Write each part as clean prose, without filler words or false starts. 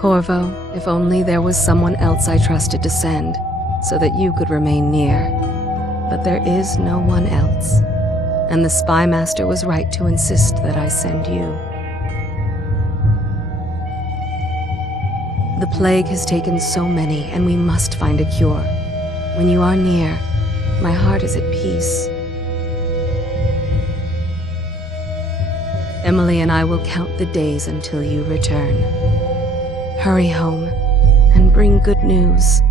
Corvo, if only there was someone else I trusted to send, so that you could remain near. But there is no one else, and the Spy Master was right to insist that I send you. The plague has taken so many, and we must find a cure. When you are near, my heart is at peace. Emily and I will count the days until you return. Hurry home, and bring good news.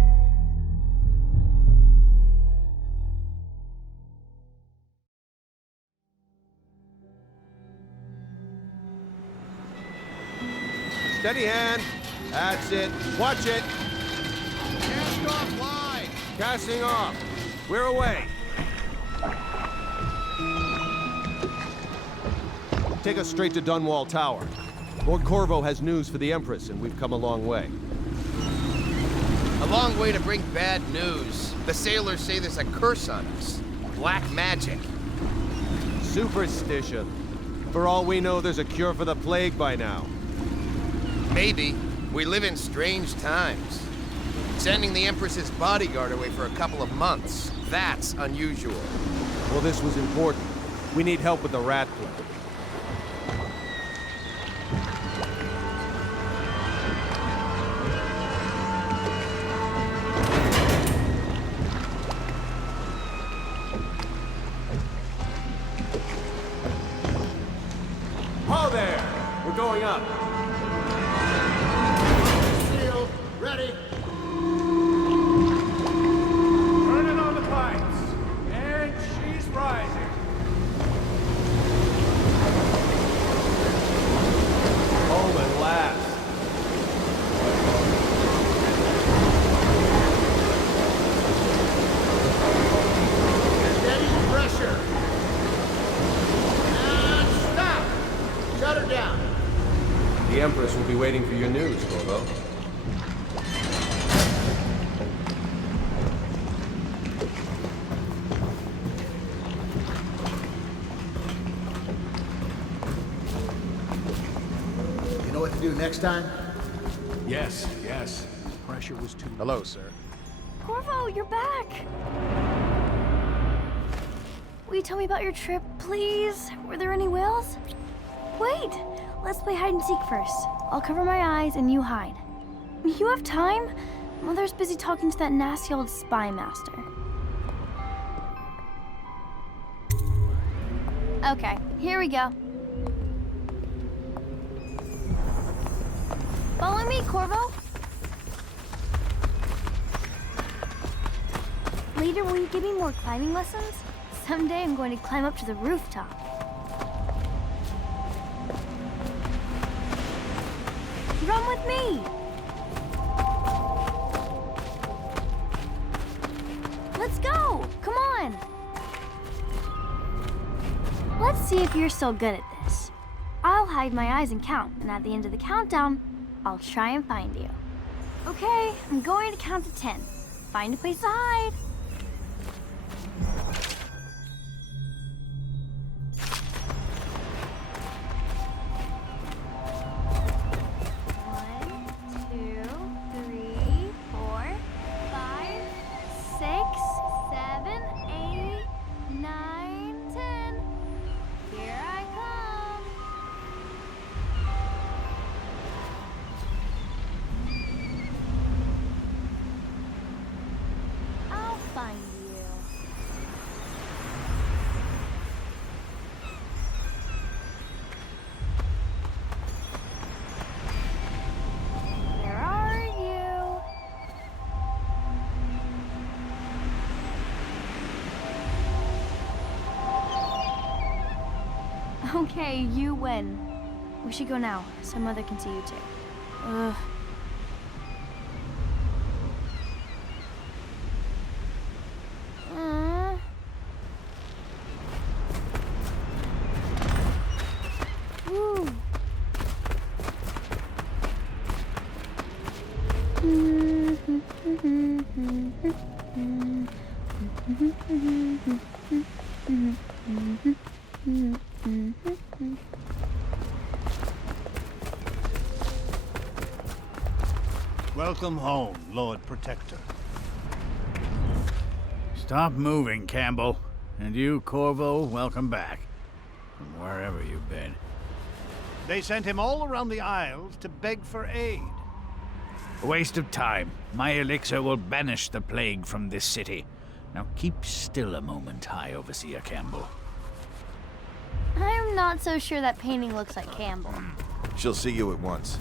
Steady hand. That's it. Watch it. Cast off line. Casting off. We're away. Take us straight to Dunwall Tower. Lord Corvo has news for the Empress, and we've come a long way. A long way to bring bad news. The sailors say there's a curse on us. Black magic. Superstition. For all we know, there's a cure for the plague by now. Maybe. We live in strange times. Sending the Empress's bodyguard away for a couple of months. That's unusual. Well, this was important. We need help with the rat plague. Ho there! We're going up. Sealed. Ready. Turning on the pipes. And she's rising. Home at last. Steady pressure. And stop. Shut her down. The Empress will be waiting for your news, Corvo. You know what to do next time? Yes, yes. Pressure was too... Hello, sir. Corvo, you're back! Will you tell me about your trip, please? Were there any whales? Wait! Let's play hide and seek first. I'll cover my eyes and you hide. You have time? Mother's busy talking to that nasty old spy master. Okay, here we go. Follow me, Corvo. Later, will you give me more climbing lessons? Someday I'm going to climb up to the rooftop. Run with me! Let's go! Come on! Let's see if you're still good at this. I'll hide my eyes and count, and at the end of the countdown, I'll try and find you. Okay, I'm going to count to 10. Find a place to hide. Okay, you win. We should go now, so Mother can see you too. Ugh. Welcome home, Lord Protector. Stop moving, Campbell. And you, Corvo, welcome back. From wherever you've been. They sent him all around the Isles to beg for aid. A waste of time. My elixir will banish the plague from this city. Now keep still a moment, High Overseer Campbell. I'm not so sure that painting looks like Campbell. She'll see you at once.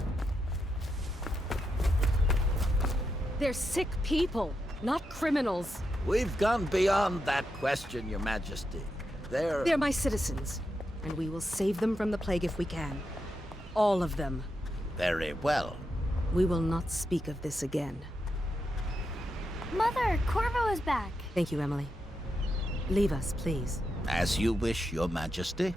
They're sick people, not criminals. We've gone beyond that question, Your Majesty. They're my citizens, and we will save them from the plague if we can. All of them. Very well. We will not speak of this again. Mother, Corvo is back. Thank you, Emily. Leave us, please. As you wish, Your Majesty.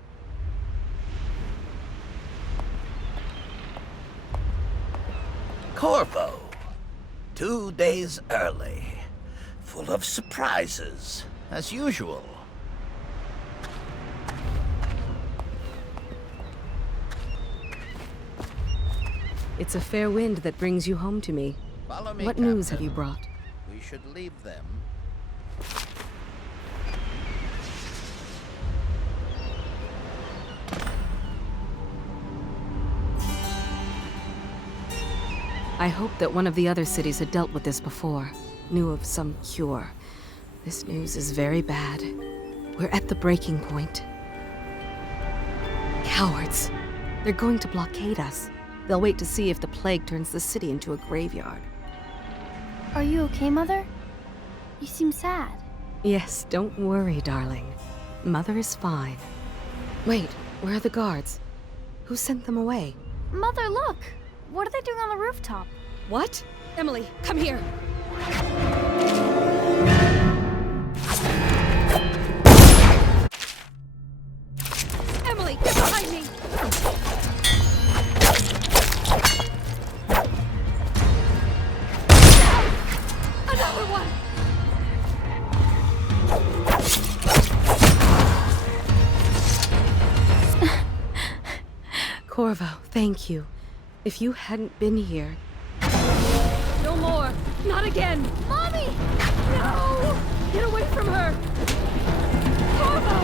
Corvo. 2 days early. Full of surprises, as usual. It's a fair wind that brings you home to me. Follow me, What Captain. news have you brought? We should leave them. I hoped that one of the other cities had dealt with this before, knew of some cure. This news is very bad. We're at the breaking point. Cowards. They're going to blockade us. They'll wait to see if the plague turns the city into a graveyard. Are you okay, Mother? You seem sad. Yes, don't worry, darling. Mother is fine. Wait, where are the guards? Who sent them away? Mother, look! What are they doing on the rooftop? What? Emily, come here! Emily, get behind me! Another one! Corvo, thank you. If you hadn't been here... No more! Not again! Mommy! No! Get away from her! Corvo!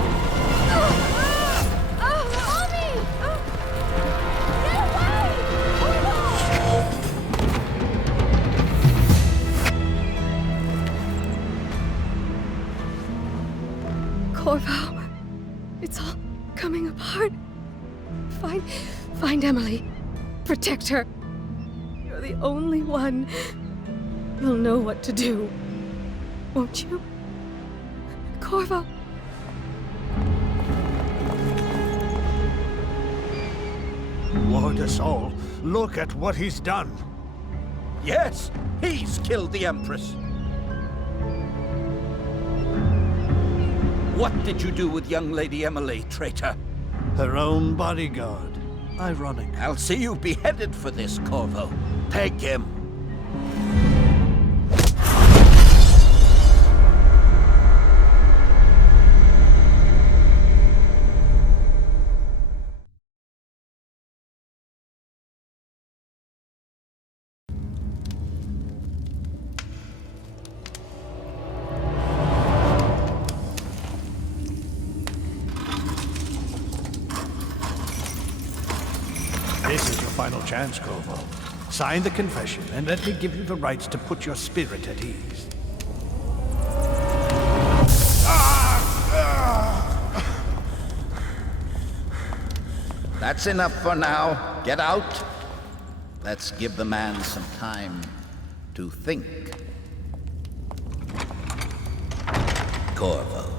Mommy! Get away! Corvo, it's all coming apart. Find Emily. Protect her. You're the only one. You'll know what to do. Won't you? Corvo. Lord us all, look at what he's done. Yes, he's killed the Empress. What did you do with young Lady Emily, traitor? Her own bodyguard. Ironic. I'll see you beheaded for this, Corvo. Take him. This is your final chance, Corvo. Sign the confession, and let me give you the rights to put your spirit at ease. That's enough for now. Get out. Let's give the man some time to think. Corvo,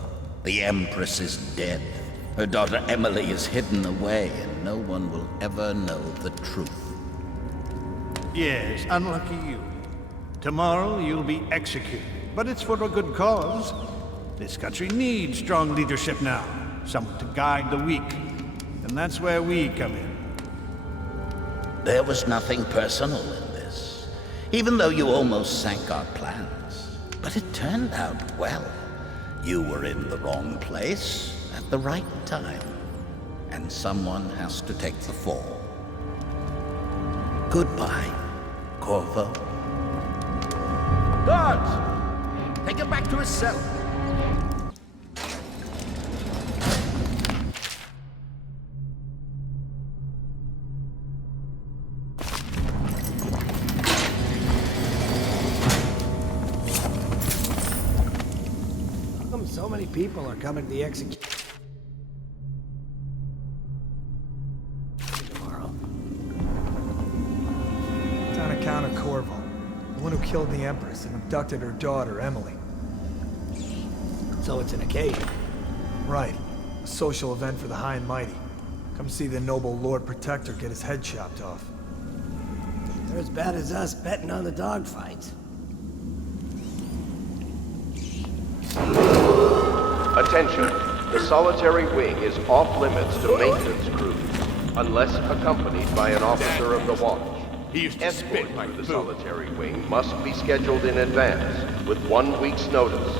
the Empress is dead. Her daughter Emily is hidden away, and no one will ever know the truth. Yes, unlucky you. Tomorrow you'll be executed, but it's for a good cause. This country needs strong leadership now, someone to guide the weak. And that's where we come in. There was nothing personal in this, even though you almost sank our plans. But it turned out well. You were in the wrong place at the right time, and someone has to take the fall. Goodbye, Corvo. Guards! Take him back to his cell. How come so many people are coming to the execution? On account of Corvo, the one who killed the Empress and abducted her daughter, Emily. So it's an occasion. Right. A social event for the high and mighty. Come see the noble Lord Protector get his head chopped off. They're as bad as us betting on the dogfights. Attention. The solitary wing is off limits to maintenance crews, unless accompanied by an officer of the watch. He used to spit my The food. solitary wing must be scheduled in advance, with 1 week's notice.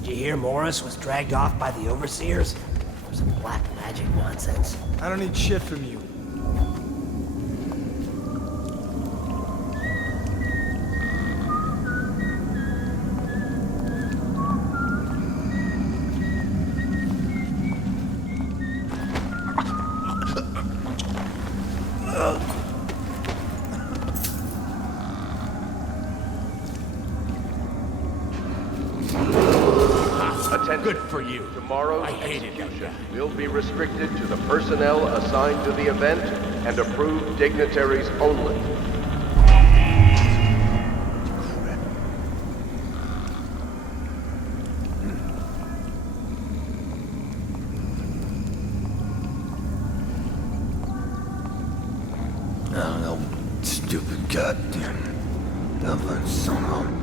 Did you hear Morris was dragged off by the overseers? For some black magic nonsense. I don't need shit from you. Attention. Good for you. Tomorrow's I hated that execution guy. will be restricted to the personnel assigned to the event and approved dignitaries only. Oh, no stupid goddamn Dublin son.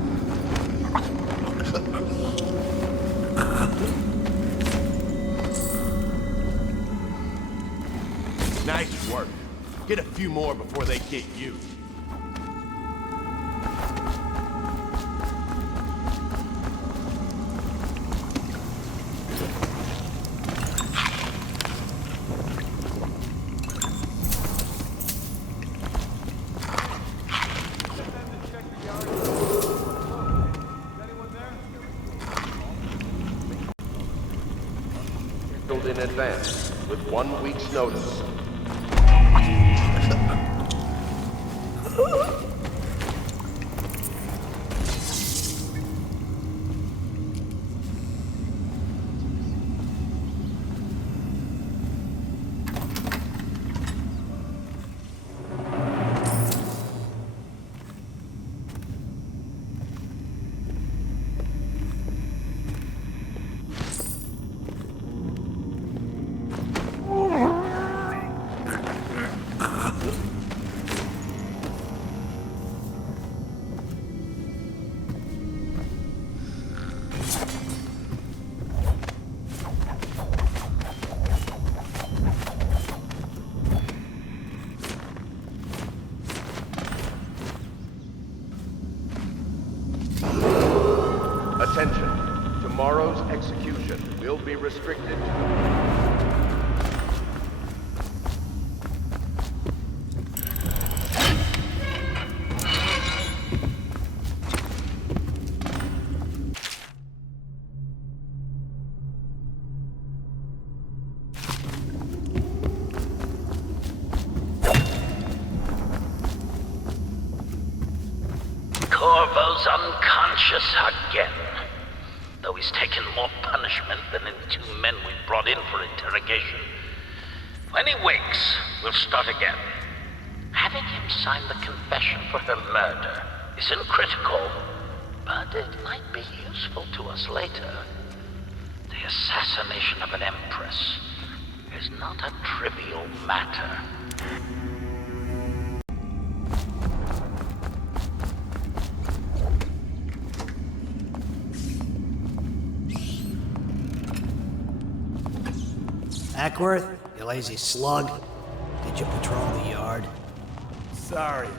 Nice work. Get a few more before they get you. Scheduled in advance, with 1 week's notice. Attention. Tomorrow's execution will be restricted to Corvo's unconscious again. Though he's taken more punishment than the 2 men we brought in for interrogation. When he wakes, we'll start again. Having him sign the confession for her murder isn't critical, but it might be useful to us later. The assassination of an empress is not a trivial matter. Ackworth, you lazy slug. Did you patrol the yard? Sorry,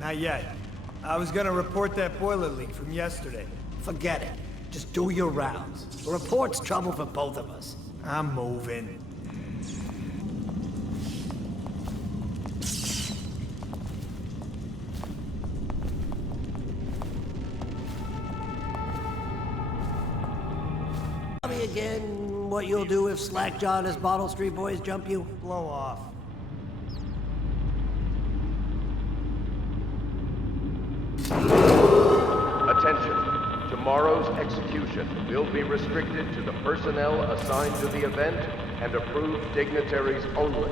not yet. I was gonna report that boiler leak from yesterday. Forget it. Just do your rounds. The report's trouble for both of us. I'm moving. Tell me again what you'll do if Slackjaw and his Bottle Street boys jump you? Blow off. Attention. Tomorrow's execution will be restricted to the personnel assigned to the event and approved dignitaries only.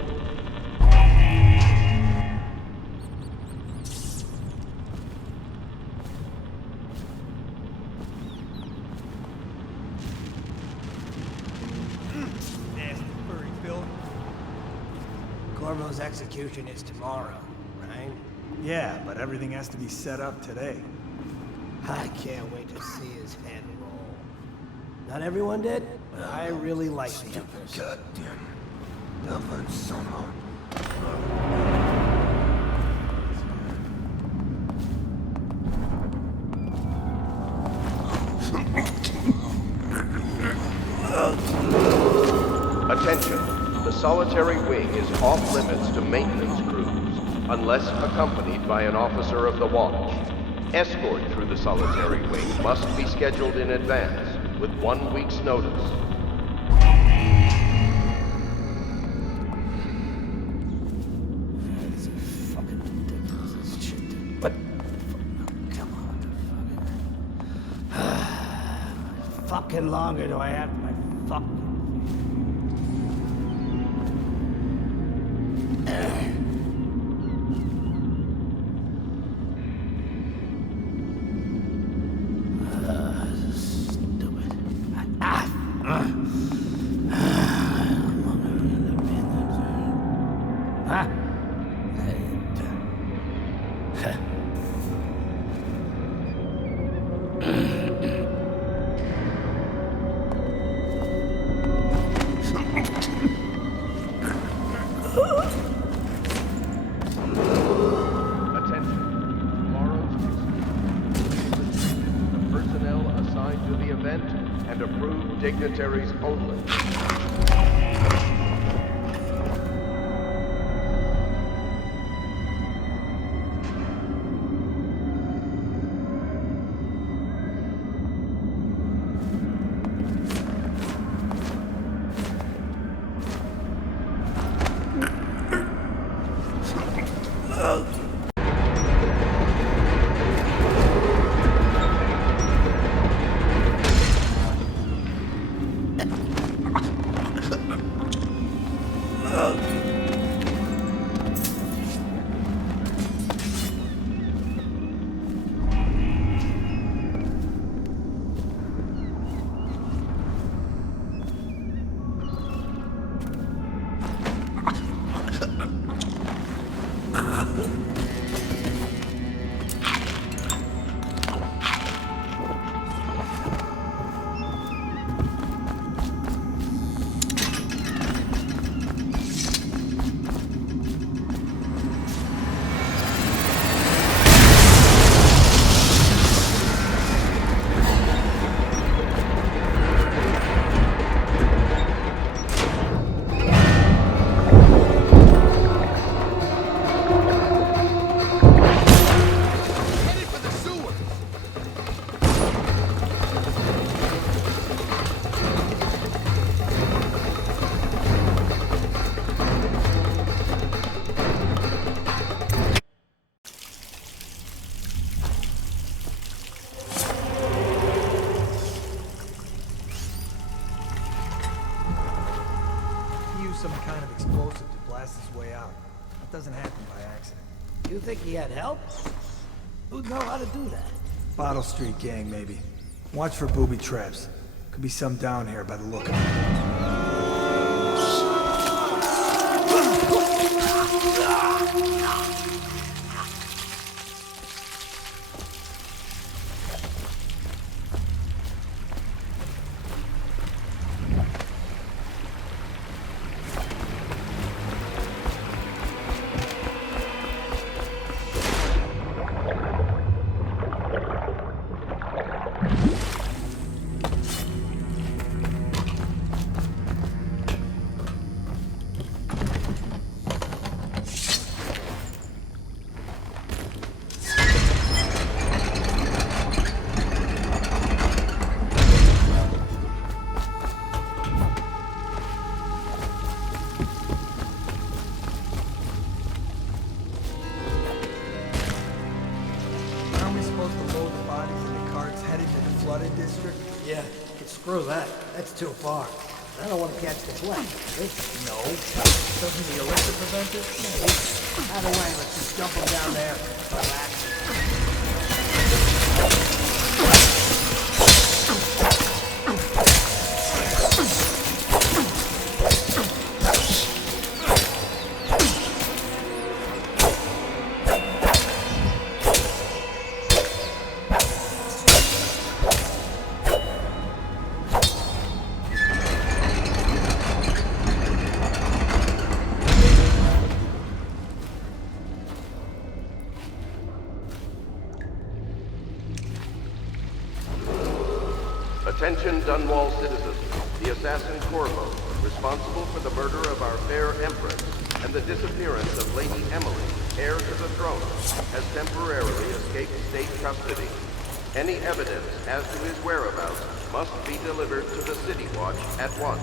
Nasty furry Bill. Corvo's execution is tomorrow, right? Yeah, but everything has to be set up today. I can't wait to see his head roll. Not everyone did, but I really like the Empress. Goddamn. Double son of Attention. The solitary wing is off limits to maintenance crews, unless accompanied by an officer of the watch. Escort through the solitary wing must be scheduled in advance, with 1 week's notice. This is fucking ridiculous as shit. But come on, fucking longer do I have my fucking. Dignitaries only. Some kind of explosive to blast his way out. That doesn't happen by accident. You think he had help? Who'd know how to do that? Bottle Street gang, maybe. Watch for booby traps. Could be some down here by the look of it. supposed to load the bodies into carts headed to the flooded district? Yeah, screw that. That's too far. I don't want to catch the plague. No. Doesn't the elixir prevent it? Either way, let's just dump them down there. Relax. Attention Dunwall citizens. The assassin Corvo, responsible for the murder of our fair Empress and the disappearance of Lady Emily, heir to the throne, has temporarily escaped state custody. Any evidence as to his whereabouts must be delivered to the City Watch at once.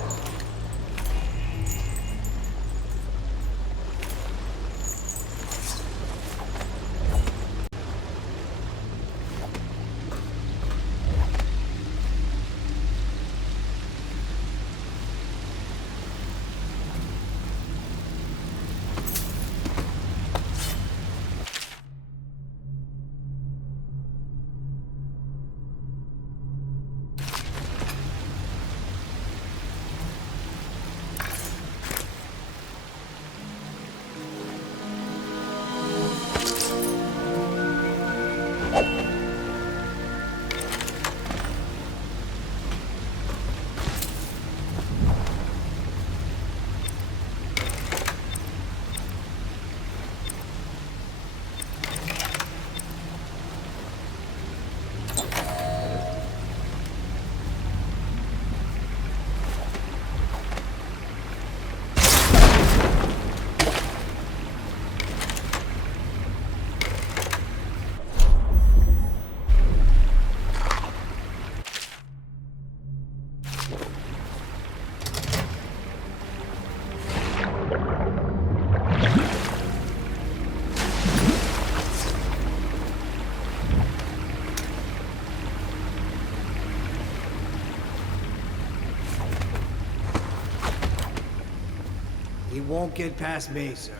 He won't get past me, sir.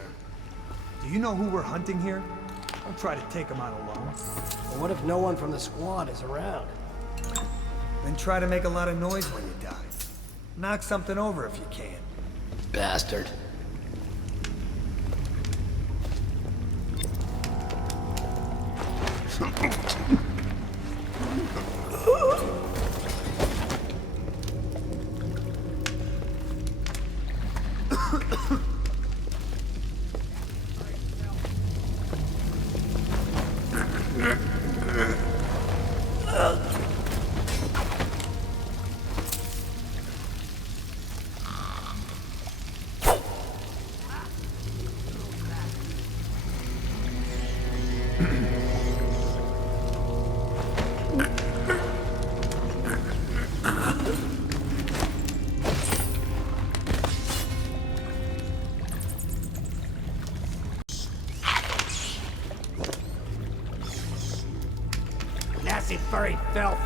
Do you know who we're hunting here? Don't try to take him out alone. But what if no one from the squad is around? Then try to make a lot of noise when you die. Knock something over if you can. Bastard. Nasty furry filth.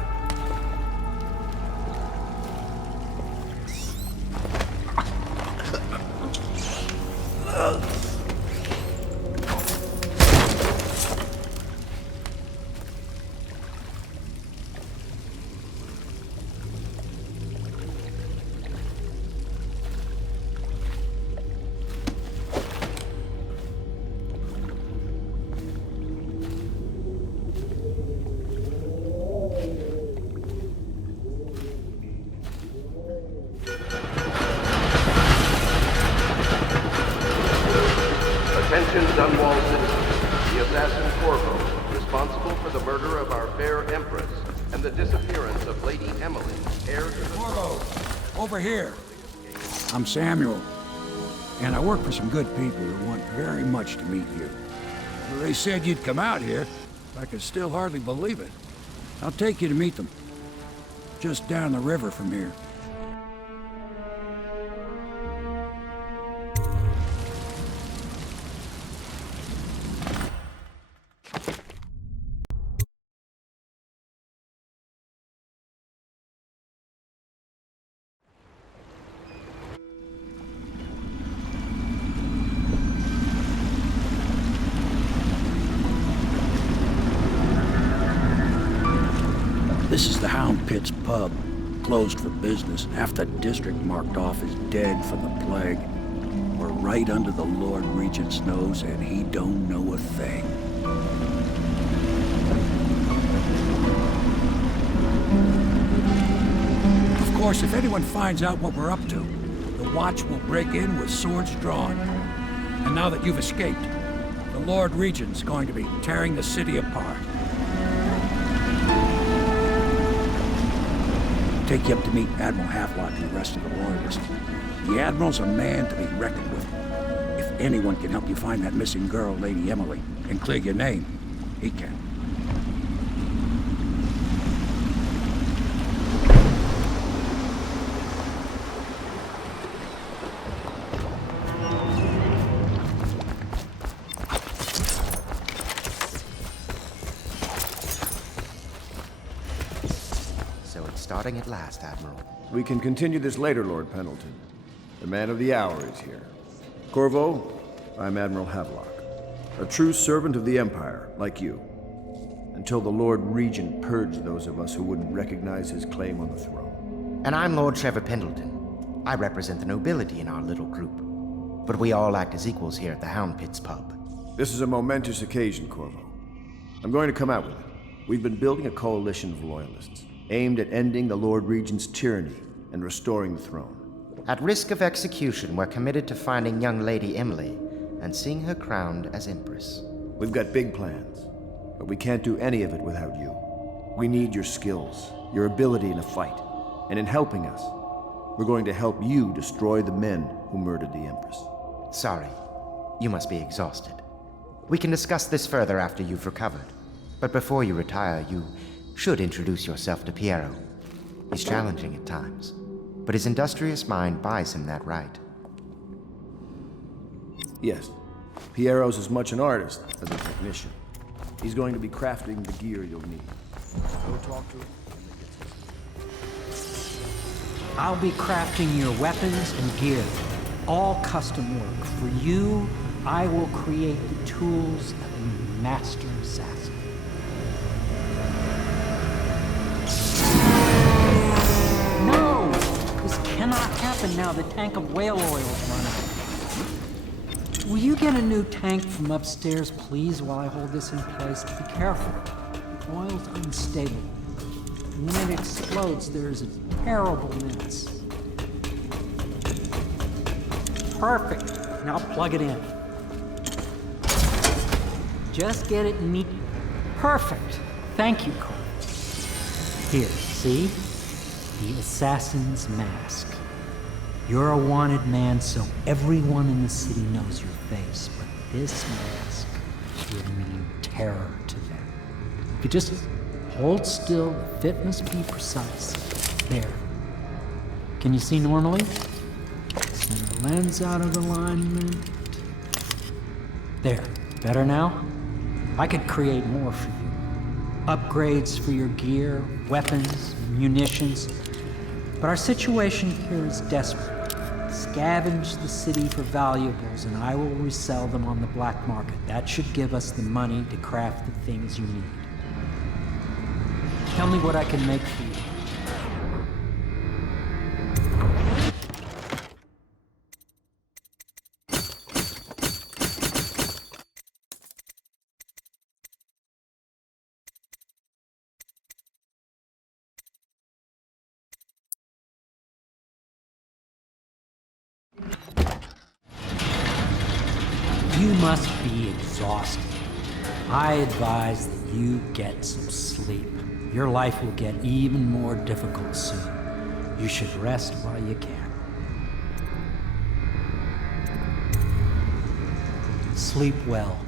Attention Dunwall citizens. The assassin Corvo, responsible for the murder of our fair Empress and the disappearance of Lady Emily, heir to the Corvo, over here. I'm Samuel, and I work for some good people who want very much to meet you. They said you'd come out here. I could still hardly believe it. I'll take you to meet them. Just down the river from here. This is the Hound Pit's pub, closed for business, half the district marked off as dead from the plague. We're right under the Lord Regent's nose, and he don't know a thing. Of course, if anyone finds out what we're up to, the Watch will break in with swords drawn. And now that you've escaped, the Lord Regent's going to be tearing the city apart. Take you up to meet Admiral Havelock and the rest of the Loyalists. The Admiral's a man to be reckoned with. If anyone can help you find that missing girl, Lady Emily, and clear your name, he can. So it's starting at last, Admiral. We can continue this later, Lord Pendleton. The man of the hour is here. Corvo, I'm Admiral Havelock. A true servant of the Empire, like you. Until the Lord Regent purged those of us who wouldn't recognize his claim on the throne. And I'm Lord Trevor Pendleton. I represent the nobility in our little group. But we all act as equals here at the Hound Pit's pub. This is a momentous occasion, Corvo. I'm going to come out with it. We've been building a coalition of loyalists, aimed at ending the Lord Regent's tyranny and restoring the throne. At risk of execution, we're committed to finding young Lady Emily and seeing her crowned as Empress. We've got big plans, but we can't do any of it without you. We need your skills, your ability in a fight, and in helping us, we're going to help you destroy the men who murdered the Empress. Sorry, you must be exhausted. We can discuss this further after you've recovered. But before you retire, you should introduce yourself to Piero. He's challenging at times, but his industrious mind buys him that right. Yes, Piero's as much an artist as a technician. He's going to be crafting the gear you'll need. Go talk to him. I'll be crafting your weapons and gear, all custom work. For you, I will create the tools of a master assassin. No! This cannot happen now. The tank of whale oil is running. Will you get a new tank from upstairs, please, while I hold this in place? Be careful. The oil's unstable. When it explodes, there is a terrible mess. Perfect. Now plug it in. Just get it neat. Perfect. Thank you, Cole. Here, see? The assassin's mask. You're a wanted man, so everyone in the city knows your face, but this mask will mean terror to them. If you just hold still, the fit must be precise. There. Can you see normally? Center lens out of alignment. There. Better now? I could create more for you. Upgrades for your gear, weapons, munitions. But our situation here is desperate. Scavenge the city for valuables, and I will resell them on the black market. That should give us the money to craft the things you need. Tell me what I can make for you. You must be exhausted. I advise that you get some sleep. Your life will get even more difficult soon. You should rest while you can. Sleep well.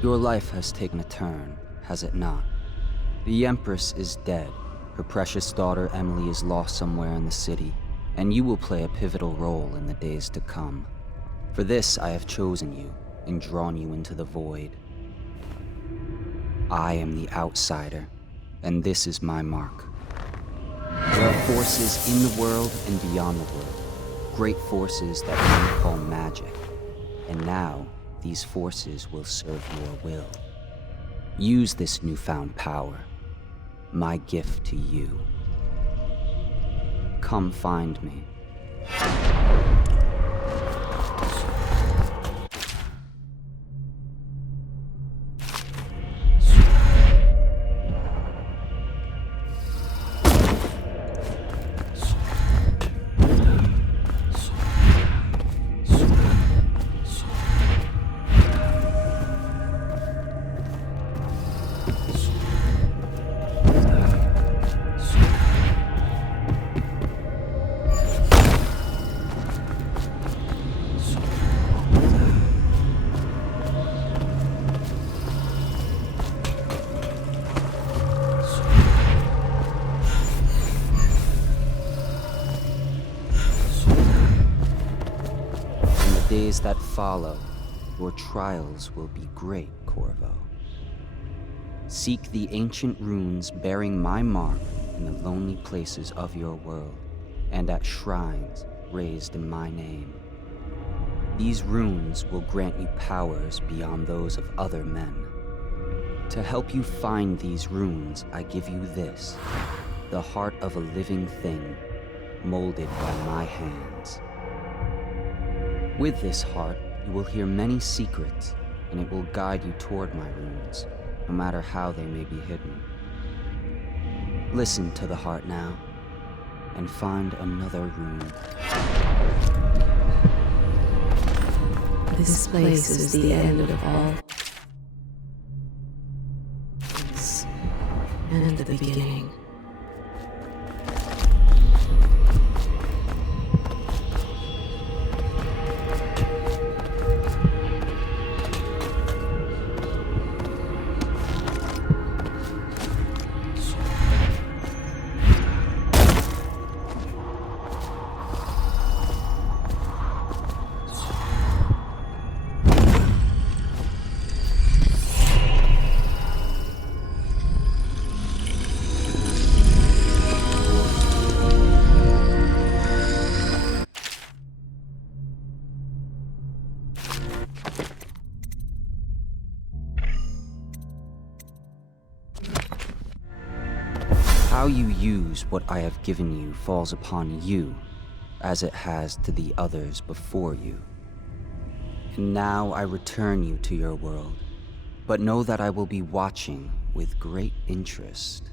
Your life has taken a turn, has it not? The Empress is dead. Her precious daughter Emily is lost somewhere in the city, and you will play a pivotal role in the days to come. For this I have chosen you and drawn you into the void. I am the outsider, and this is my mark. There are forces in the world and beyond the world, great forces that men call magic, and now these forces will serve your will. Use this newfound power, my gift to you. Come find me. Days that follow, your trials will be great, Corvo. Seek the ancient runes bearing my mark in the lonely places of your world, and at shrines raised in my name. These runes will grant you powers beyond those of other men. To help you find these runes, I give you this, the heart of a living thing, molded by my hands. With this heart, you will hear many secrets, and it will guide you toward my runes, no matter how they may be hidden. Listen to the heart now, and find another rune. This place is the end of all, and the beginning. How you use what I have given you falls upon you, as it has to the others before you. And now I return you to your world, but know that I will be watching with great interest.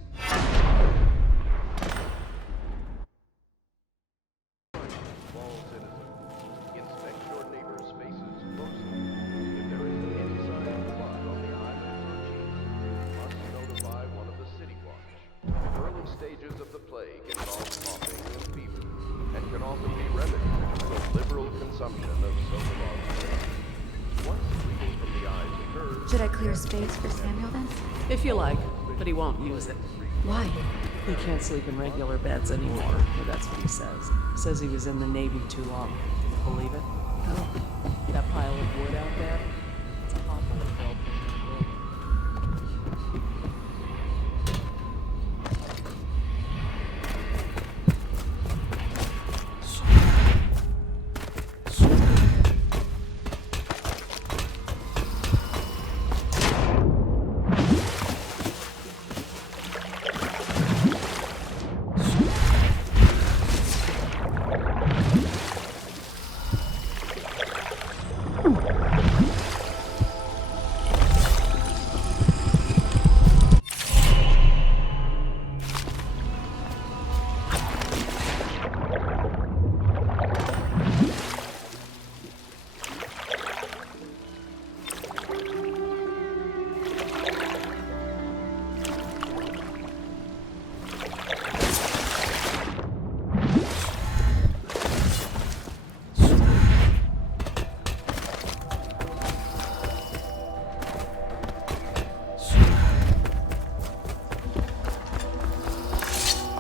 Stages of the plague involve coughing and fever, and can often be remedied through a liberal consumption of soda. Once bleeding from the eyes occurs... Should I clear space for Samuel then? If you like, but he won't use it. Why? He can't sleep in regular beds anymore, or that's what he says. Says he was in the Navy too long. Believe it? Oh. That pile of wood out there? It's a hot hole built.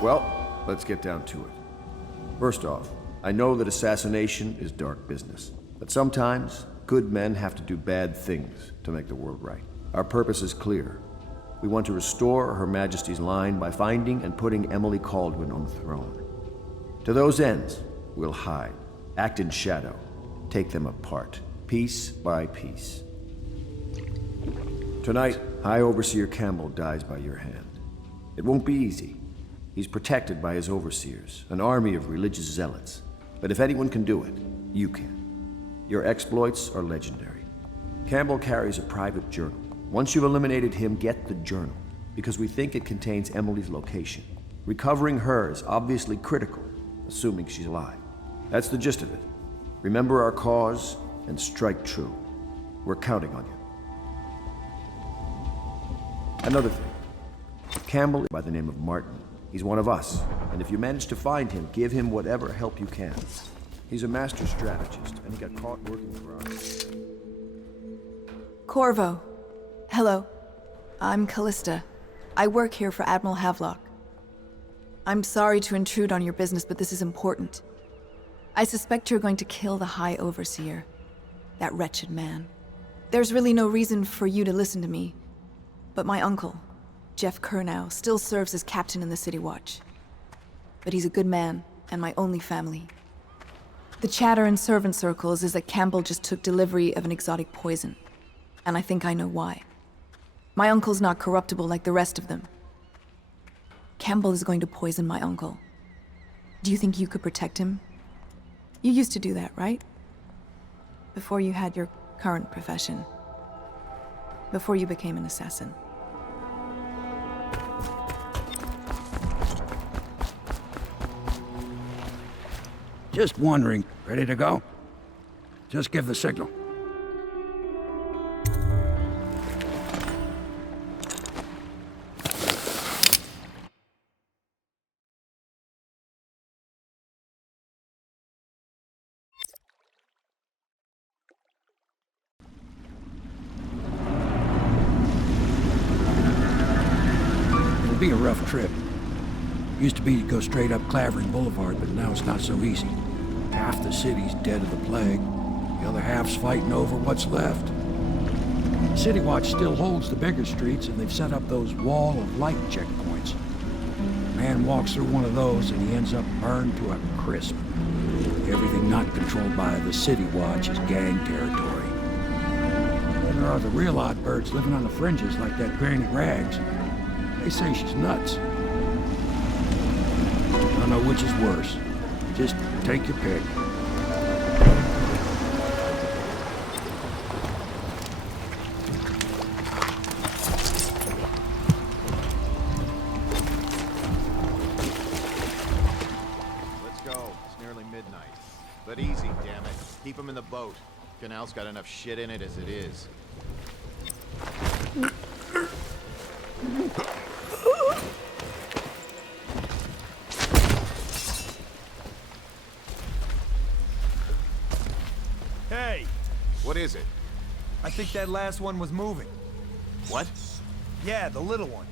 Well, let's get down to it. First off, I know that assassination is dark business, but sometimes good men have to do bad things to make the world right. Our purpose is clear. We want to restore Her Majesty's line by finding and putting Emily Kaldwin on the throne. To those ends, we'll hide, act in shadow, take them apart, piece by piece. Tonight, High Overseer Campbell dies by your hand. It won't be easy. He's protected by his overseers, an army of religious zealots. But if anyone can do it, you can. Your exploits are legendary. Campbell carries a private journal. Once you've eliminated him, get the journal, because we think it contains Emily's location. Recovering her is obviously critical, assuming she's alive. That's the gist of it. Remember our cause and strike true. We're counting on you. Another thing. Campbell is by the name of Martin. He's one of us, and if you manage to find him, give him whatever help you can. He's a master strategist, and he got caught working for us. Corvo. Hello. I'm Callista. I work here for Admiral Havelock. I'm sorry to intrude on your business, but this is important. I suspect you're going to kill the High Overseer. That wretched man. There's really no reason for you to listen to me, but my uncle, Jeff Kernow, still serves as captain in the City Watch. But he's a good man, and my only family. The chatter in servant circles is that Campbell just took delivery of an exotic poison, and I think I know why. My uncle's not corruptible like the rest of them. Campbell is going to poison my uncle. Do you think you could protect him? You used to do that, right? Before you had your current profession. Before you became an assassin. Just wondering, ready to go? Just give the signal. It'll be a rough trip. Used to be to go straight up Clavering Boulevard, but now it's not so easy. Half the city's dead of the plague. The other half's fighting over what's left. City Watch still holds the bigger streets, and they've set up those wall of light checkpoints. A man walks through one of those, and he ends up burned to a crisp. Everything not controlled by the City Watch is gang territory. Then there are the real odd birds living on the fringes like that Granny Rags. They say she's nuts. I don't know which is worse. Just take your pick. Let's go. It's nearly midnight. But easy, damn it. Keep them in the boat. Canal's got enough shit in it as it is. Hey! What is it? I think that last one was moving. What? Yeah, the little one.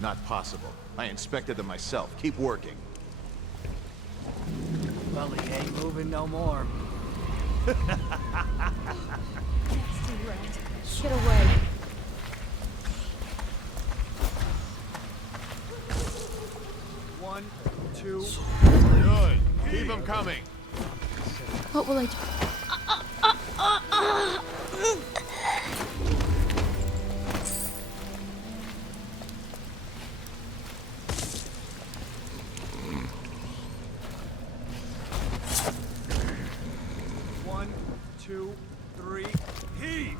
Not possible. I inspected them myself. Keep working. Well, he ain't moving no more. Get away. One, two... Good. Keep them coming. What will I do? One, two, three, heave!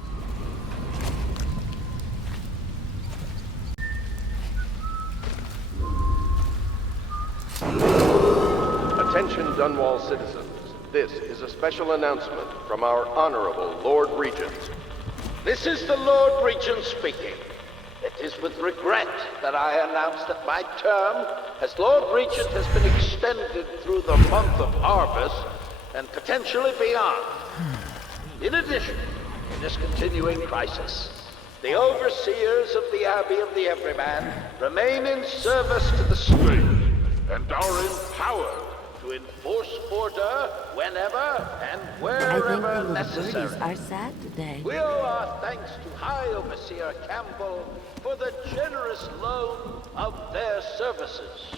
Attention Dunwall citizens. This is a special announcement from our Honorable Lord Regent. This is the Lord Regent speaking. It is with regret that I announce that my term as Lord Regent has been extended through the month of harvest and potentially beyond. In addition, in this continuing crisis, the overseers of the Abbey of the Everyman remain in service to the state. and are empowered to enforce order whenever and wherever necessary. Are sad today. We owe our thanks to High Overseer Campbell for the generous loan of their services.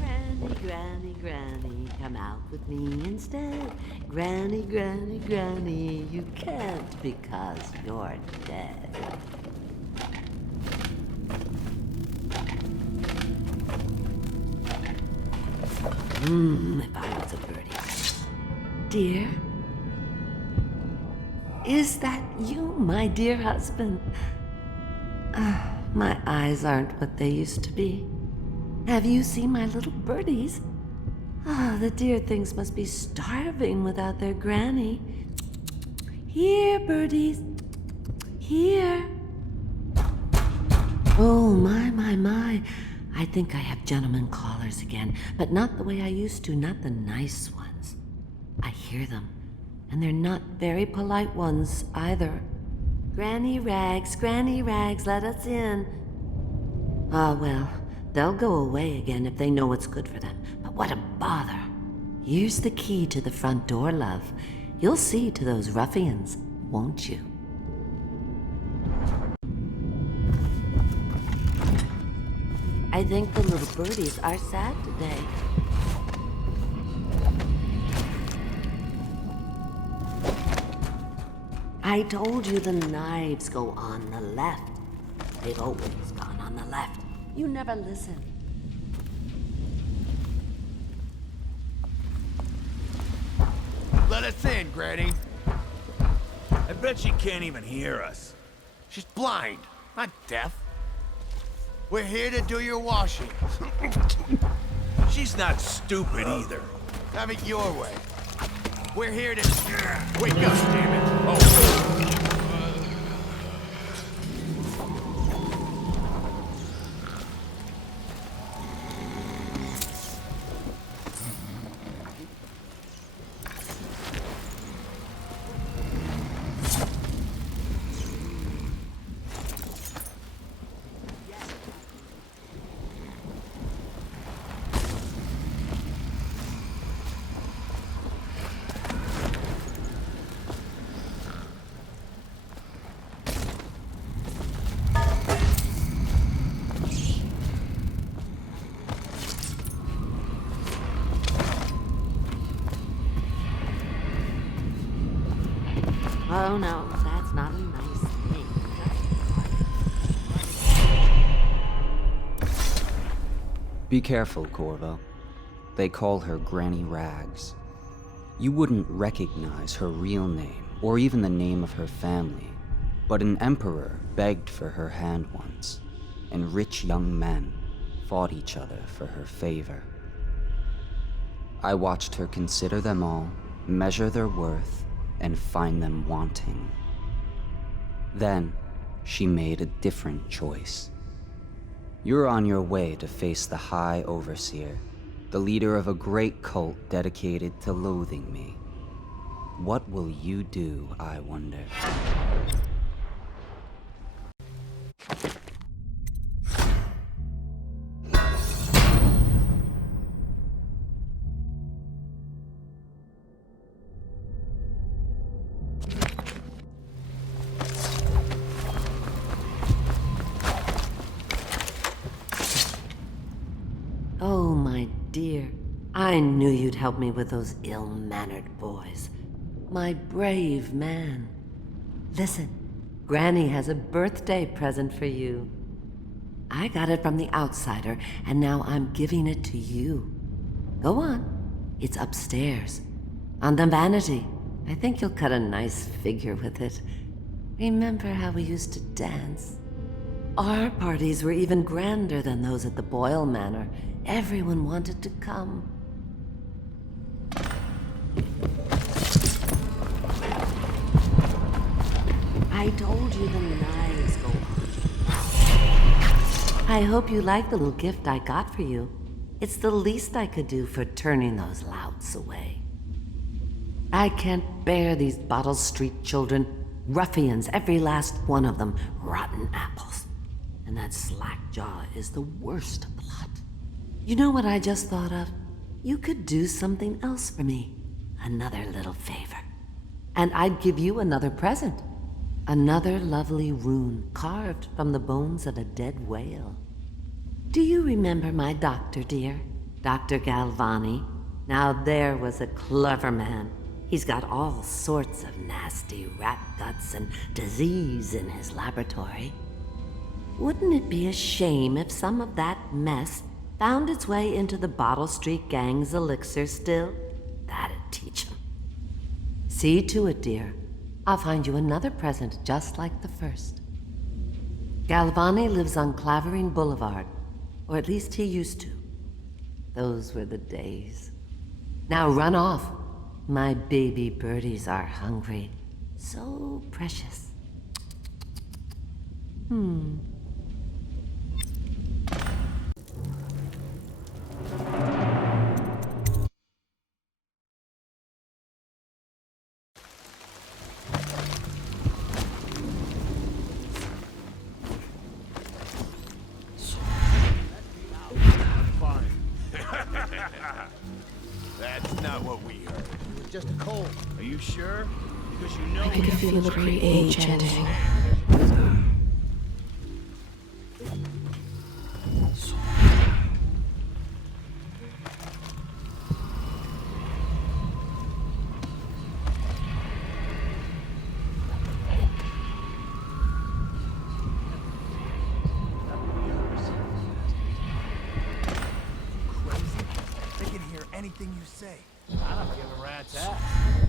Granny, Granny, Granny, come out with me instead. Granny, Granny, Granny, you can't because you're dead. If I was a birdie. Dear? Is that you, my dear husband? My eyes aren't what they used to be. Have you seen my little birdies? The dear things must be starving without their granny. Here, birdies. Here. Oh, my. I think I have gentlemen callers again, but not the way I used to, not the nice ones. I hear them, and they're not very polite ones either. Granny Rags, let us in. Well, they'll go away again if they know what's good for them, but what a bother. Here's the key to the front door, love. You'll see to those ruffians, won't you? I think the little birdies are sad today. I told you the knives go on the left. They've always gone on the left. You never listen. Let us in, Granny. I bet she can't even hear us. She's blind, not deaf. We're here to do your washing. She's not stupid either. Have it your way. We're here to... Wake up, damn it. Oh. Oh no, that's not a nice thing. Be careful, Corvo. They call her Granny Rags. You wouldn't recognize her real name, or even the name of her family, but an emperor begged for her hand once, and rich young men fought each other for her favor. I watched her consider them all, measure their worth, and find them wanting. Then, she made a different choice. You're on your way to face the High Overseer, the leader of a great cult dedicated to loathing me. What will you do, I wonder? Oh, my dear. I knew you'd help me with those ill-mannered boys. My brave man. Listen, Granny has a birthday present for you. I got it from the outsider, and now I'm giving it to you. Go on. It's upstairs. On the vanity. I think you'll cut a nice figure with it. Remember how we used to dance? Our parties were even grander than those at the Boyle Manor. Everyone wanted to come. I told you the knives go on. I hope you like the little gift I got for you. It's the least I could do for turning those louts away. I can't bear these Bottle Street children. Ruffians, every last one of them. Rotten apples. and that slack jaw is the worst of the lot. You know what I just thought of? You could do something else for me. Another little favor. And I'd give you another present. Another lovely rune carved from the bones of a dead whale. Do you remember my doctor, dear? Dr. Galvani? Now there was a clever man. He's got all sorts of nasty rat guts and disease in his laboratory. Wouldn't it be a shame if some of that mess found its way into the Bottle Street Gang's elixir still? That'd teach him. See to it, dear. I'll find you another present just like the first. Galvani lives on Clavering Boulevard, or at least he used to. Those were the days. Now run off. My baby birdies are hungry. So precious. That's not what we heard. It was just a cold. Are you sure? Because you know I can feel the great age ending. Anything you say. I don't give a rat's ass.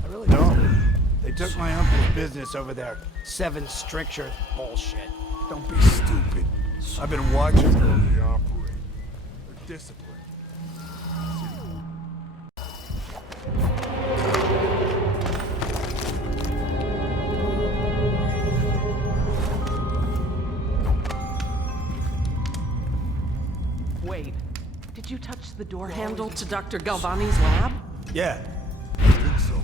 I really don't. They took my uncle's business over there. 7 stricture bullshit. Don't be stupid. I've been watching them they operate. They're disciplined. Wait, did you touch the door handle to Dr. Galvani's lab? Yeah, I think so.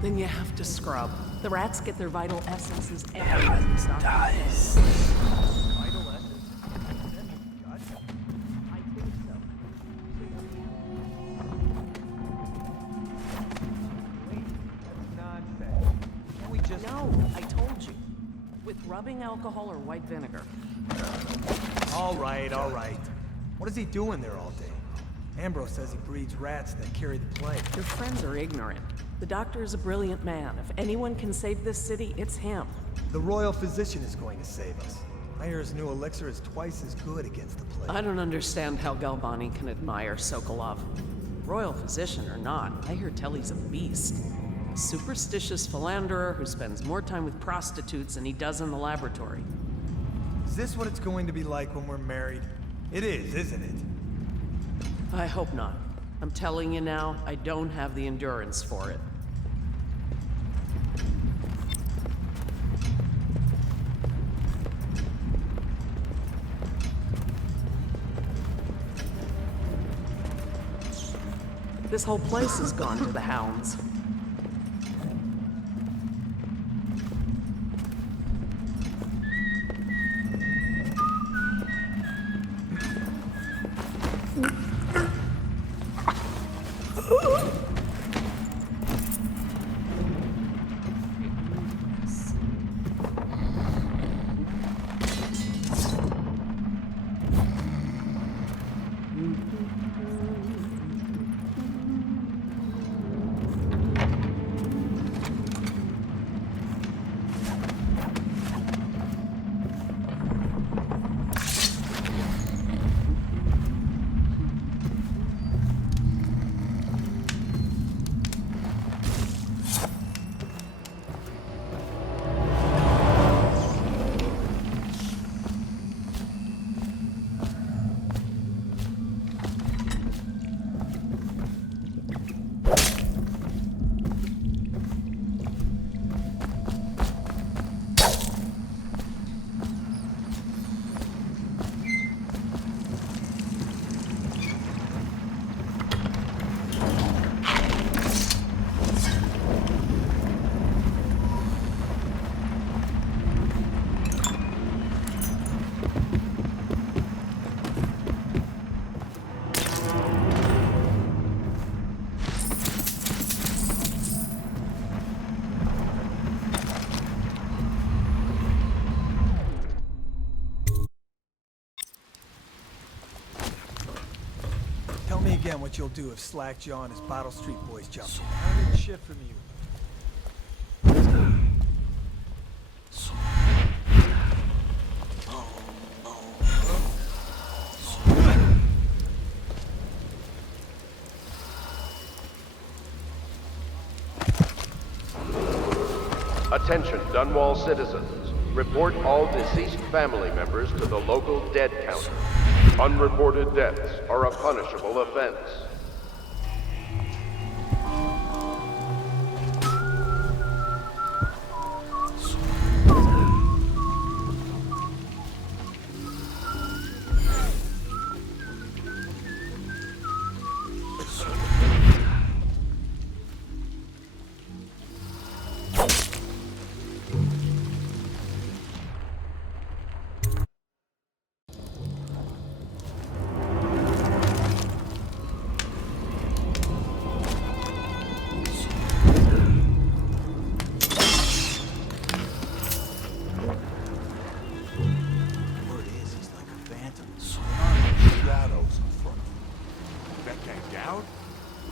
Then you have to scrub. The rats get their vital essences everywhere. Stop. Dies. Vital essence? I think so. Wait, that's nonsense. Can we just... No, I told you. With rubbing alcohol or white vinegar. All right. What is he doing there all day? Ambrose says he breeds rats that carry the plague. Your friends are ignorant. The doctor is a brilliant man. If anyone can save this city, it's him. The royal physician is going to save us. I hear his new elixir is twice as good against the plague. I don't understand how Galvani can admire Sokolov. Royal physician or not, I hear tell he's a beast. A superstitious philanderer who spends more time with prostitutes than he does in the laboratory. Is this what it's going to be like when we're married? It is, isn't it? I hope not. I'm telling you now, I don't have the endurance for it. This whole place has gone to the hounds. again what you'll do if Slackjaw and his Bottle Street boys jump in. I don't need shit from you. Attention, Dunwall citizens. Report all deceased family members to the local dead counter. Unreported deaths are a punishable offense.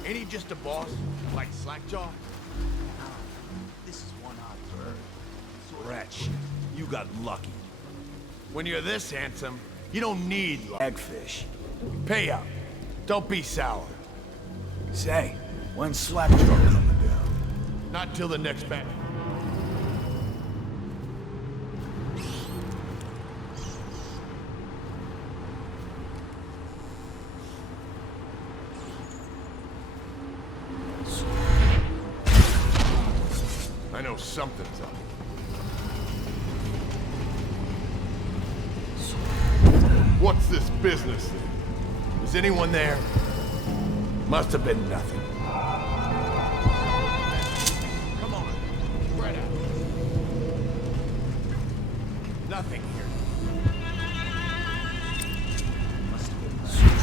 Ain't he just a boss, like Slackjaw? This is one-eyed bird. Rat shit. You got lucky. When you're this handsome, you don't need eggfish. Pay up. Don't be sour. Say, when's Slackjaw coming down? Not till the next battle. I know something's up. What's this business thing? Is anyone there? Must have been nothing. Come on, spread out. Nothing here. Must have been nothing.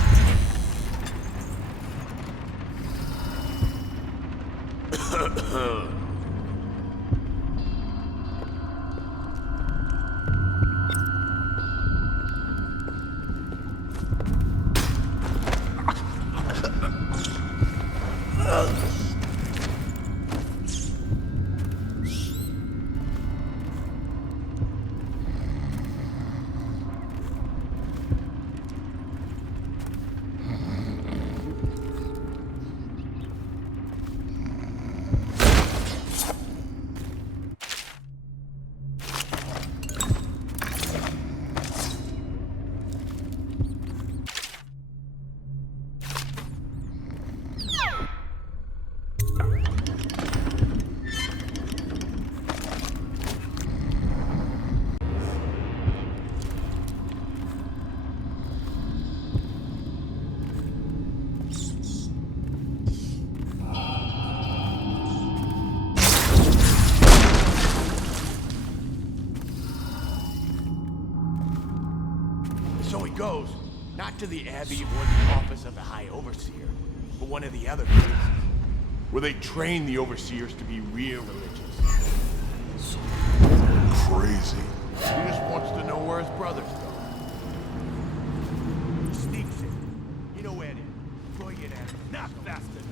So he goes, not to the Abbey or the office of the High Overseer, but one of the other places, where they train the Overseers to be real religious. Crazy. He just wants to know where his brothers go. Sneaks in. You know where it is. Throw it at him. Not fast enough.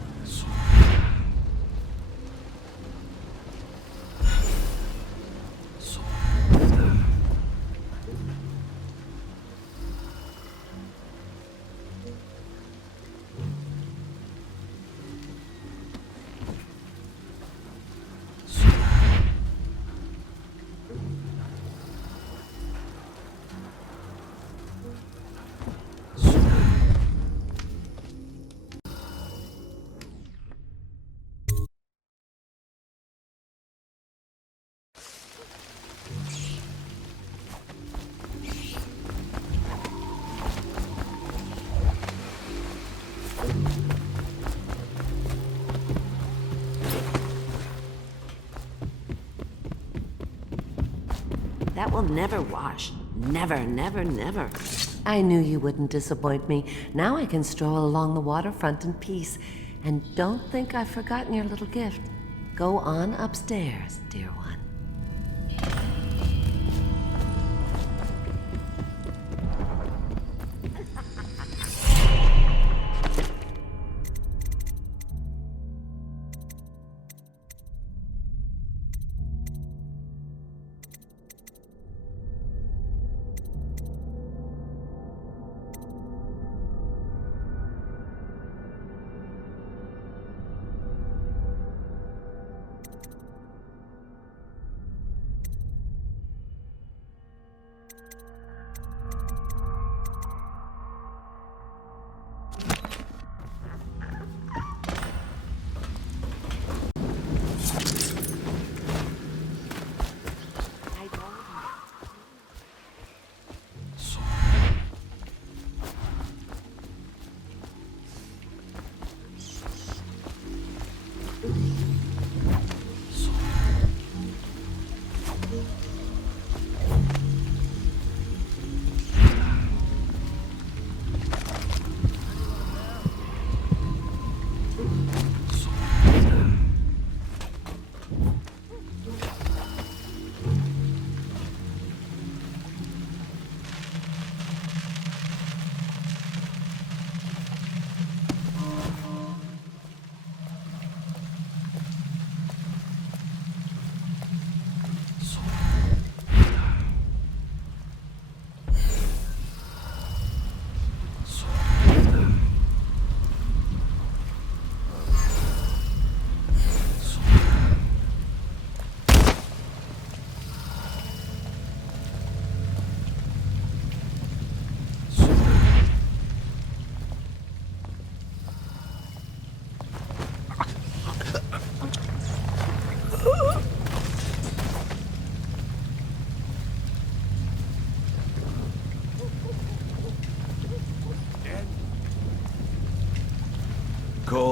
That will never wash. Never, never, never. I knew you wouldn't disappoint me. Now I can stroll along the waterfront in peace. And don't think I've forgotten your little gift. Go on upstairs, dear one.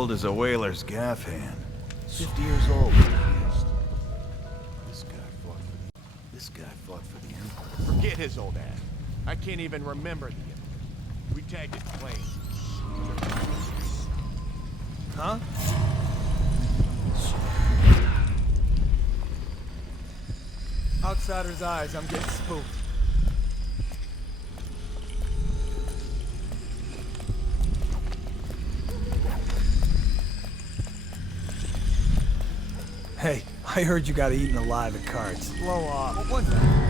old as a whaler's gaff hand. 50 years old. This guy fought for the Empire. Forget his old ass. I can't even remember the Empire. We tagged it plain. Huh? Outsider's eyes, I'm getting spooked. Hey, I heard you got eaten alive at cards. Blow off. What was that?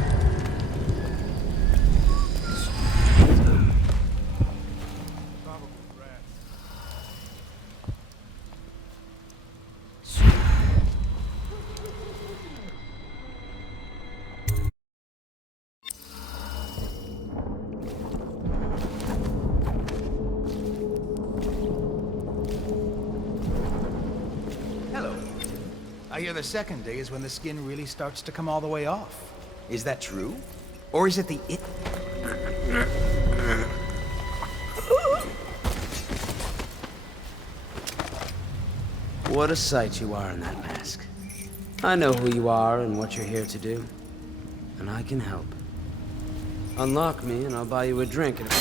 I hear the second day is when the skin really starts to come all the way off. Is that true? Or is it the it? What a sight you are in that mask. I know who you are and what you're here to do. And I can help. Unlock me and I'll buy you a drink and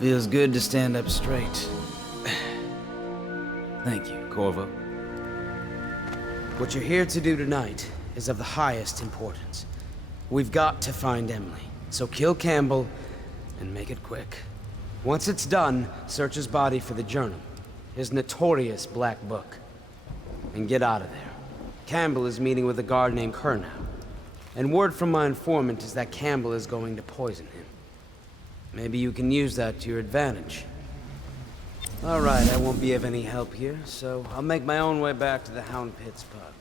feels good to stand up straight. Thank you, Corvo. What you're here to do tonight is of the highest importance. We've got to find Emily, so kill Campbell and make it quick. Once it's done, search his body for the journal, his notorious black book, and get out of there. Campbell is meeting with a guard named Kernow, and word from my informant is that Campbell is going to poison him. Maybe you can use that to your advantage. All right, I won't be of any help here, so I'll make my own way back to the Hound Pits pub.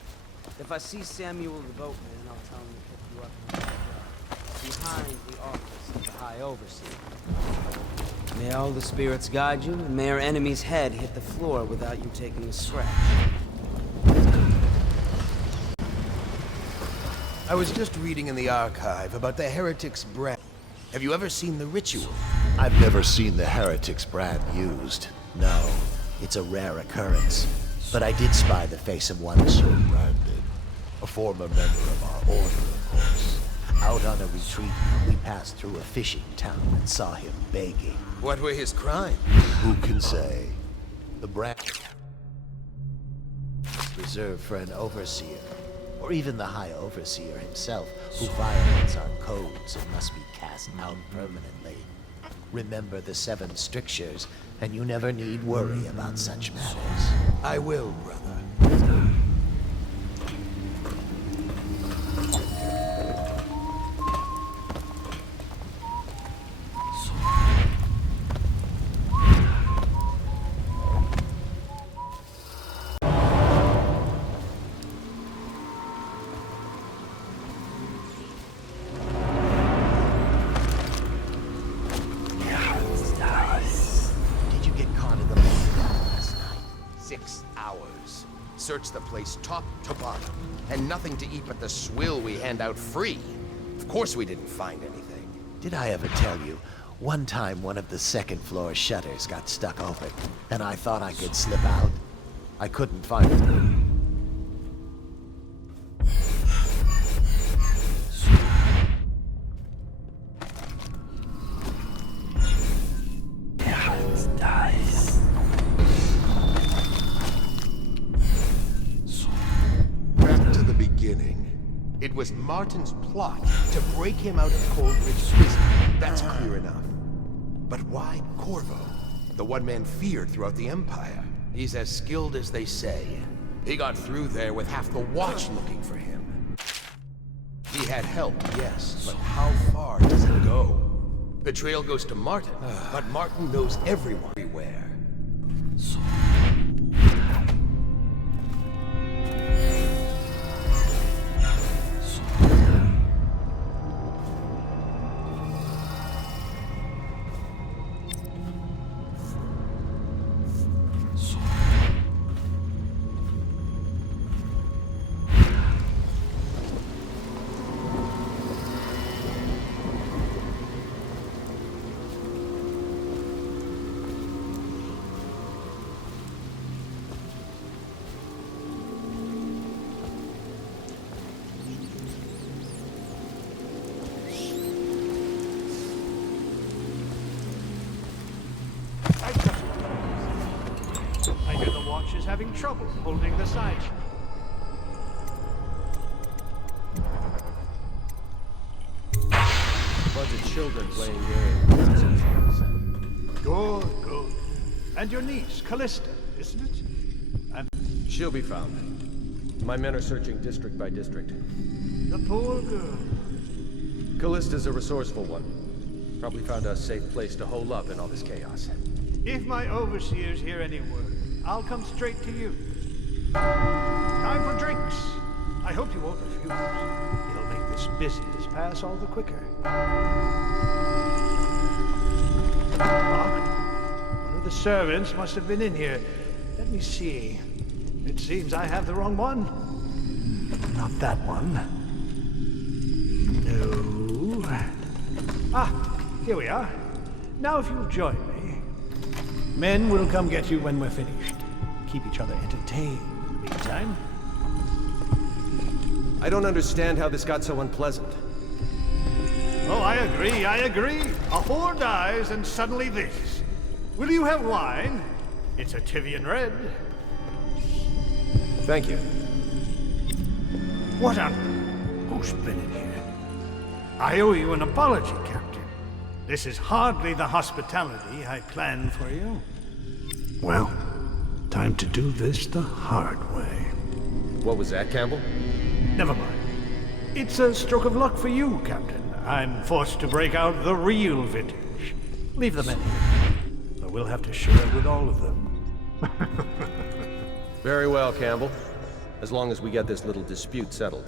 If I see Samuel the boatman, I'll tell him to pick you up behind the office of the High Overseer. May all the spirits guide you, and may our enemy's head hit the floor without you taking a scratch. I was just reading in the archive about the heretic's brand. Have you ever seen the ritual? I've never seen the heretic's brand used. No, it's a rare occurrence. But I did spy the face of one so branded. A former member of our order, of course. Out on a retreat, we passed through a fishing town and saw him begging. What were his crimes? Who can say? The brand reserved for an overseer, or even the High Overseer himself, who violates our codes and must be cast out permanently. Remember the 7 strictures, and you never need worry about such matters. I will, brother. Search the place top to bottom, and nothing to eat but the swill we hand out free. Of course we didn't find anything. Did I ever tell you, one time one of the second floor shutters got stuck open, and I thought I could slip out? I couldn't find it. It was Martin's plot to break him out of Coldridge prison. That's clear enough. But why Corvo? The one man feared throughout the Empire. He's as skilled as they say. He got through there with half the watch looking for him. He had help, yes, but how far does it go? The trail goes to Martin, but Martin knows everyone everywhere. having trouble holding the sideshow. A bunch of children playing games. Good, good. And your niece, Callista, isn't it? She'll be found. My men are searching district by district. The poor girl. Callista's a resourceful one. Probably found a safe place to hole up in all this chaos. If my overseers hear any word, I'll come straight to you. Time for drinks. I hope you won't refuse. It'll make this business pass all the quicker. Locked? One of the servants must have been in here. Let me see. It seems I have the wrong one. Not that one. No. Ah, here we are. Now if you'll join me. Men will come get you when we're finished. Keep each other entertained in the meantime. I don't understand how this got so unpleasant. Oh, I agree, I agree. A whore dies and suddenly this. Will you have wine? It's a Tivian red. Thank you. What on... Who's been in here? I owe you an apology, Captain. This is hardly the hospitality I planned for you. Well, time to do this the hard way. What was that, Campbell? Never mind. It's a stroke of luck for you, Captain. I'm forced to break out the real vintage. Leave them in here. But we'll have to share with all of them. Very well, Campbell. As long as we get this little dispute settled.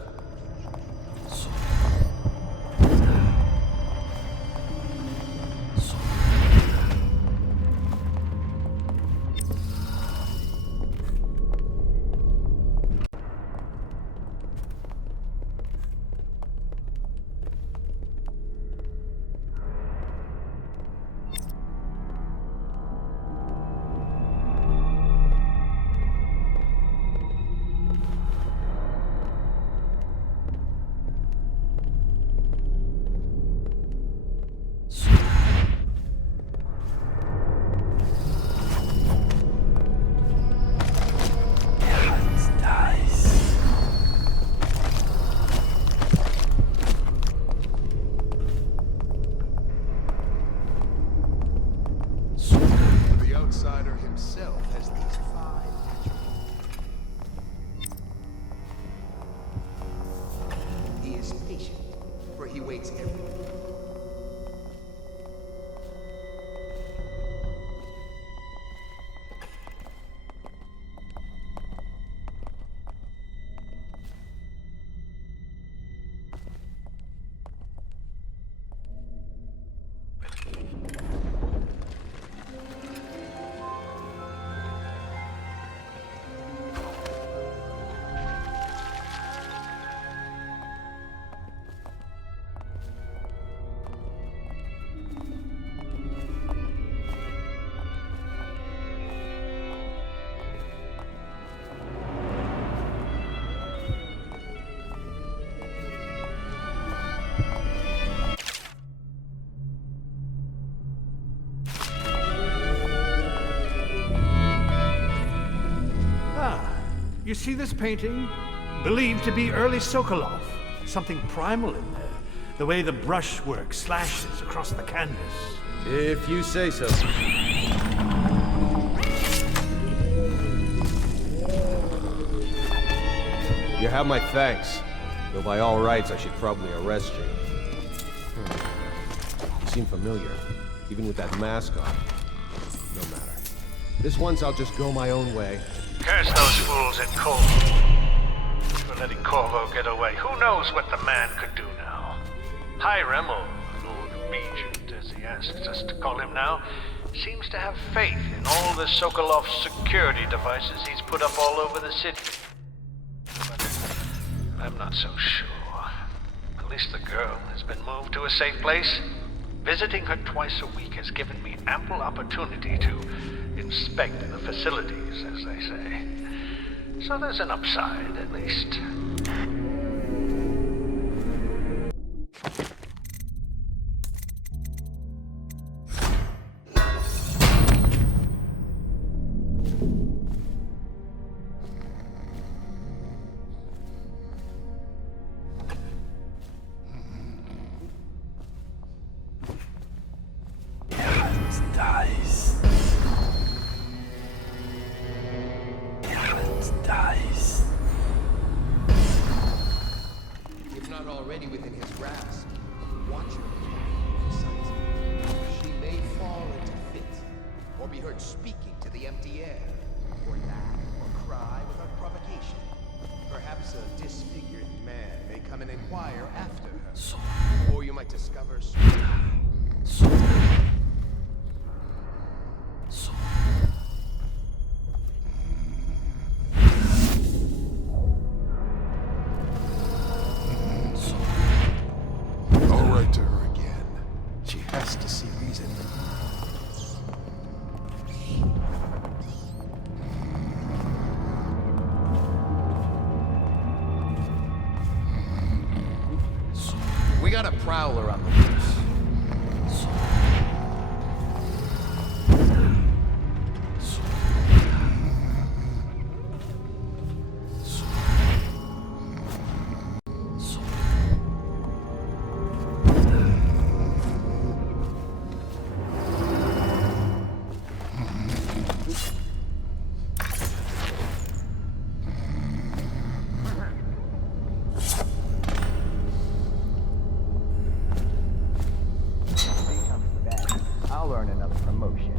You see this painting? Believed to be early Sokolov. Something primal in there. The way the brushwork slashes across the canvas. If you say so. You have my thanks. Though by all rights, I should probably arrest you. You seem familiar, even with that mask on. No matter. This once I'll just go my own way. Curse those fools at Corvo for letting Corvo get away. Who knows what the man could do now? Hiram, or Lord Regent, as he asks us to call him now, seems to have faith in all the Sokolov security devices he's put up all over the city. But I'm not so sure. At least the girl has been moved to a safe place. Visiting her twice a week has given me ample opportunity to inspect the facilities, as they say. So there's an upside, at least. already within his grasp. Watch her, besides, she may fall into fit, or be heard speaking to the empty air, or laugh or cry without provocation. Perhaps a disfigured man may come and inquire after her, or you might discover Go right to her again. She has to see reason. we got a prowler on the loose. I'll earn another promotion.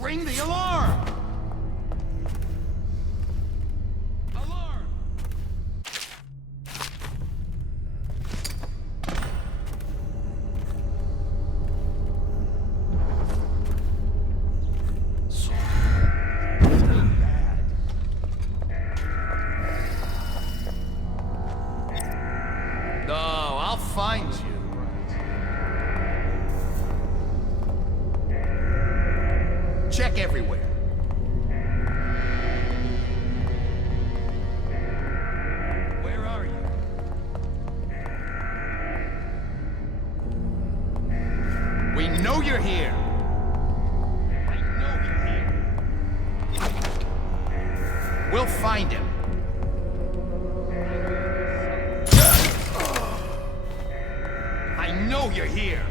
Ring the alarm! No, I'll find you. Check everywhere. Where are you? We know you're here. I know you're here. We'll find him. I know you're here.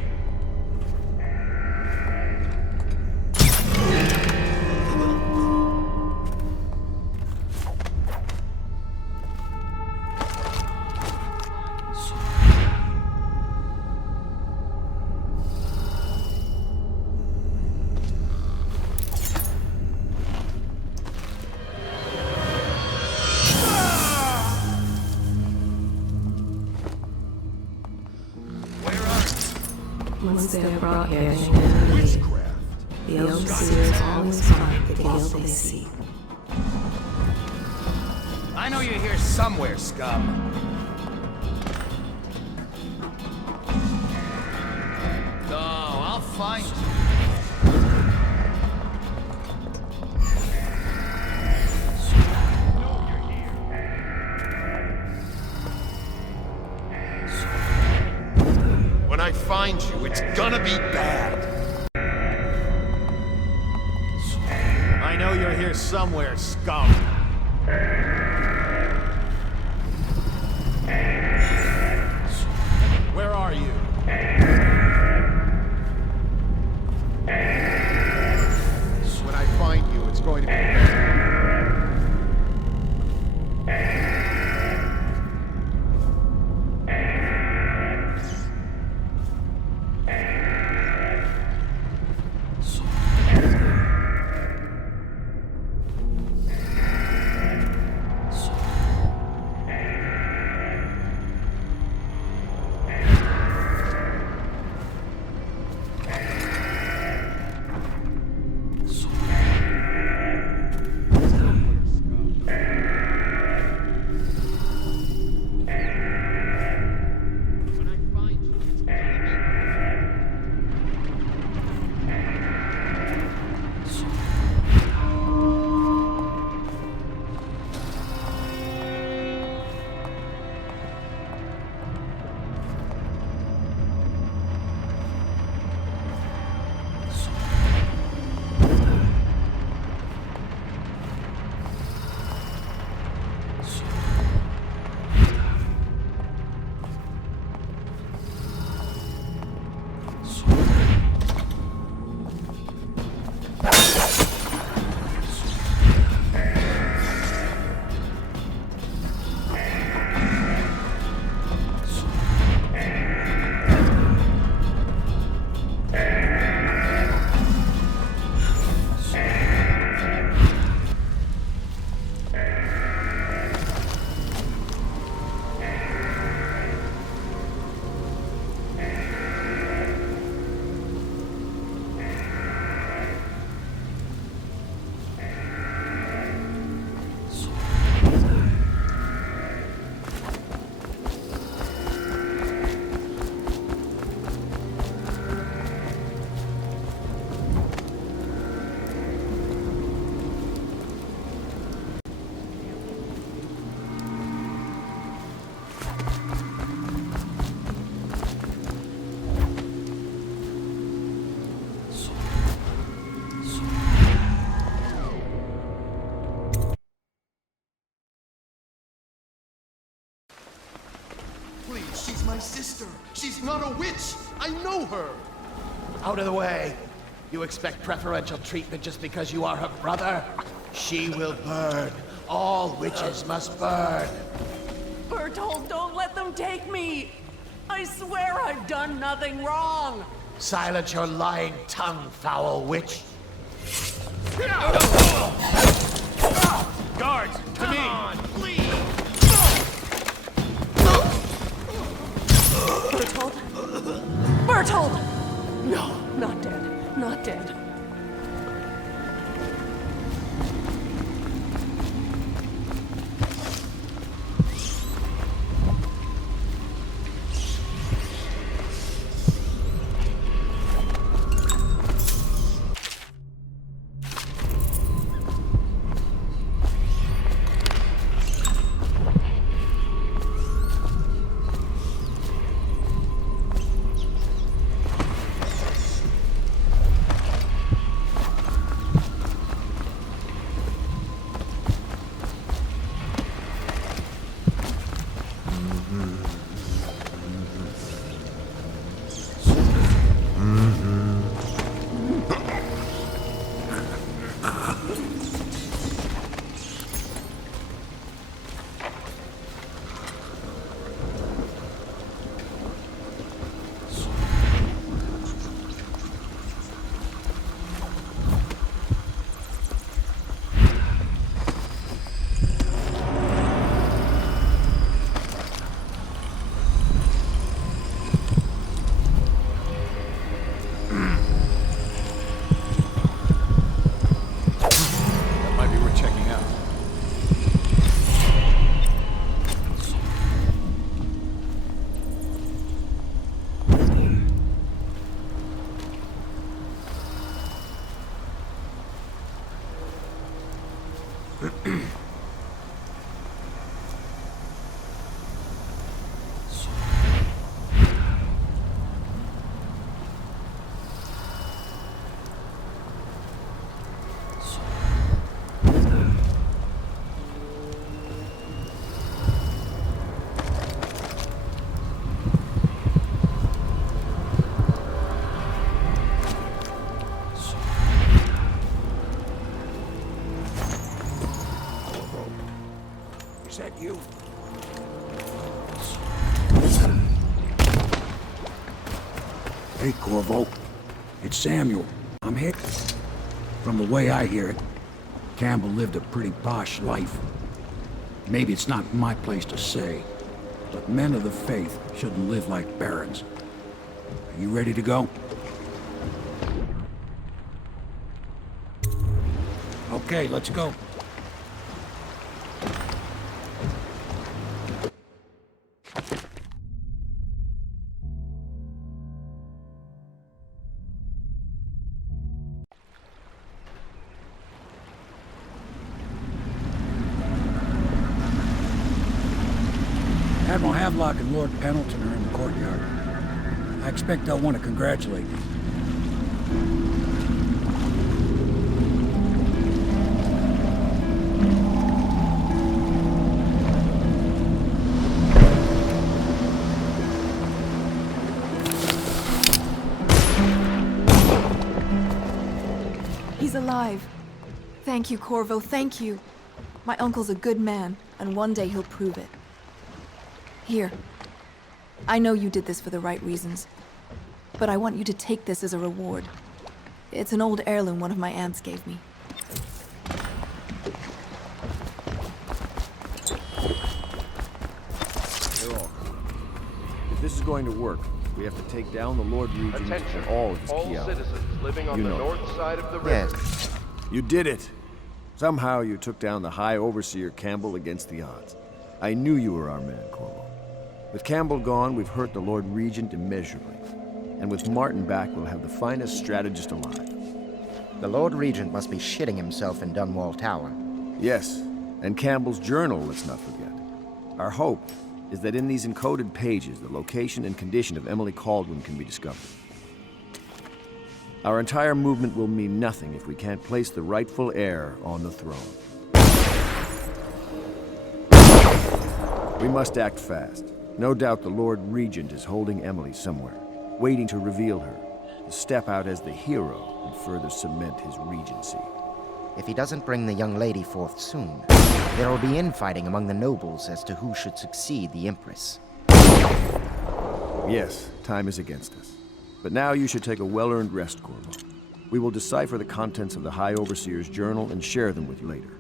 Once they are brought here, they can leave. The overseers always find the guild they seek. I know you're here somewhere, scum. No, I'll find you. When I find you, it's gonna be bad. I know you're here somewhere, scum. Where are you? When I find you, it's going to be bad. sister. She's not a witch. I know her. Out of the way. You expect preferential treatment just because you are her brother? She will burn. All witches must burn. Bertold, don't let them take me! I swear I've done nothing wrong! Silence your lying tongue, foul witch. Guards, to me! Bertold? Bertold! No, not dead. Not dead. Is that you? Hey, Corvo. It's Samuel. I'm here. From the way I hear it, Campbell lived a pretty posh life. Maybe it's not my place to say, but men of the faith shouldn't live like barons. Are you ready to go? Okay, let's go. Admiral Havelock and Lord Pendleton are in the courtyard. I expect they'll want to congratulate you. He's alive. Thank you, Corvo, thank you. My uncle's a good man, and one day he'll prove it. Here. I know you did this for the right reasons, but I want you to take this as a reward. It's an old heirloom one of my aunts gave me. They're all coming. If this is going to work, we have to take down the Lord Regent and all of his key allies. Citizens living on the north side of the river. Yes. You did it. Somehow you took down the High Overseer Campbell against the odds. I knew you were our man, Corvo. With Campbell gone, we've hurt the Lord Regent immeasurably. And with Martin back, we'll have the finest strategist alive. The Lord Regent must be shitting himself in Dunwall Tower. Yes, and Campbell's journal, let's not forget. Our hope is that in these encoded pages, the location and condition of Emily Kaldwin can be discovered. Our entire movement will mean nothing if we can't place the rightful heir on the throne. We must act fast. No doubt the Lord Regent is holding Emily somewhere, waiting to reveal her, to step out as the hero and further cement his regency. If he doesn't bring the young lady forth soon, there will be infighting among the nobles as to who should succeed the Empress. Yes, time is against us. But now you should take a well-earned rest, Corvo. We will decipher the contents of the High Overseer's journal and share them with you later.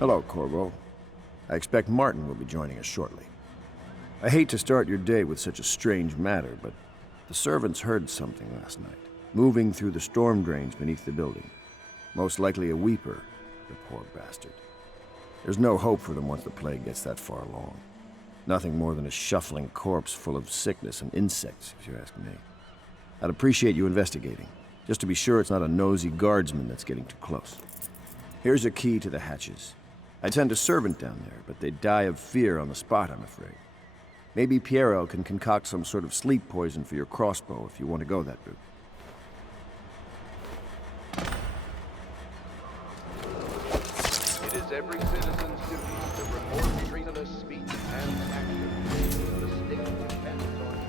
Hello, Corvo. I expect Martin will be joining us shortly. I hate to start your day with such a strange matter, but the servants heard something last night, moving through the storm drains beneath the building. Most likely a weeper, the poor bastard. There's no hope for them once the plague gets that far along. Nothing more than a shuffling corpse full of sickness and insects, if you ask me. I'd appreciate you investigating, just to be sure it's not a nosy guardsman that's getting too close. Here's a key to the hatches. I sent a servant down there, but they'd die of fear on the spot, I'm afraid. Maybe Piero can concoct some sort of sleep poison for your crossbow if you want to go that route. It is every citizen's duty to report treasonous speech and action. The state depends on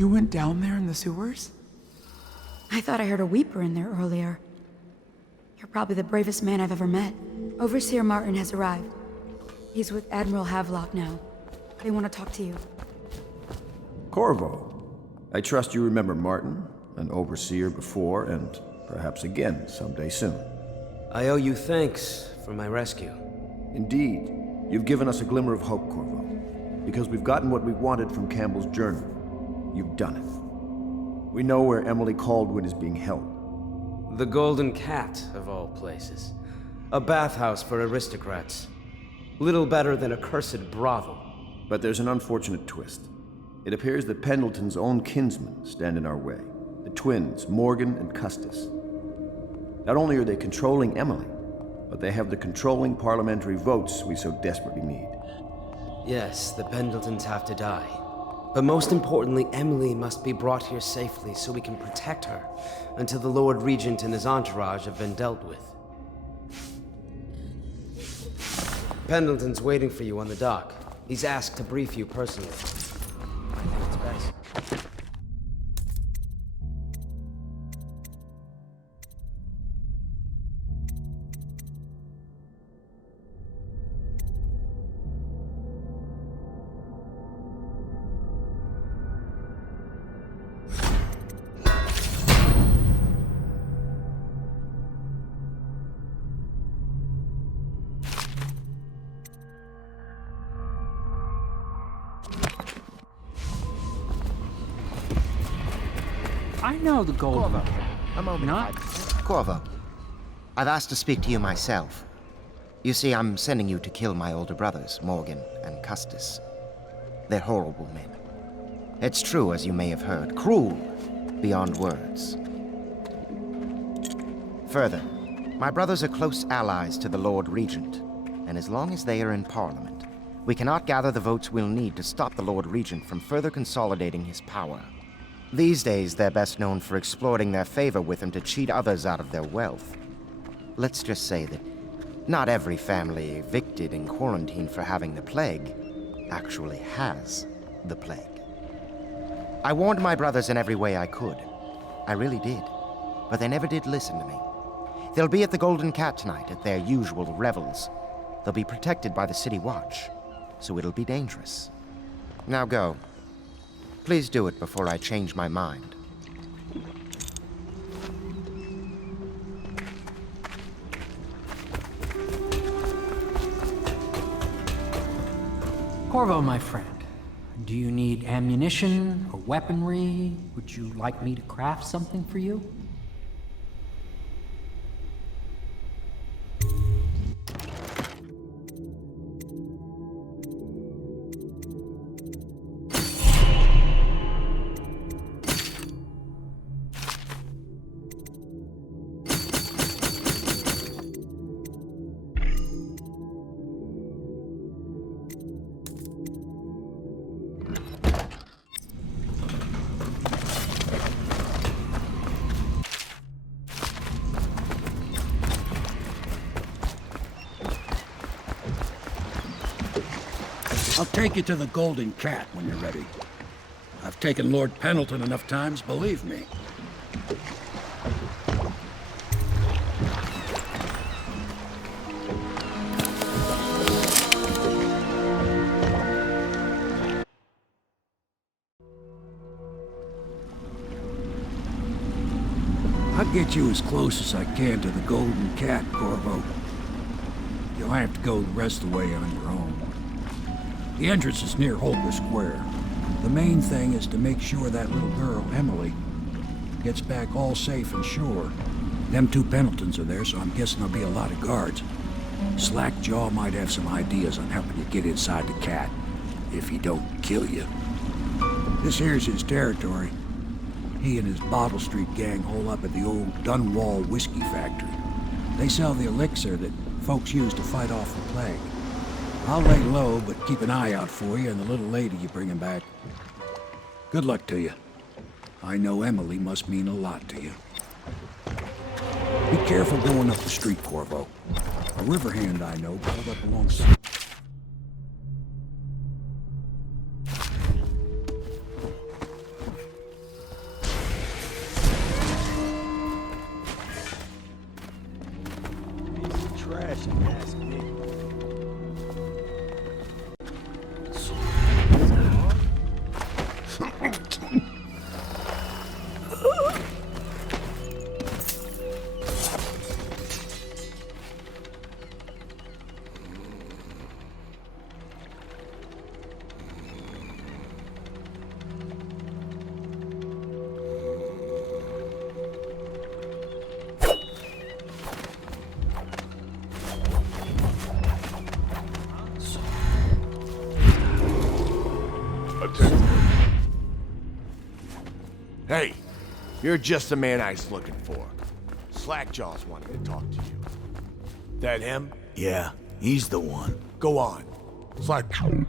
You went down there in the sewers? I thought I heard a weeper in there earlier. You're probably the bravest man I've ever met. Overseer Martin has arrived. He's with Admiral Havelock now. They want to talk to you. Corvo, I trust you remember Martin, an overseer before, and perhaps again someday soon. I owe you thanks for my rescue. Indeed. You've given us a glimmer of hope, Corvo. Because we've gotten what we wanted from Campbell's journal. You've done it. We know where Emily Kaldwin is being held. The Golden Cat, of all places. A bathhouse for aristocrats. Little better than a cursed brothel. But there's an unfortunate twist. It appears that Pendleton's own kinsmen stand in our way. The twins, Morgan and Custis. Not only are they controlling Emily, but they have the controlling parliamentary votes we so desperately need. Yes, the Pendletons have to die. But most importantly, Emily must be brought here safely so we can protect her until the Lord Regent and his entourage have been dealt with. Pendleton's waiting for you on the dock. He's asked to brief you personally. I think it's best. I know the golden cat. A moment. Not? Corvo, I've asked to speak to you myself. You see, I'm sending you to kill my older brothers, Morgan and Custis. They're horrible men. It's true, as you may have heard, cruel beyond words. Further, my brothers are close allies to the Lord Regent, and as long as they are in Parliament, we cannot gather the votes we'll need to stop the Lord Regent from further consolidating his power. These days, they're best known for exploiting their favor with him to cheat others out of their wealth. Let's just say that not every family evicted and quarantined for having the plague actually has the plague. I warned my brothers in every way I could. I really did. But they never did listen to me. They'll be at the Golden Cat tonight at their usual revels. They'll be protected by the City Watch, so it'll be dangerous. Now go. Please do it before I change my mind. Corvo, my friend, do you need ammunition or weaponry? Would you like me to craft something for you? I'll take you to the Golden Cat when you're ready. I've taken Lord Pendleton enough times, believe me. I'll get you as close as I can to the Golden Cat, Corvo. You'll have to go the rest of the way on your own. The entrance is near Holger Square. The main thing is to make sure that little girl, Emily, gets back all safe and sure. Them two Pendletons are there, so I'm guessing there'll be a lot of guards. Slackjaw might have some ideas on helping you get inside the cat, if he don't kill you. This here's his territory. He and his Bottle Street gang hole up at the old Dunwall whiskey factory. They sell the elixir that folks use to fight off the plague. I'll lay low, but keep an eye out for you and the little lady you bring him back. Good luck to you. I know Emily must mean a lot to you. Be careful going up the street, Corvo. A river hand I know pulled up alongside. Piece of trash, if you ask me. Hey, you're just the man I was looking for. Slackjaw's wanting to talk to you. That him? Yeah, he's the one. Go on. Slackjaw.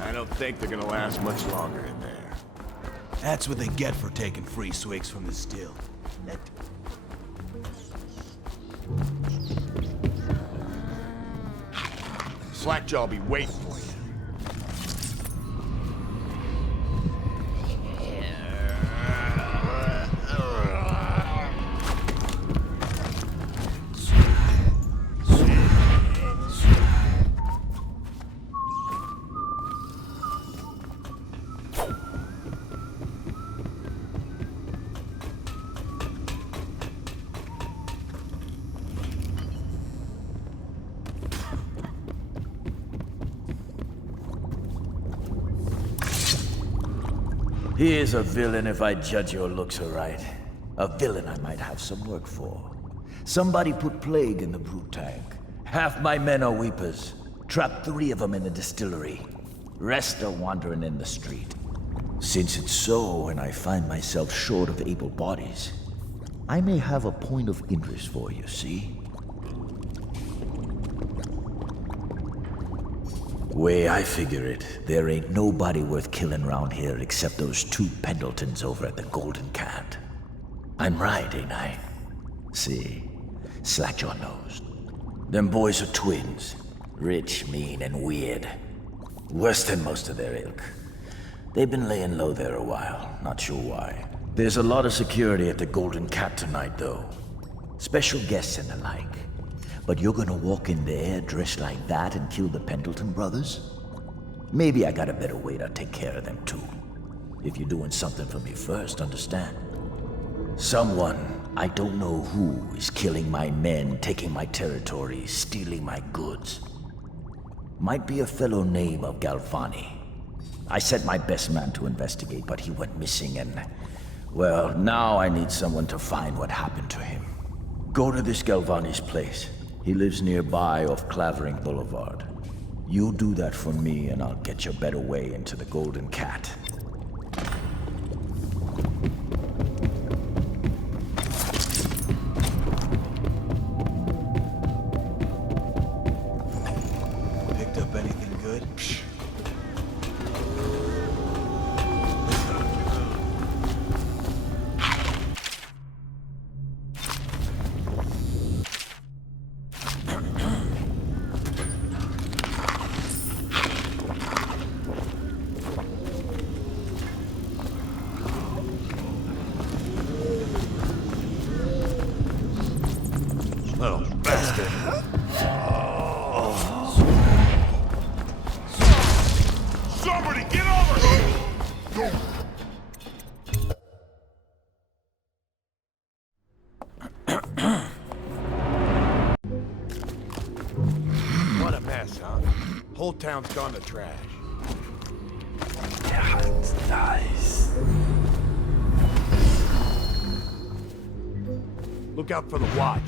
I don't think they're gonna last much longer in there. That's what they get for taking free swigs from the still. Slackjaw'll be waiting for you. He is a villain if I judge your looks aright. A villain I might have some work for. Somebody put plague in the brute tank. Half my men are weepers. Trapped 3 of them in the distillery. Rest are wandering in the street. Since it's so, and I find myself short of able bodies, I may have a point of interest for you, see? Way I figure it, there ain't nobody worth killing round here except those 2 Pendletons over at the Golden Cat. I'm right, ain't I? See? Slack your nose. Them boys are twins. Rich, mean, and weird. Worse than most of their ilk. They've been laying low there a while, not sure why. There's a lot of security at the Golden Cat tonight, though. Special guests and the like. But you're gonna walk in there dressed like that and kill the Pendleton brothers? Maybe I got a better way to take care of them too. If you're doing something for me first, understand? Someone, I don't know who, is killing my men, taking my territory, stealing my goods. Might be a fellow named of Galvani. I sent my best man to investigate, but he went missing and... well, now I need someone to find what happened to him. Go to this Galvani's place. He lives nearby off Clavering Boulevard. You do that for me and I'll get you a better way into the Golden Cat. Picked up anything good? Little bastard. Somebody get over here! What a mess, huh? Whole town's gone to trash. Nice. Look out for the watch.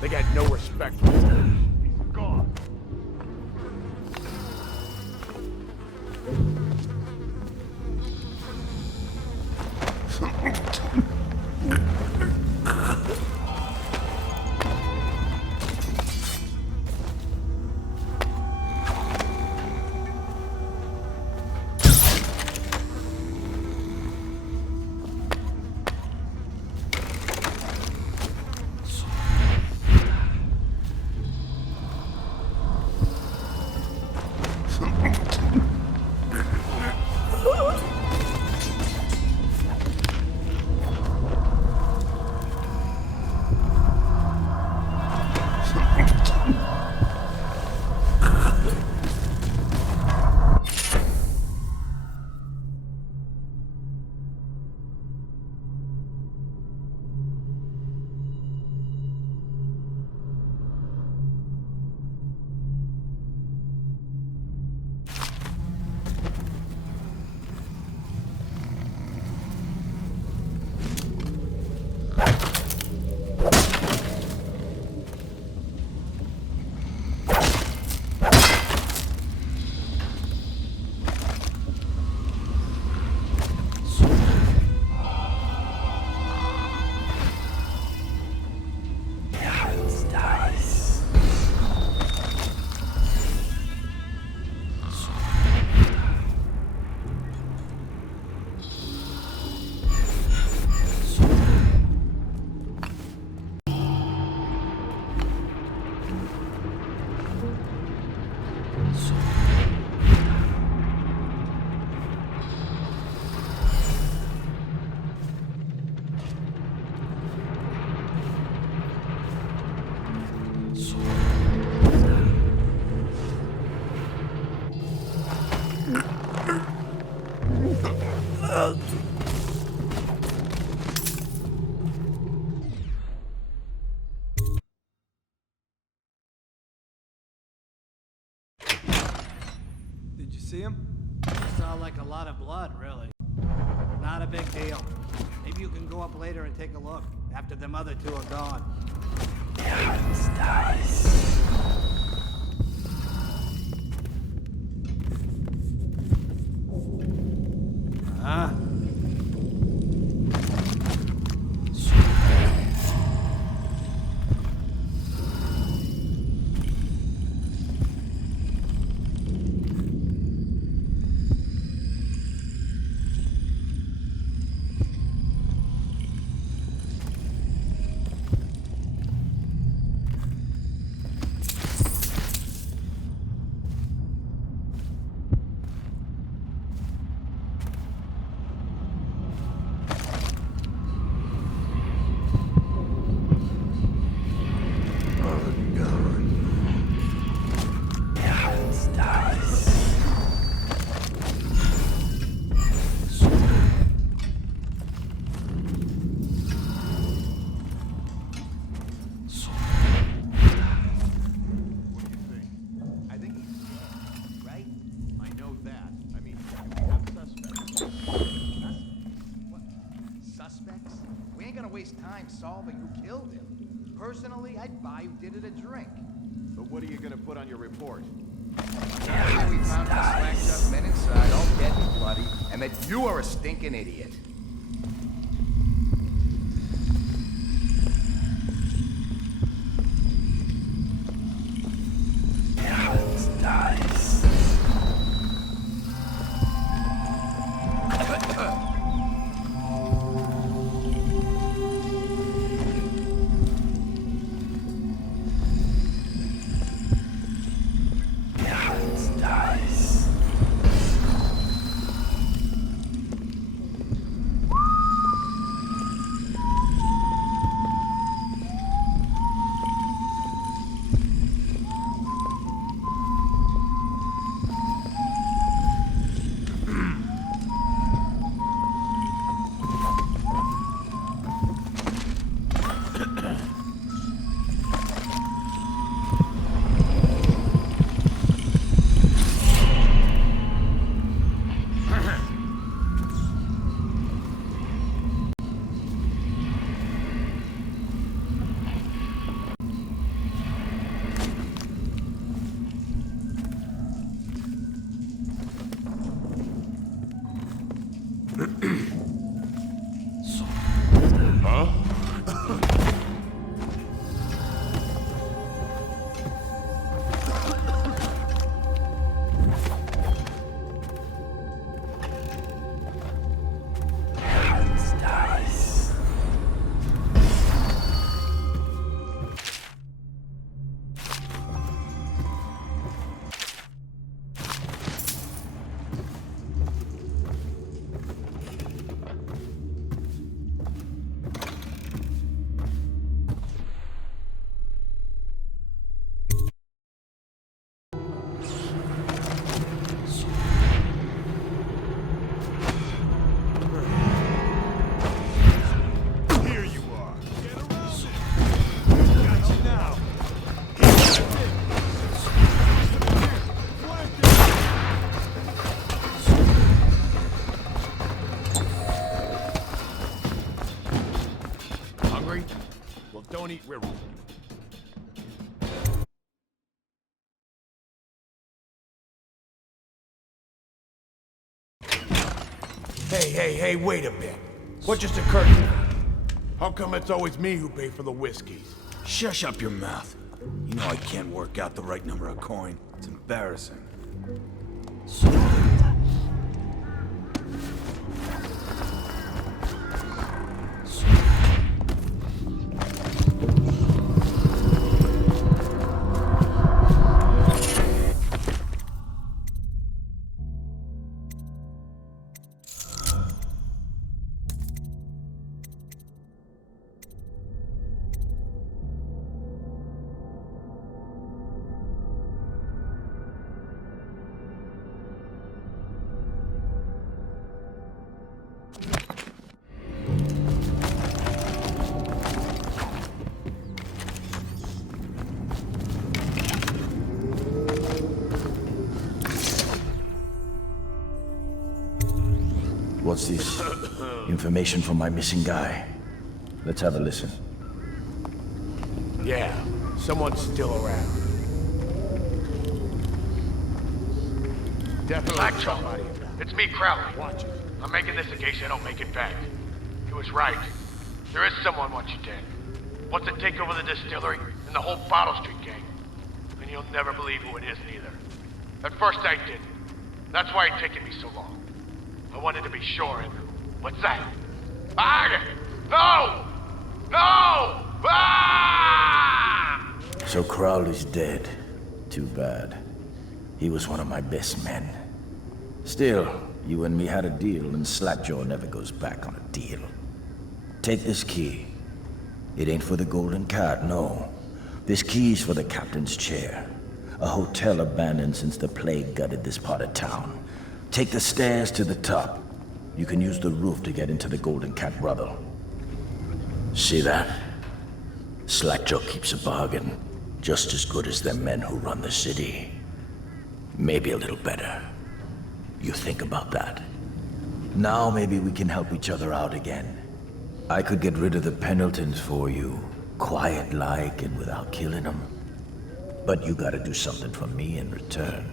They got no respect for us. Gone. Did you see him? Saw like a lot of blood, really. Not Not a big deal. Maybe you can go up later and take a look, after them other two are gone. Huh? Solving who killed him. Personally, I'd buy who did it a drink. But what are you gonna put on your report? That we found the slacked up men inside, all dead and bloody, and that you are a stinking idiot. Don't eat river. Hey, wait a bit. What just occurred to me? How come it's always me who pay for the whiskeys? Shush up your mouth. You know I can't work out the right number of coin. It's embarrassing. What's this? Information from my missing guy. Let's have a listen. Yeah, someone's still around. Definitely somebody. It's me, Crowley. Watch it. I'm making this in case I don't make it back. He was right. There is someone wants you dead. Wants to take over the distillery and the whole Bottle Street gang. And you'll never believe who it is neither. At first I didn't. That's why it's taken me so long. I wanted to be sure and... What's that? Ah! No! No! Ah! So Crowley's dead. Too bad. He was one of my best men. Still, you and me had a deal, and Slackjaw never goes back on a deal. Take this key. It ain't for the Golden Cat, no. This key's for the captain's chair. A hotel abandoned since the plague gutted this part of town. Take the stairs to the top. You can use the roof to get into the Golden Cat brothel. See that? Slackjaw keeps a bargain. Just as good as the men who run the city. Maybe a little better. You think about that. Now maybe we can help each other out again. I could get rid of the Pendletons for you, quiet-like and without killing them. But you gotta do something for me in return.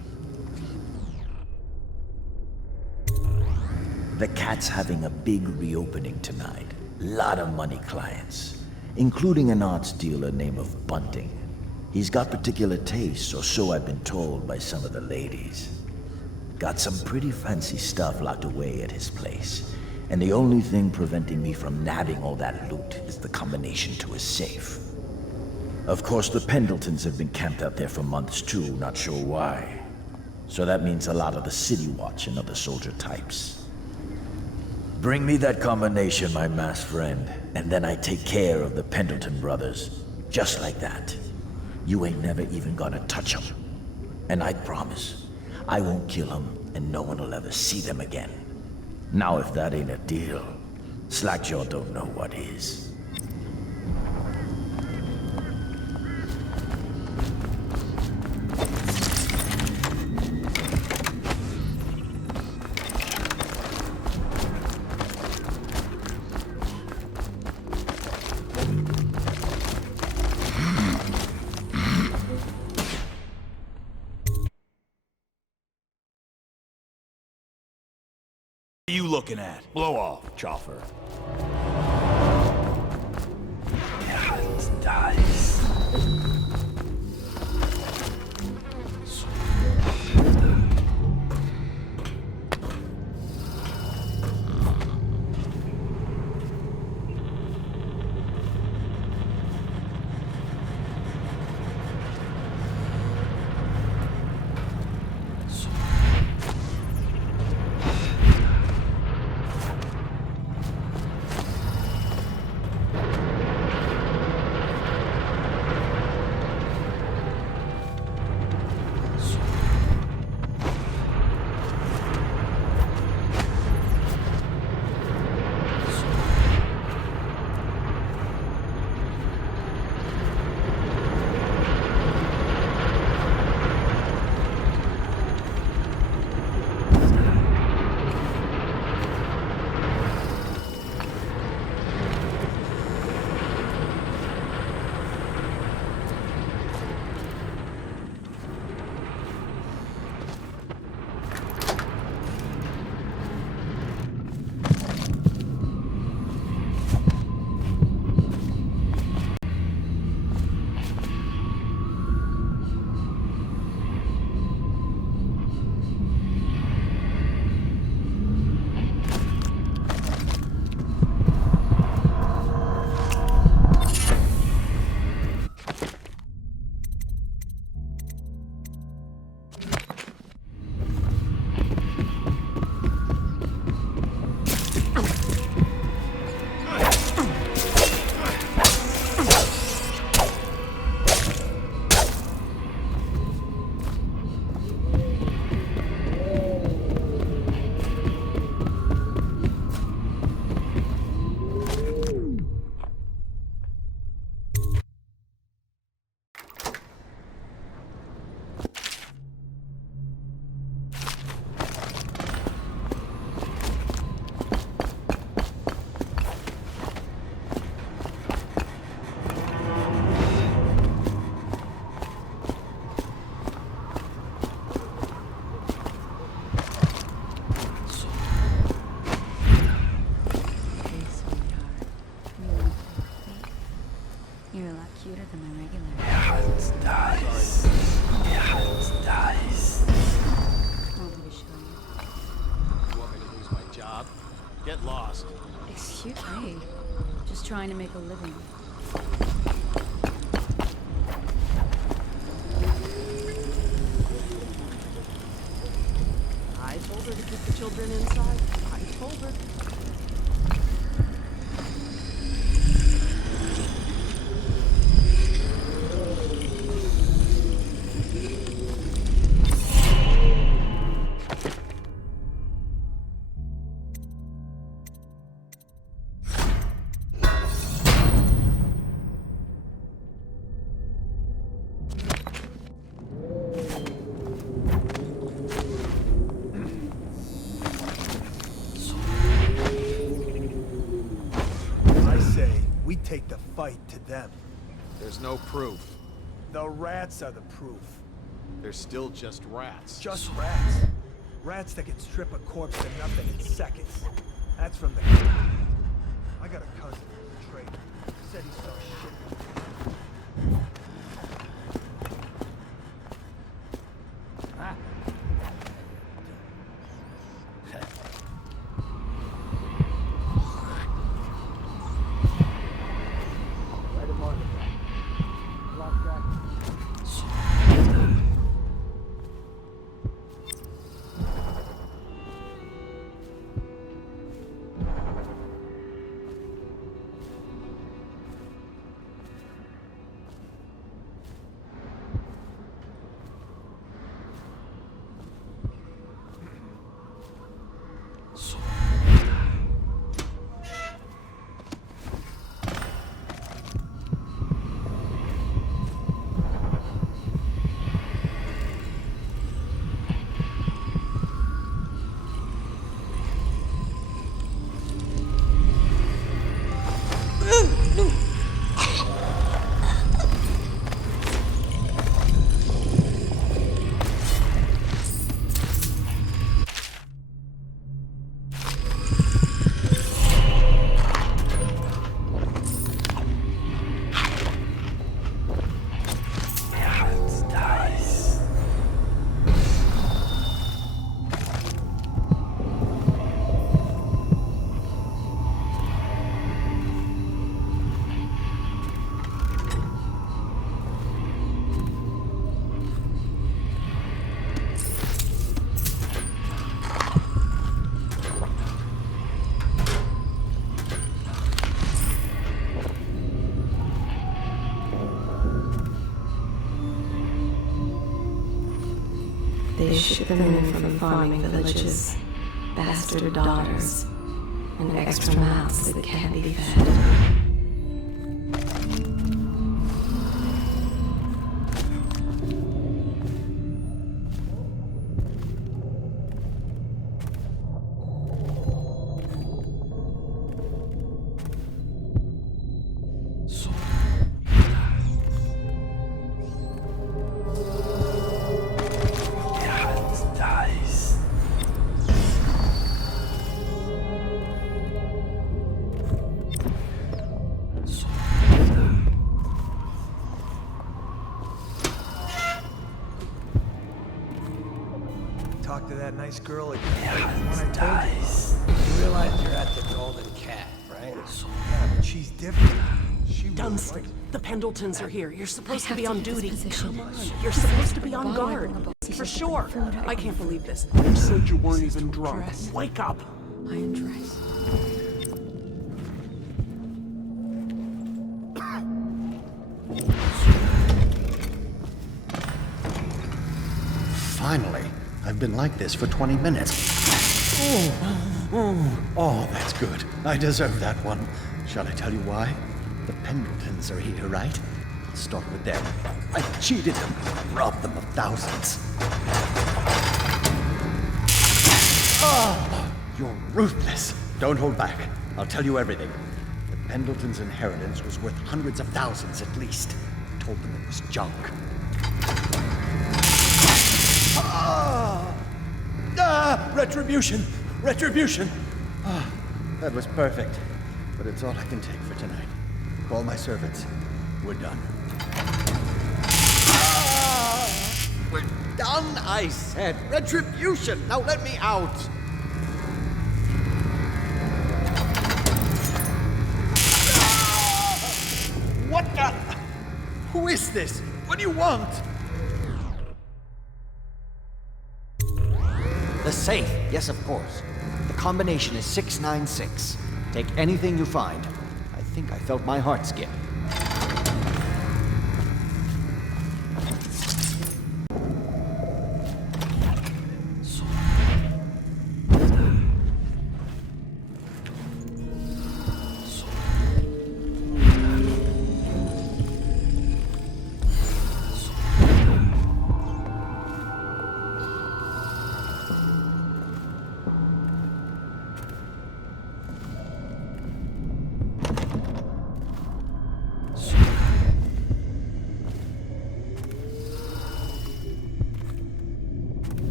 The Cat's having a big reopening tonight. Lot of money clients, including an arts dealer named of Bunting. He's got particular tastes, or so I've been told by some of the ladies. Got some pretty fancy stuff locked away at his place. And the only thing preventing me from nabbing all that loot is the combination to his safe. Of course, the Pendletons have been camped out there for months too, not sure why. So that means a lot of the City Watch and other soldier types. Bring me that combination, my masked friend, and then I take care of the Pendleton brothers. Just like that. You ain't never even gonna touch them. And I promise, I won't kill them, and no one will ever see them again. Now if that ain't a deal, Slackjaw don't know what is. What are you looking at? Blow off, Choffer. Dice. get lost. Excuse me. Just trying to make a living. I told her to keep the children inside. I told her. Take the fight to them. There's no proof. The rats are the proof. They're still just rats. Just rats. Rats that can strip a corpse to nothing in seconds. That's from the... I got a cousin, a trader. Said he saw shit. Ah. They ship them in from farming villages, bastard daughters, and extra mouths that can't be fed. Talk to that nice girl again. When I told you realize you're at the Golden Cat, right? Yeah, but she's different. She Dunstan, the Pendletons are here. You're supposed to be on duty. Come on. You're supposed to be on guard. For sure. I can't believe this. You said you weren't even drunk. Wake up. I am dressed. Finally. I've been like this for 20 minutes. Oh, that's good. I deserve that one. Shall I tell you why? The Pendletons are here, right? Let's start with them. I cheated them, robbed them of thousands. Oh, you're ruthless. Don't hold back. I'll tell you everything. The Pendletons' inheritance was worth hundreds of thousands at least. I told them it was junk. Retribution! Retribution! That was perfect. But it's all I can take for tonight. Call my servants. We're done. We're done, I said! Retribution! Now let me out! What the? Who is this? What do you want? The safe. Yes, of course. The combination is 696. Take anything you find. I think I felt my heart skip.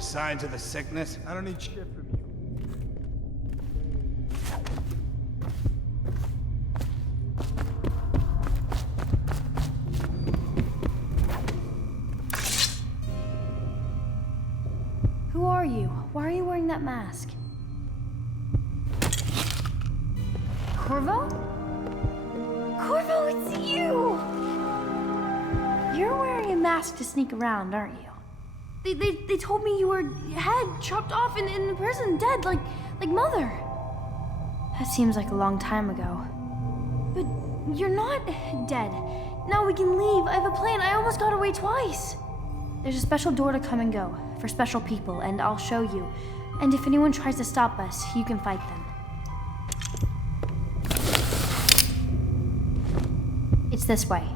Signs of the sickness? I don't need shit from you. Who are you? Why are you wearing that mask? Corvo? Corvo, it's you! You're wearing a mask to sneak around, aren't you? They told me you were head chopped off in the prison, dead, like Mother. That seems like a long time ago. But you're not dead. Now we can leave. I have a plan. I almost got away twice. There's a special door to come and go for special people, and I'll show you. And if anyone tries to stop us, you can fight them. It's this way.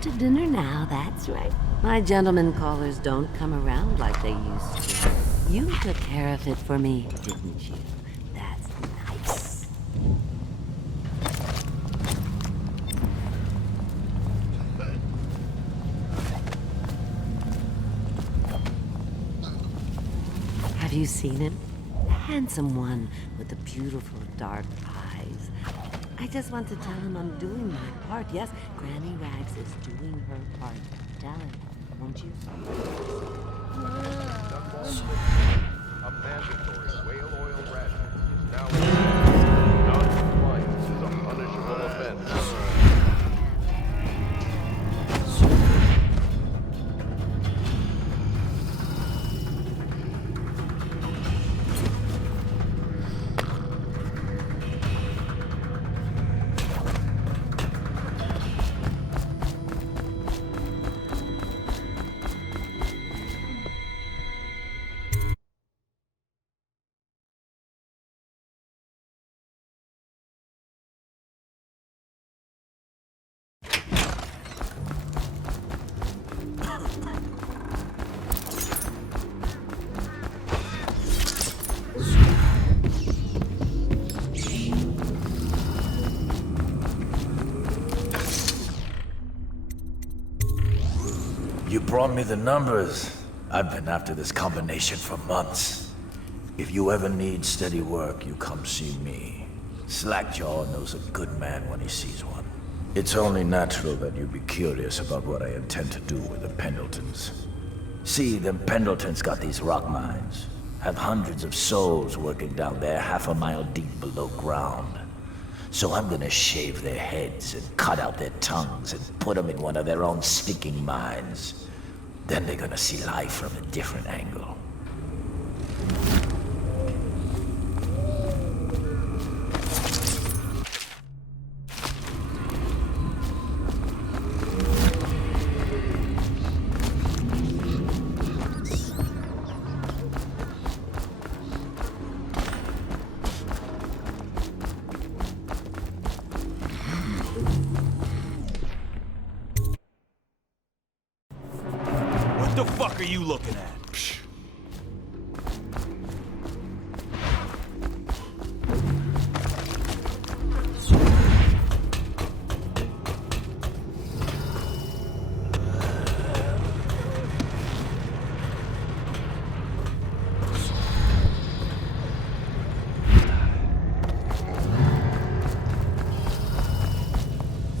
To dinner now, that's right. My gentlemen callers don't come around like they used to. You took care of it for me, didn't you? That's nice. Have you seen him? The handsome one with the beautiful dark eyes. I just want to tell him I'm doing my part. Yes, Granny Rags is doing her part. Tell him, won't you? A mandatory whale oil ration is now non-compliance is a punishable offense. You brought me the numbers. I've been after this combination for months. If you ever need steady work, you come see me. Slackjaw knows a good man when he sees one. It's only natural that you'd be curious about what I intend to do with the Pendletons. See, them Pendletons got these rock mines. Have hundreds of souls working down there 1/2 mile deep below ground. So I'm gonna shave their heads and cut out their tongues and put them in one of their own stinking mines. Then they're gonna see life from a different angle. What the fuck are you looking at? Psh.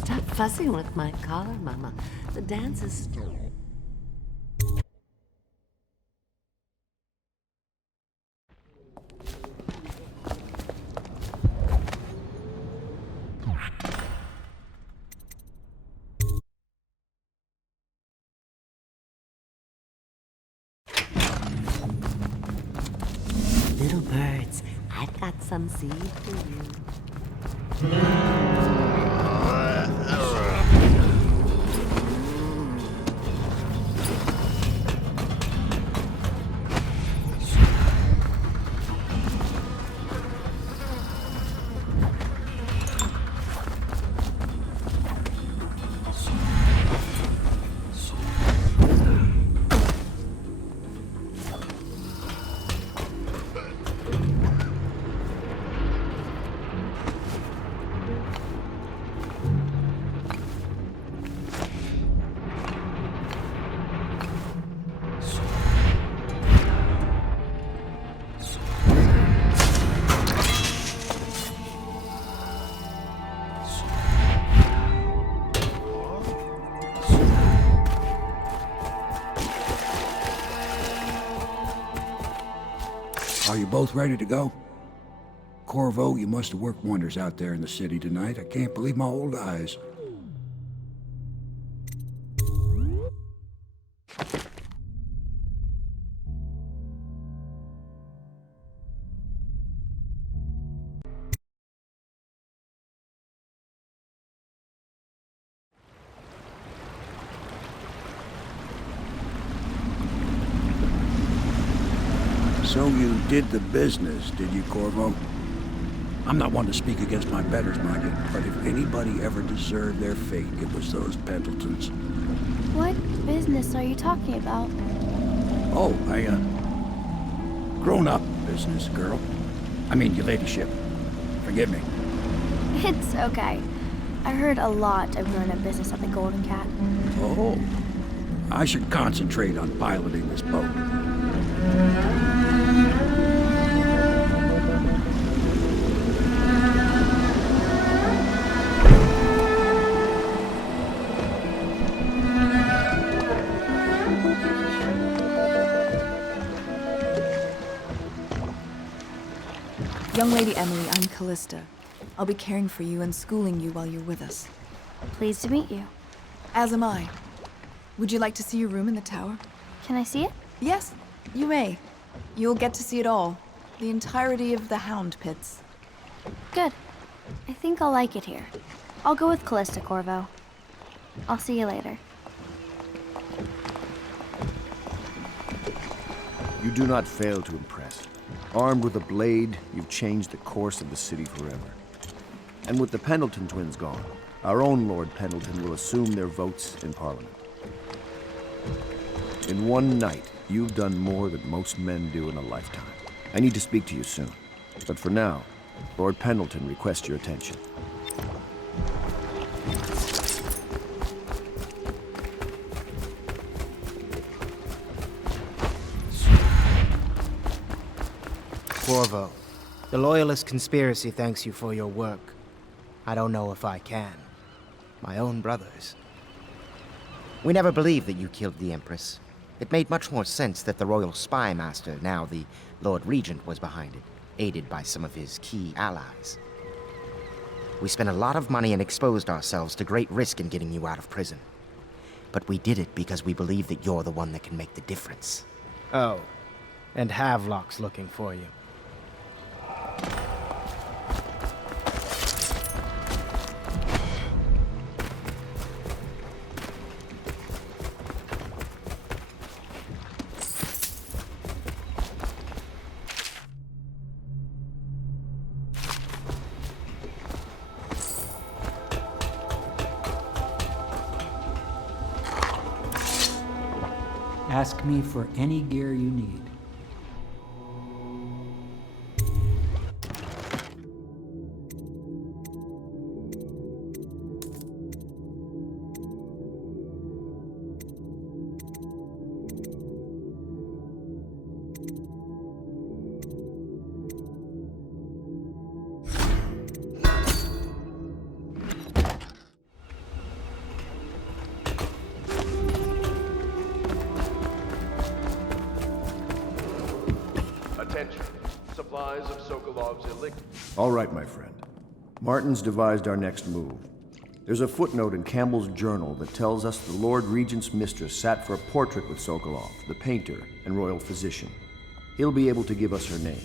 Stop fussing with my collar, Mama. The dance is... Little birds, I've got some seed for you. Are you both ready to go? Corvo, you must have worked wonders out there in the city tonight. I can't believe my old eyes. So you did the business, did you, Corvo? I'm not one to speak against my betters, mind you, but if anybody ever deserved their fate, it was those Pendletons. What business are you talking about? Oh, grown-up business, girl. I mean, your ladyship. Forgive me. It's okay. I heard a lot of grown-up business at the Golden Cat. Oh. I should concentrate on piloting this boat. Young Lady Emily, I'm Callista. I'll be caring for you and schooling you while you're with us. Pleased to meet you. As am I. Would you like to see your room in the tower? Can I see it? Yes, you may. You'll get to see it all. The entirety of the Hound Pits. Good. I think I'll like it here. I'll go with Callista, Corvo. I'll see you later. You do not fail to impress. Armed with a blade, you've changed the course of the city forever. And with the Pendleton twins gone, our own Lord Pendleton will assume their votes in Parliament. In one night, you've done more than most men do in a lifetime. I need to speak to you soon. But for now, Lord Pendleton requests your attention. Corvo, the Loyalist conspiracy thanks you for your work. I don't know if I can. My own brothers. We never believed that you killed the Empress. It made much more sense that the Royal Spy Master, now the Lord Regent, was behind it, aided by some of his key allies. We spent a lot of money and exposed ourselves to great risk in getting you out of prison. But we did it because we believe that you're the one that can make the difference. Oh, and Havelock's looking for you. Ask me for any gear you need. Supplies of Sokolov's elixir. All right, my friend. Martin's devised our next move. There's a footnote in Campbell's journal that tells us the Lord Regent's mistress sat for a portrait with Sokolov, the painter and royal physician. He'll be able to give us her name.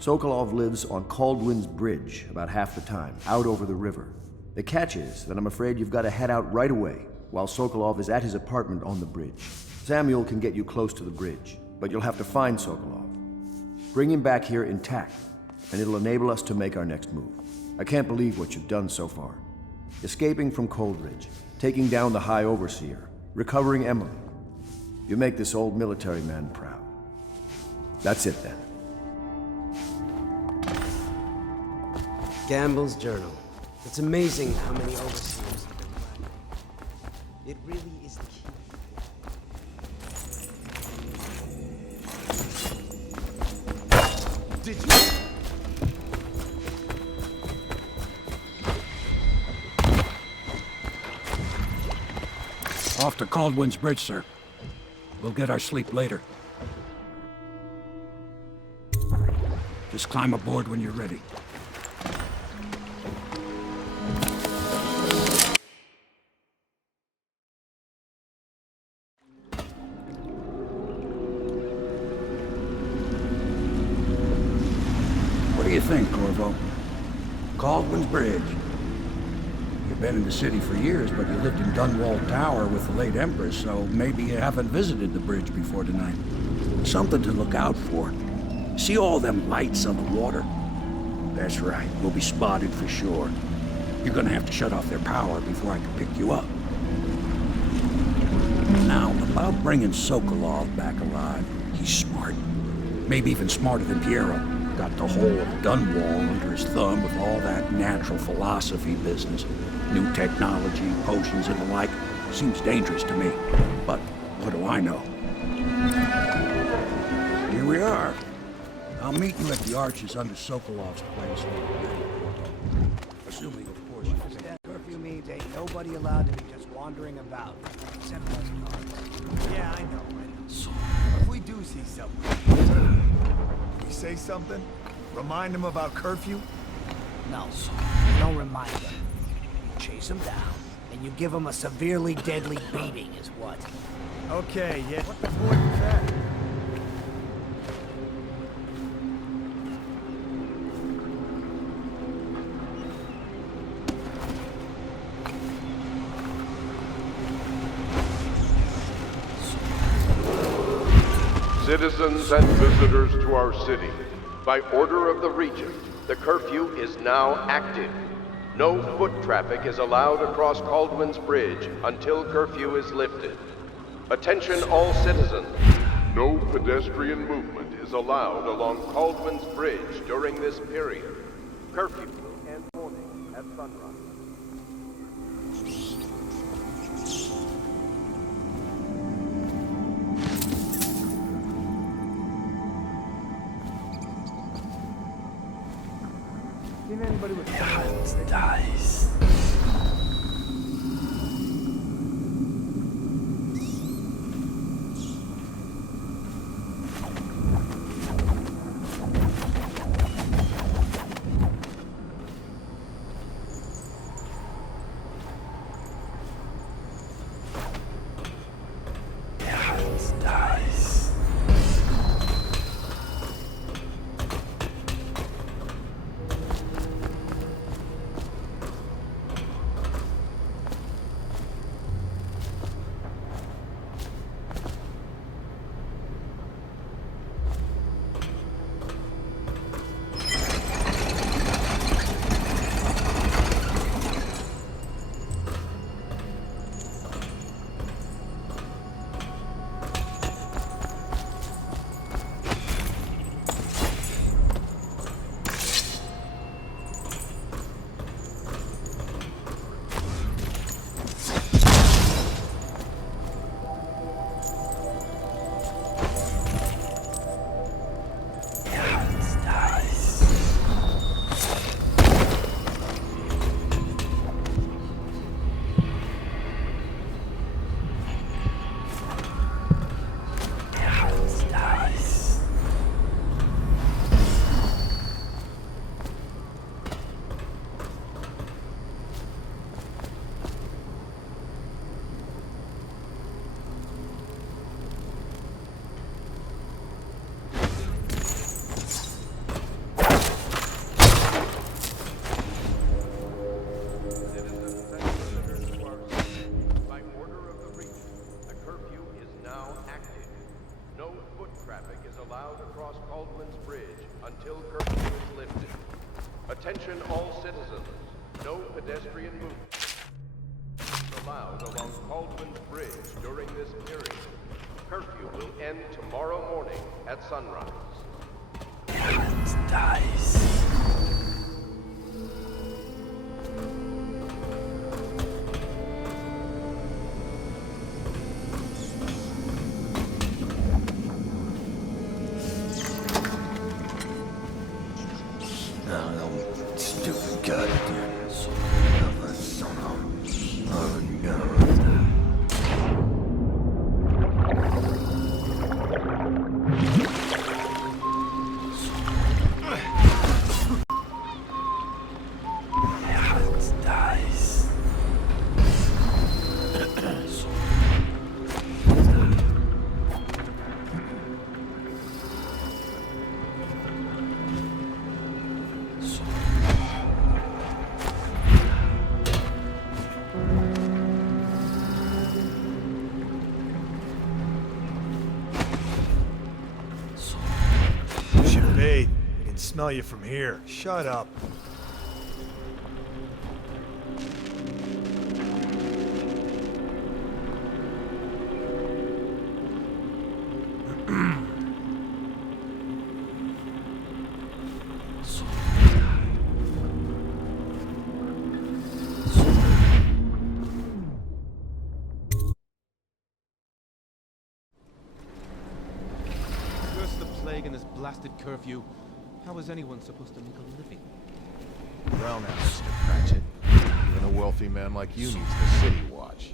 Sokolov lives on Caldwin's Bridge about half the time, out over the river. The catch is that I'm afraid you've got to head out right away while Sokolov is at his apartment on the bridge. Samuel can get you close to the bridge, but you'll have to find Sokolov. Bring him back here intact, and it'll enable us to make our next move. I can't believe what you've done so far. Escaping from Coldridge, taking down the High Overseer, recovering Emily. You make this old military man proud. That's it then. Gamble's journal. It's amazing how many overseers have been black. It really is the key. Did you? Off to Caldwin's Bridge, sir. We'll get our sleep later. Just climb aboard when you're ready. What do you think, Corvo? Caldwin's Bridge. You've been in the city for years, but you lived in Dunwall Tower with the late Empress, so maybe you haven't visited the bridge before tonight. Something to look out for. See all them lights on the water? That's right, we'll be spotted for sure. You're gonna have to shut off their power before I can pick you up. Now, about bringing Sokolov back alive, he's smart. Maybe even smarter than Piero. Got the whole of Dunwall under his thumb with all that natural philosophy business. New technology, potions and the like. Seems dangerous to me. But what do I know? Here we are. I'll meet you at the arches under Sokolov's place. Assuming, of course, you can. Curfew means ain't nobody allowed to be just wandering about. Except us guards. Yeah, I know. If we do see someone... We say something? Remind him about curfew? No, sir. Don't remind them. You chase them down, and you give them a severely deadly beating is what. Okay, yeah. What the boy was that? Citizens and visitors to our city, by order of the Regent, the curfew is now active. No foot traffic is allowed across Caldwin's Bridge until curfew is lifted. Attention all citizens. No pedestrian movement is allowed along Caldwin's Bridge during this period. Curfew will end morning at sunrise. Seen anybody with dies. traffic is allowed across Caldwell's Bridge until curfew is lifted. Attention all citizens. No pedestrian movement is allowed along Caldwell's Bridge during this period. Curfew will end tomorrow morning at sunrise. Dice. Stupid goddamn son of a son of... Oh no. Smell you from here. Shut up. Curse the plague and this blasted curfew. How is anyone supposed to make a living? Well now, Mr. Cratchit. Even a wealthy man like you needs the city watch.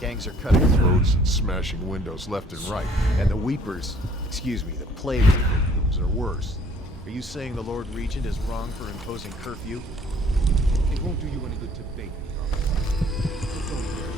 Gangs are cutting throats and smashing windows left and right. And the weepers, excuse me, the plague victims are worse. Are you saying the Lord Regent is wrong for imposing curfew? It won't do you any good to bait me, officer. Don't worry.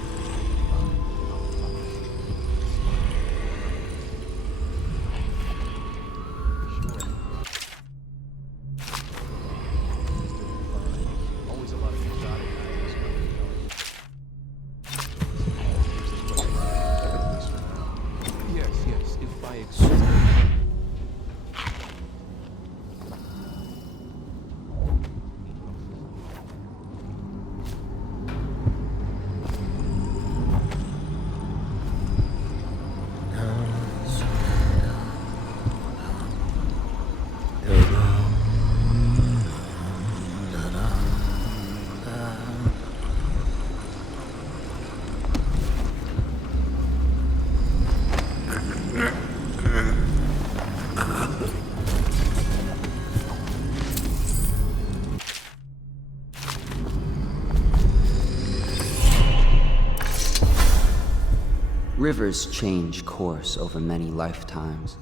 Rivers change course over many lifetimes,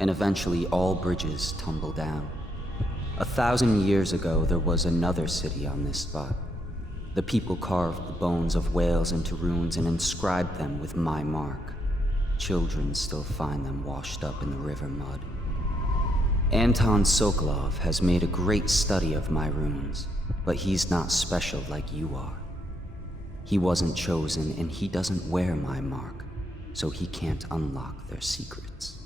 and eventually all bridges tumble down. 1,000 years ago, there was another city on this spot. The people carved the bones of whales into runes and inscribed them with my mark. Children still find them washed up in the river mud. Anton Sokolov has made a great study of my runes, but he's not special like you are. He wasn't chosen, and he doesn't wear my mark, so he can't unlock their secrets.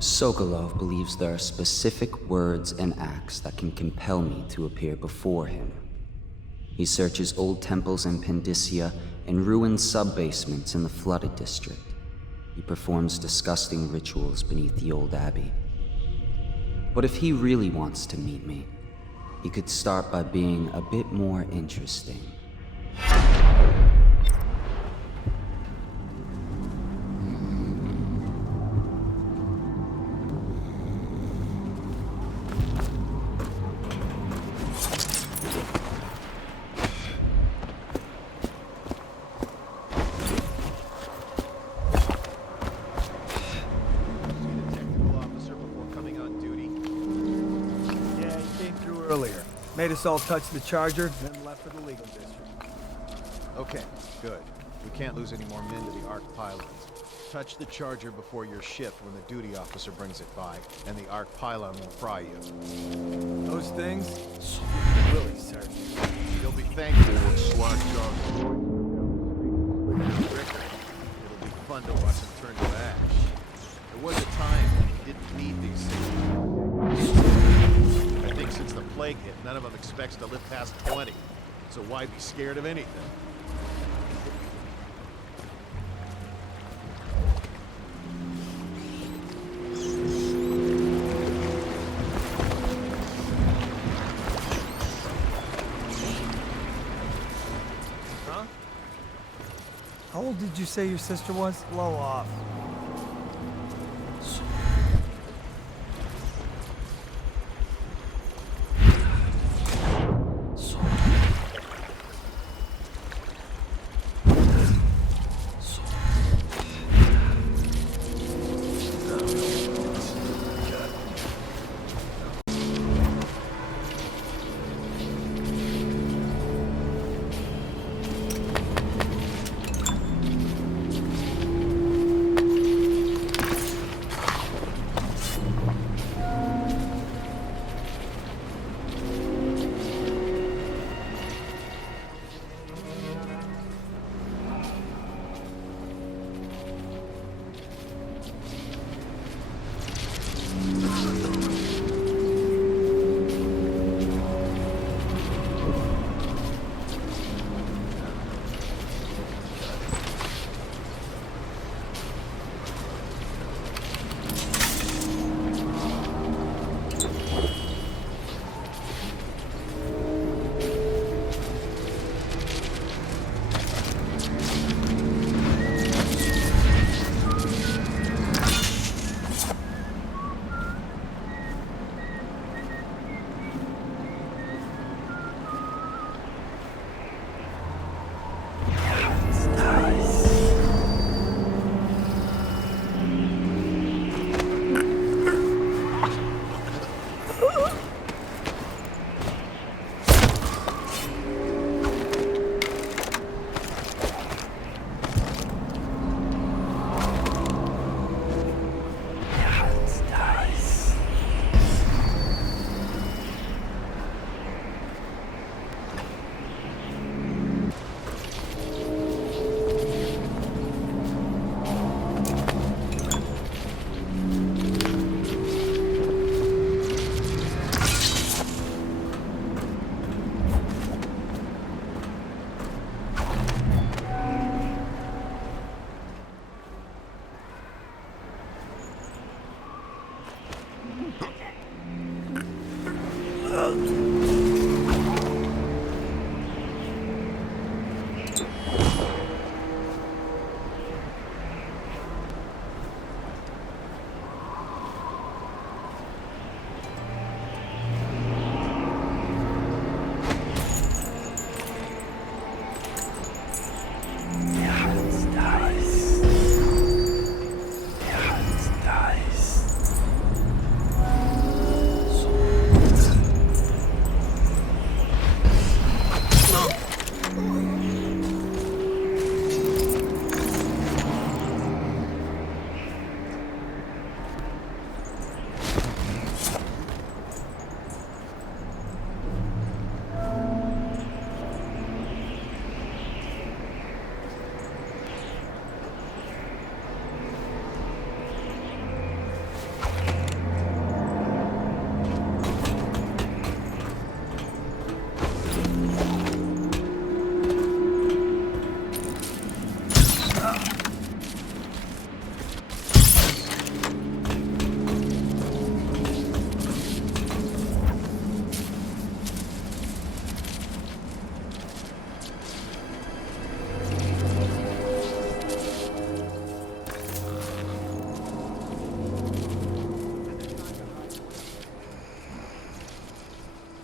Sokolov believes there are specific words and acts that can compel me to appear before him. He searches old temples in Pendicia and ruined sub-basements in the flooded district. He performs disgusting rituals beneath the old abbey. But if he really wants to meet me, he could start by being a bit more interesting. Made us all touch the charger, then left for the legal district. Okay, good. We can't lose any more men to the Arc pylons. Touch the charger before your shift when the duty officer brings it by, and the Arc pylon will fry you. Those things? Really, sir. You'll be thankful when Slack John's Ricker. It'll be fun to watch him turn to ash. There was a time when he didn't need these things. I think since the plague hit, none of them expects to live past 20. So why be scared of anything? How old did you say your sister was? Blow off.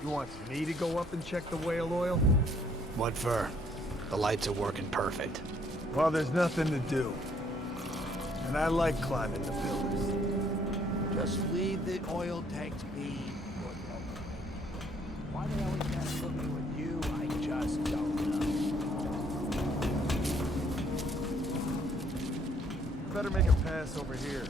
You want me to go up and check the whale oil? What for? The lights are working perfect. Well, there's nothing to do. And I like climbing the pillars. Just leave the oil tanks be. Why they always gotta put me with you, I just don't know. Better make a pass over here.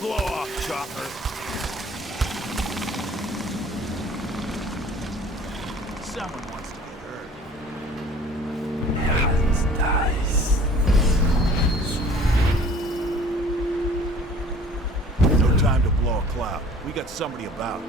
Blow off, chopper. Someone wants to get hurt. Heavens dies. No time to blow a cloud. We got somebody about.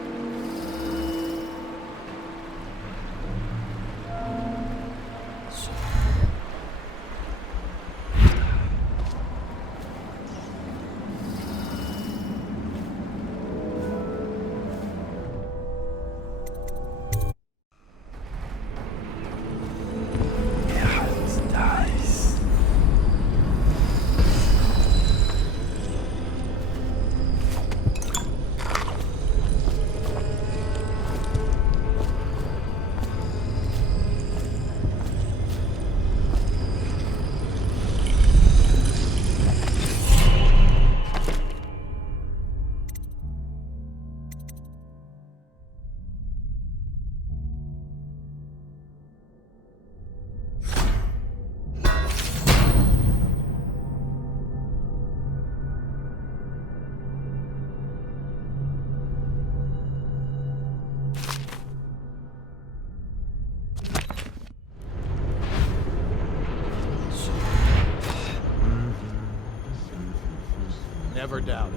Never doubt it.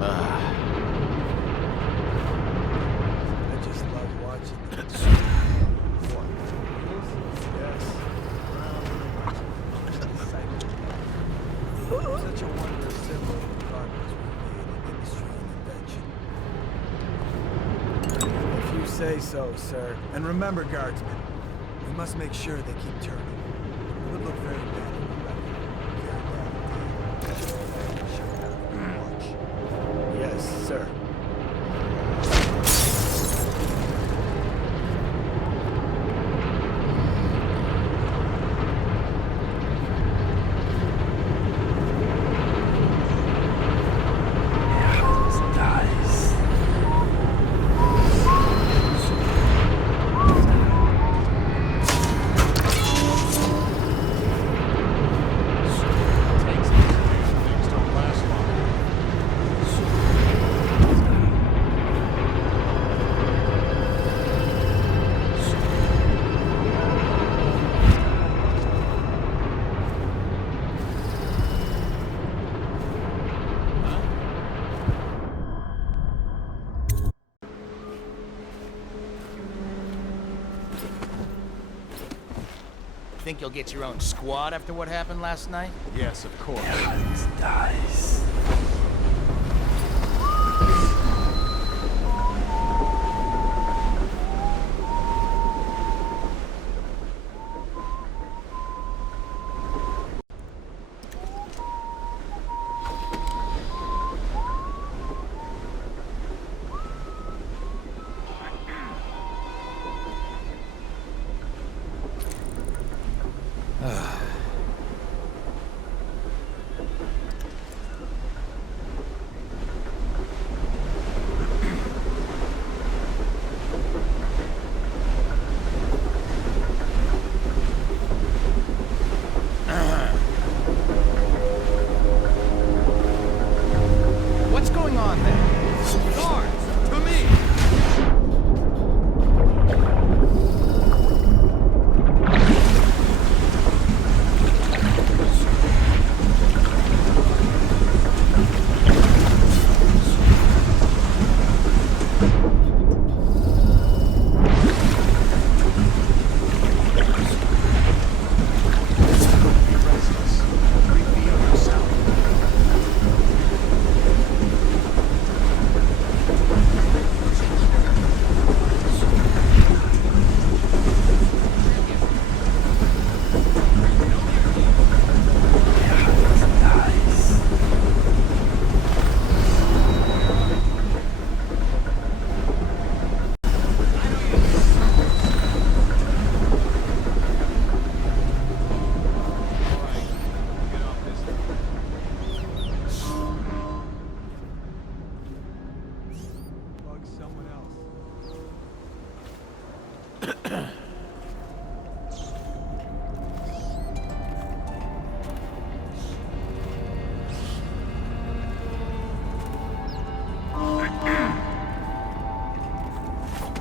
I just love watching them. Such a wondrous symbol of the progress we made in industry and invention. If you say so, sir. And remember, guardsmen, we must make sure they keep turning. It would look very bad if we left it. Very bad indeed. Yes, sir. Think you'll get your own squad after what happened last night? Yes, of course. Heavens dies.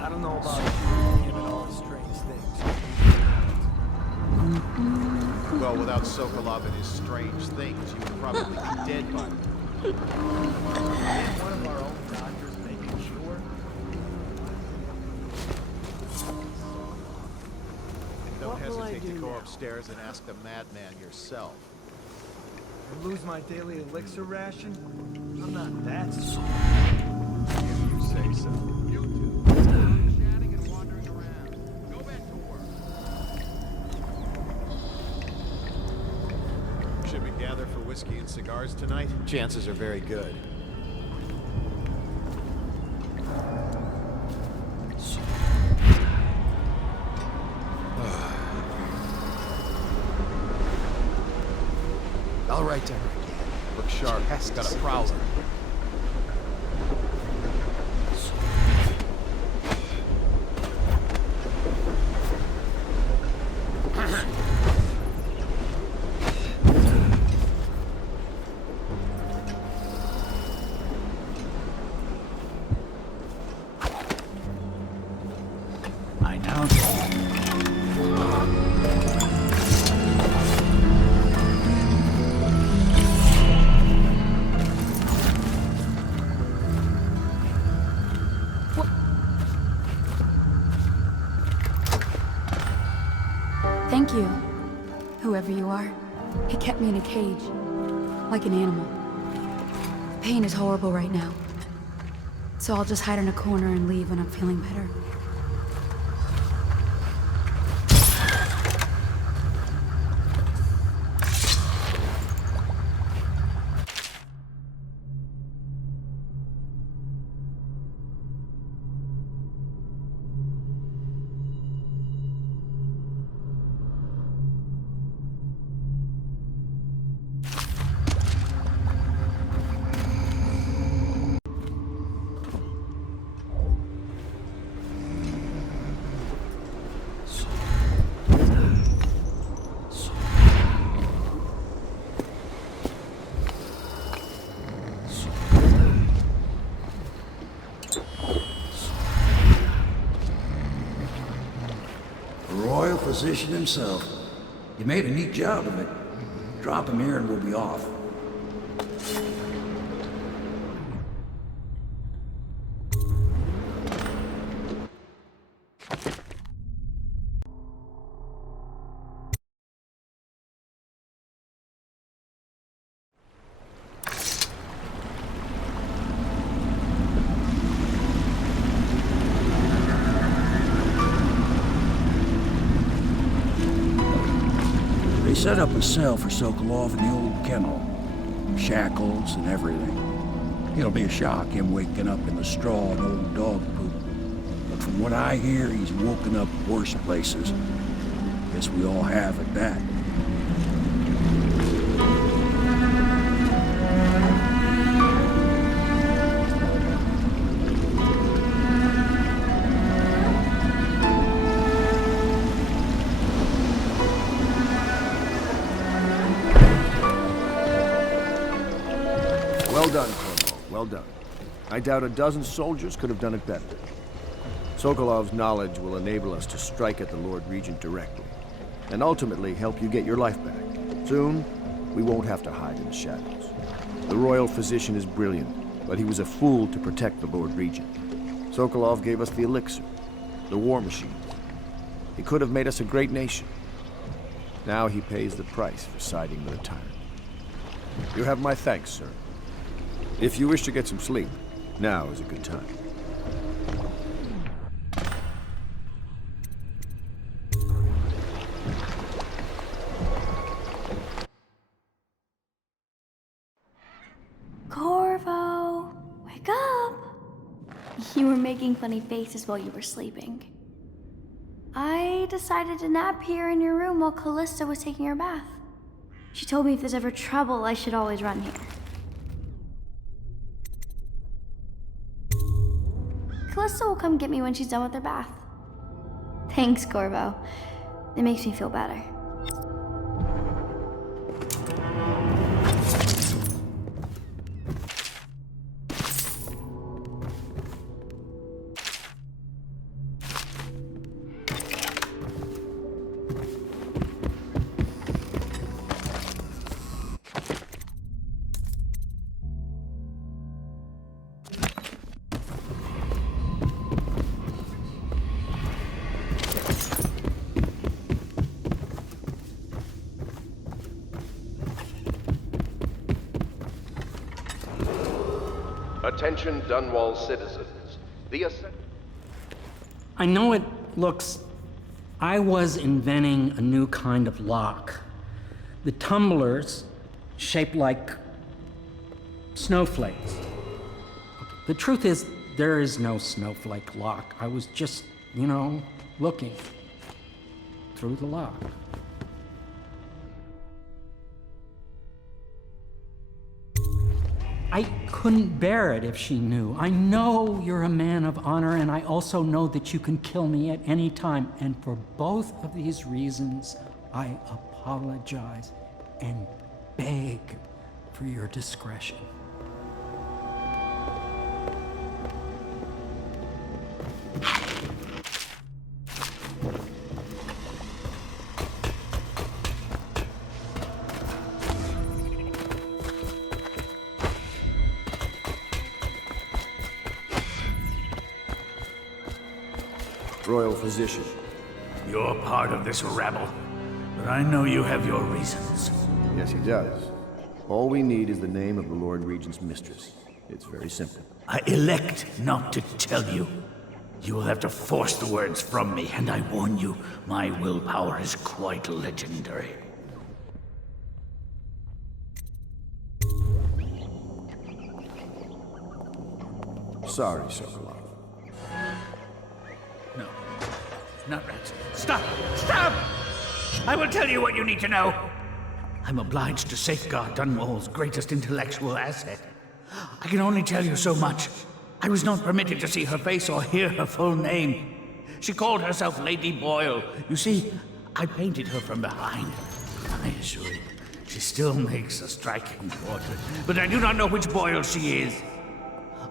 I don't know about him and all his strange things. Well, without Sokolov and his strange things, you would probably be dead by now. One of our own doctors making sure. And don't hesitate to go upstairs and ask the madman yourself. And lose my daily elixir ration? I'm not that stupid. If you say so. You two. Chatting and wandering around. Go back to work. Should we gather for whiskey and cigars tonight? Chances are very good. I'll write to her again. Look sharp. Got a prowler. I now. Thank you, whoever you are. He kept me in a cage, like an animal. The pain is horrible right now, so I'll just hide in a corner and leave when I'm feeling better. Physician himself. You made a neat job of it. Drop him here and we'll be off. They set up a cell for Sokolov in the old kennel. Shackles and everything. It'll be a shock, him waking up in the straw and old dog poop. But from what I hear, he's woken up worse places. Guess we all have at that. Well done, Corvo. Well done. I doubt a dozen soldiers could have done it better. Sokolov's knowledge will enable us to strike at the Lord Regent directly, and ultimately help you get your life back. Soon, we won't have to hide in the shadows. The royal physician is brilliant, but he was a fool to protect the Lord Regent. Sokolov gave us the elixir, the war machines. He could have made us a great nation. Now he pays the price for siding with a tyrant. You have my thanks, sir. If you wish to get some sleep, now is a good time. Corvo, wake up! You were making funny faces while you were sleeping. I decided to nap here in your room while Callista was taking her bath. She told me if there's ever trouble, I should always run here. Callista will come get me when she's done with her bath. Thanks, Corvo. It makes me feel better. Attention Dunwall citizens. I know it looks... I was inventing a new kind of lock. The tumblers, shaped like snowflakes. The truth is, there is no snowflake lock. I was just, you know, looking through the lock. I couldn't bear it if she knew. I know you're a man of honor, and I also know that you can kill me at any time. And for both of these reasons, I apologize and beg for your discretion. Royal Physician. You're part of this rabble, but I know you have your reasons. Yes, he does. All we need is the name of the Lord Regent's mistress. It's very simple. I elect not to tell you. You will have to force the words from me, and I warn you, my willpower is quite legendary. Sorry, Sokolov. No. Not rats. Stop! Stop! I will tell you what you need to know. I'm obliged to safeguard Dunwall's greatest intellectual asset. I can only tell you so much. I was not permitted to see her face or hear her full name. She called herself Lady Boyle. You see, I painted her from behind. I assure you, she still makes a striking portrait, but I do not know which Boyle she is.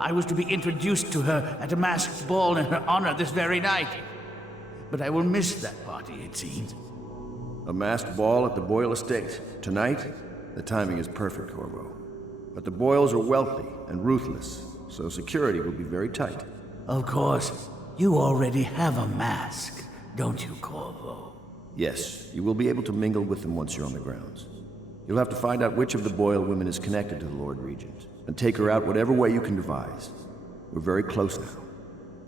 I was to be introduced to her at a masked ball in her honor this very night. But I will miss that party, it seems. A masked ball at the Boyle estate. Tonight? The timing is perfect, Corvo. But the Boyles are wealthy and ruthless, so security will be very tight. Of course. You already have a mask, don't you, Corvo? Yes, you will be able to mingle with them once you're on the grounds. You'll have to find out which of the Boyle women is connected to the Lord Regent, and take her out whatever way you can devise. We're very close now.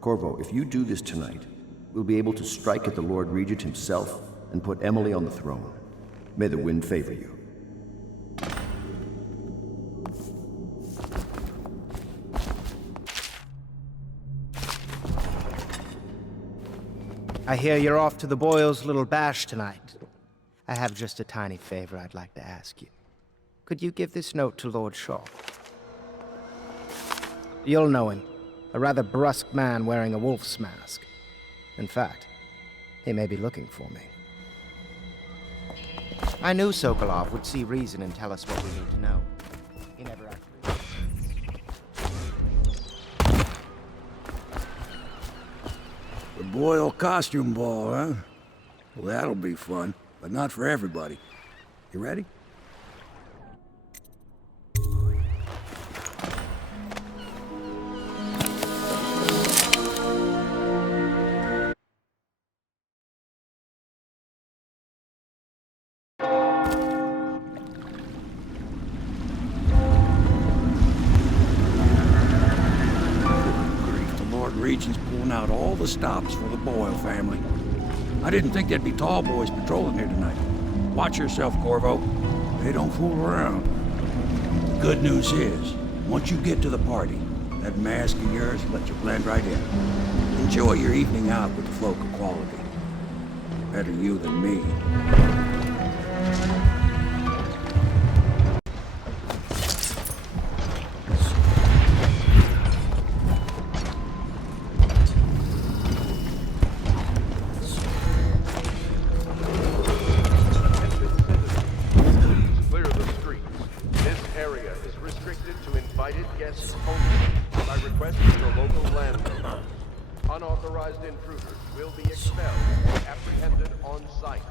Corvo, if you do this tonight, we'll be able to strike at the Lord Regent himself and put Emily on the throne. May the wind favor you. I hear you're off to the Boyles' little bash tonight. I have just a tiny favor I'd like to ask you. Could you give this note to Lord Shaw? You'll know him. A rather brusque man wearing a wolf's mask. In fact, he may be looking for me. I knew Sokolov would see reason and tell us what we need to know. He never actually... The Boyle costume ball, huh? Well, that'll be fun, but not for everybody. You ready? Regent's pulling out all the stops for the Boyle family. I didn't think there'd be tall boys patrolling here tonight. Watch yourself, Corvo. They don't fool around. The good news is, once you get to the party, that mask of yours will let you blend right in. Enjoy your evening out with the folk of quality. Better you than me. Unauthorized intruders will be expelled or apprehended on site.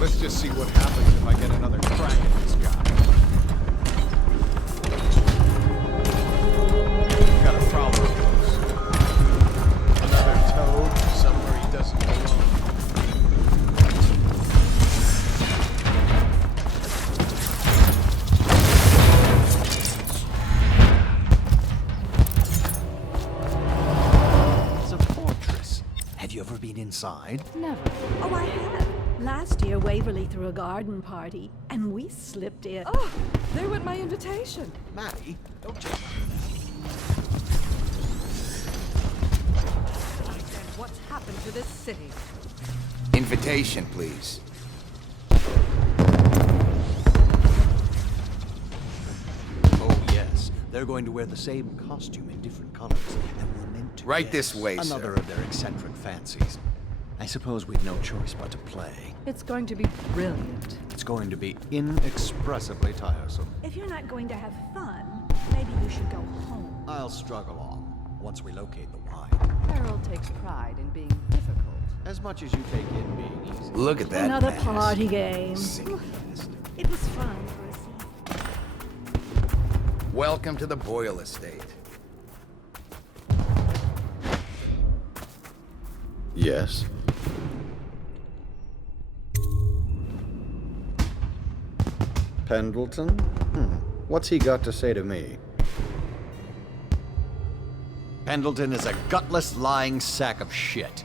Let's just see what happens if I get another crack at this guy. Got a problem, folks. Another toad somewhere he doesn't belong. ever been inside? Never. Oh, I have. Last year, Waverly threw a garden party, and we slipped in. Oh, there went my invitation. Maddie, don't you... What's happened to this city? Invitation, please. Oh, yes. They're going to wear the same costume in different colors, and we're meant to Right guess this way, another sir. of their eccentric fancies. I suppose we've no choice but to play. It's going to be brilliant. It's going to be inexpressibly tiresome. If you're not going to have fun, maybe you should go home. I'll struggle on once we locate the wine. Harold takes pride in being difficult. As much as you take in being easy. Look at that Another mess. party game. Sick. It was fun for a season. Welcome to the Boyle Estate. Yes. Pendleton? What's he got to say to me? Pendleton is a gutless, lying sack of shit.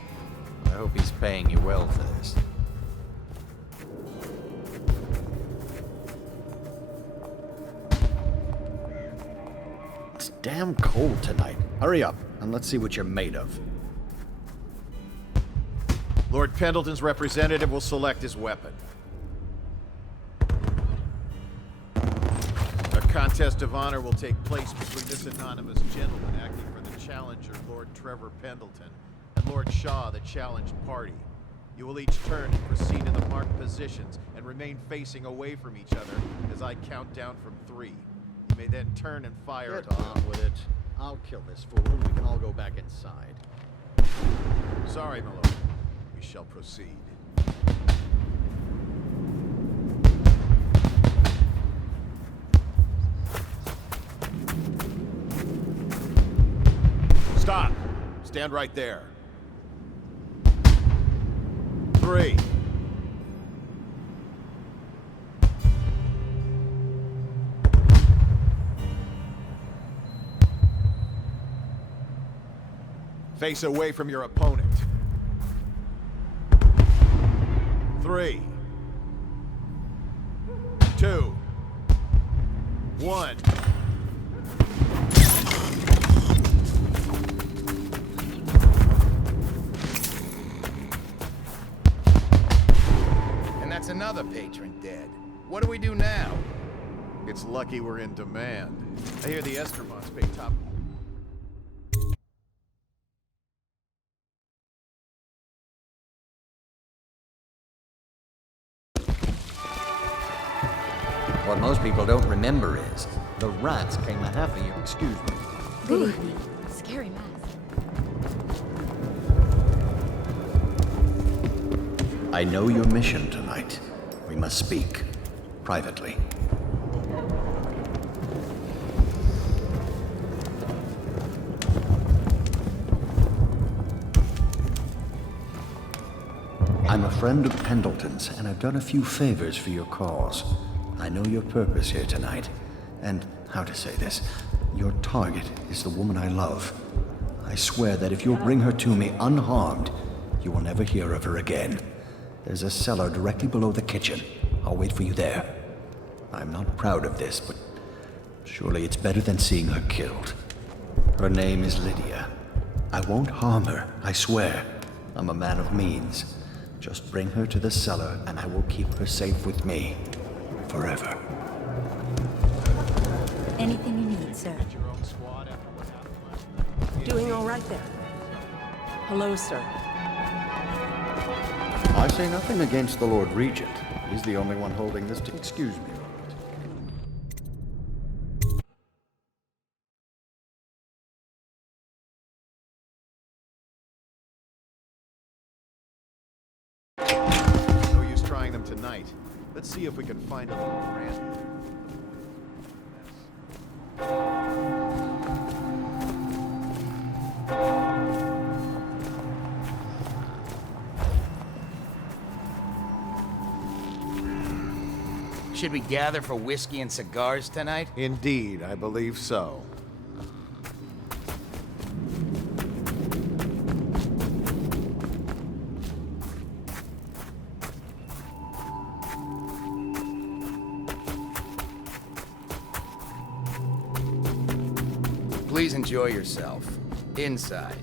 I hope he's paying you well for this. It's damn cold tonight. Hurry up, and let's see what you're made of. Lord Pendleton's representative will select his weapon. A contest of honor will take place between this anonymous gentleman acting for the challenger, Lord Trevor Pendleton, and Lord Shaw, the challenged party. You will each turn and proceed in the marked positions and remain facing away from each other as I count down from 3. You may then turn and fire Get on with it. I'll kill this fool and we can all go back inside. Sorry, my lord. We shall proceed. Stop! Stand right there. 3. Face away from your opponent. 3, 2, 1. And that's another patron dead. What do we do now? It's lucky we're in demand. I hear the Eskermonts pay top. What most people don't remember is the rats came a half a year. Excuse me. Good evening. Scary mask. I know your mission tonight. We must speak privately. I'm a friend of Pendleton's, and I've done a few favors for your cause. I know your purpose here tonight, and how to say this, your target is the woman I love. I swear that if you'll bring her to me unharmed, you will never hear of her again. There's a cellar directly below the kitchen. I'll wait for you there. I'm not proud of this, but surely it's better than seeing her killed. Her name is Lydia. I won't harm her, I swear. I'm a man of means. Just bring her to the cellar, and I will keep her safe with me. Forever. Anything you need, sir. Doing all right there. Hello, sir. I say nothing against the Lord Regent. He's the only one holding this. Excuse me, Robert. No use trying them tonight. Let's see if we can find a little brandy. Should we gather for whiskey and cigars tonight? Indeed, I believe so. Please enjoy yourself. Inside.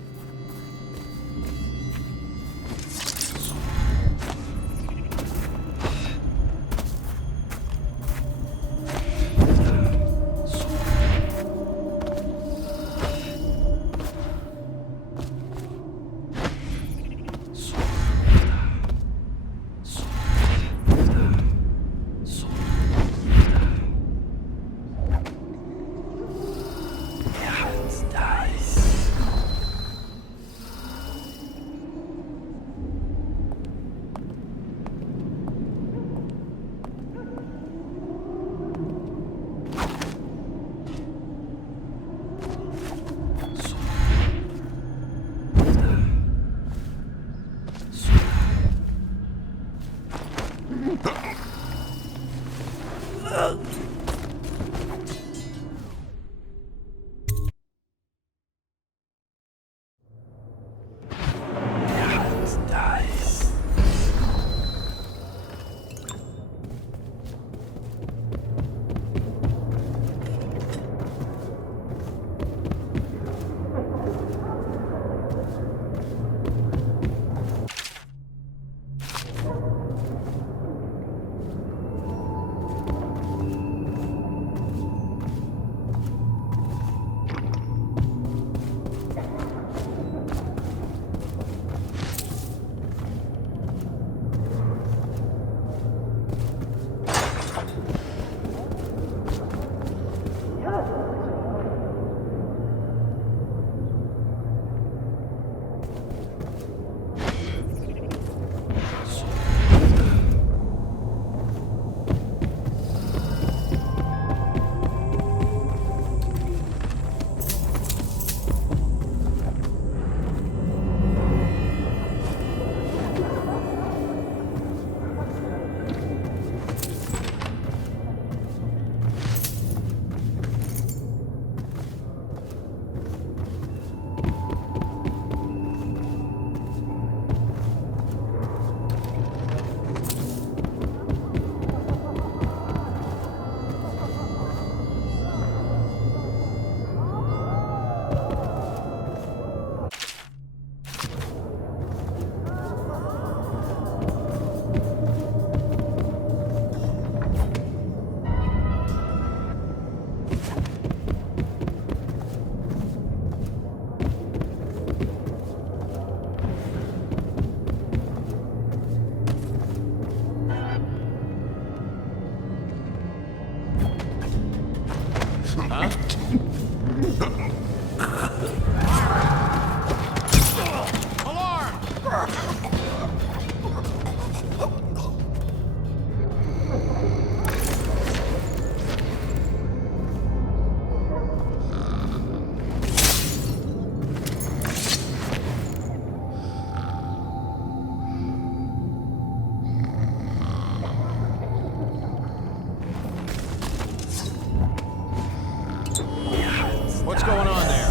What's going on there?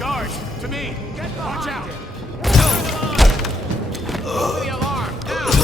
Guards, to me! Get Watch behind out! him. Over the alarm, now!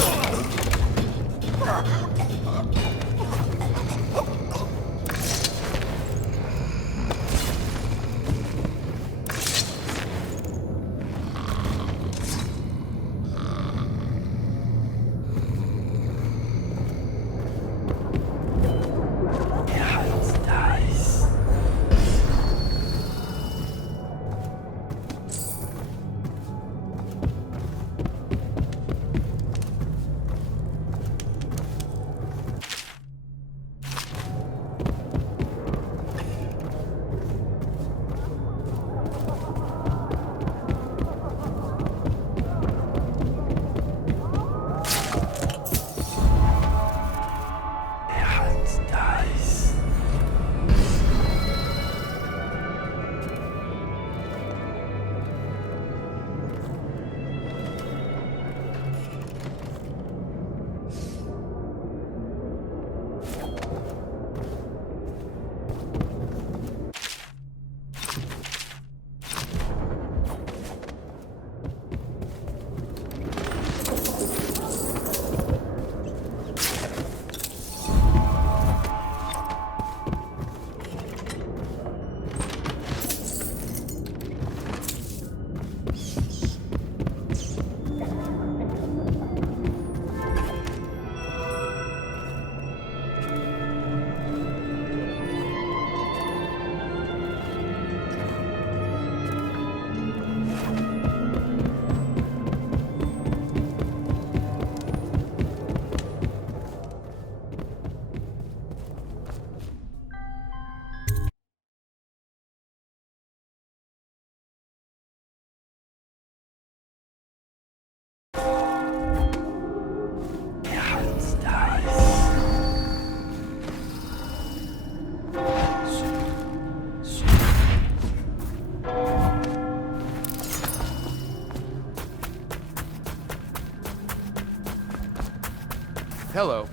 hello.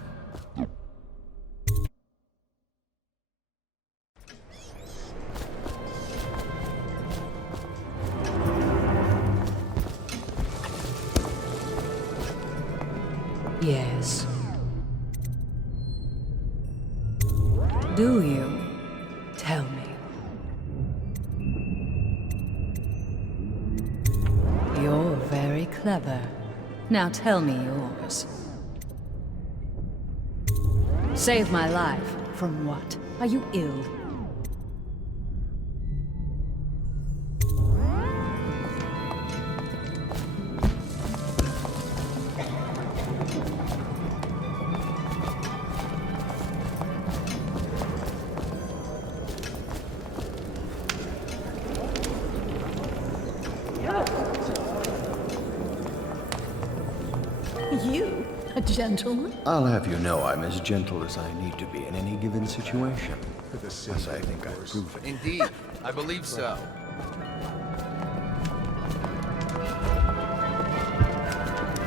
Yes. Do you? Tell me. You're very clever. Now tell me yours. Save my life. From what? Are you ill? You, a gentleman? I'll have you know I'm as gentle as I need to be in any given situation. As I think I've proven. Indeed, I believe so.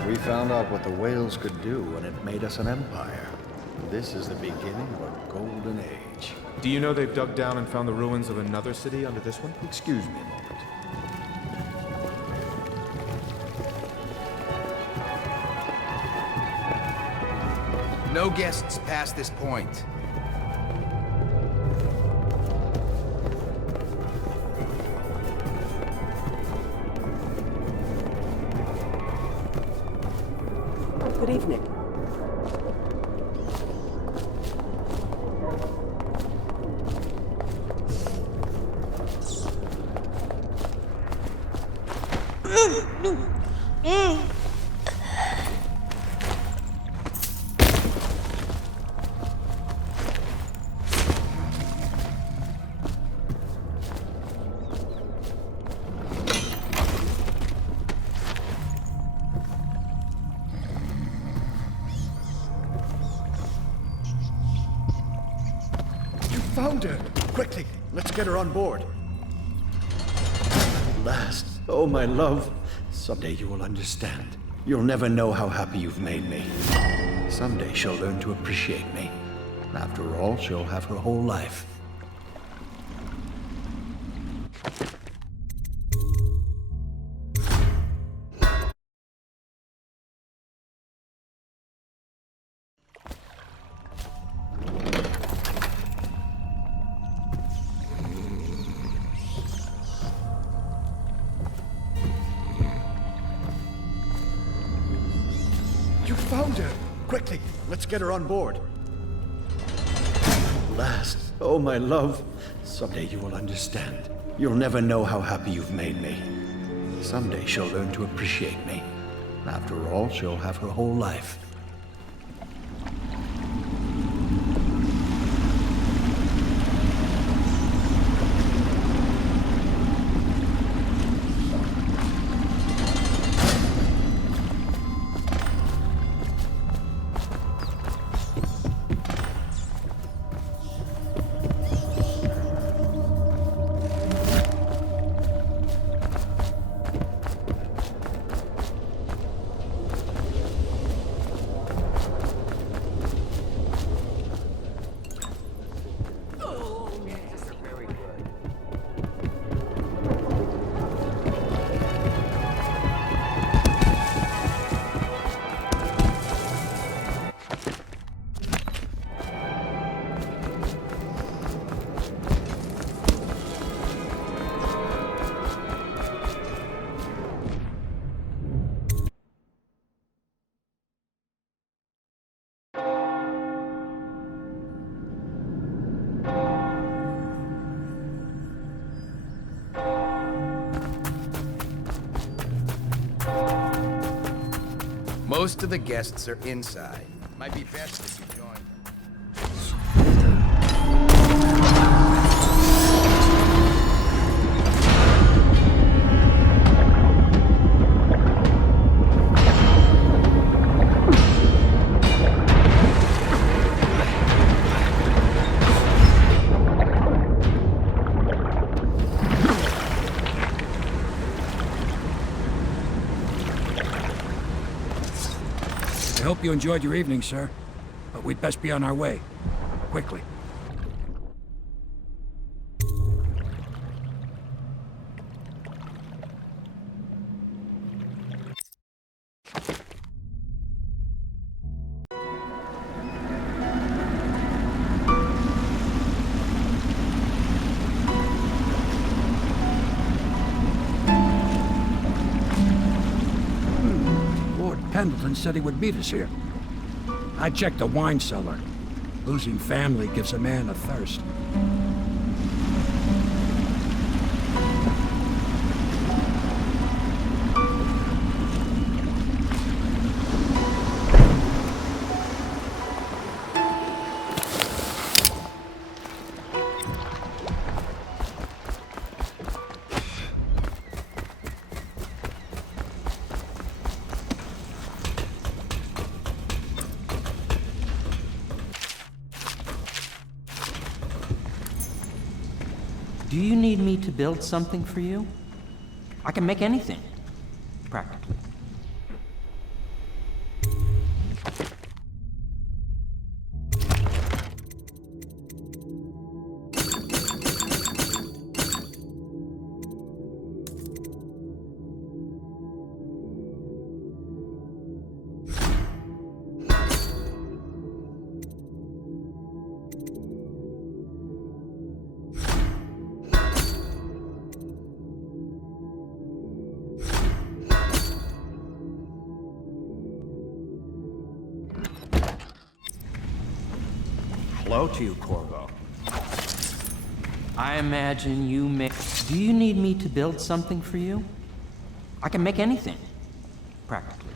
We found out what the whales could do when it made us an empire. This is the beginning of a golden age. Do you know they've dug down and found the ruins of another city under this one? Excuse me a moment. No guests past this point. Good evening. Found her! Quickly, let's get her on board. At last, oh my love. Someday you will understand. You'll never know how happy you've made me. Someday she'll learn to appreciate me. After all, she'll have her whole life. You found her! Quickly, let's get her on board. At last, oh my love. Someday you will understand. You'll never know how happy you've made me. Someday she'll learn to appreciate me. After all, she'll have her whole life. Most of the guests are inside. Might be best if you join them. I hope you enjoyed your evening, sir. We'd best be on our way. Quickly. Pendleton said he would meet us here. I checked the wine cellar. Losing family gives a man a thirst. Do you need me to build something for you? I can make anything, practically. Hello to you, Corvo. I imagine you may... Do you need me to build something for you? I can make anything, practically.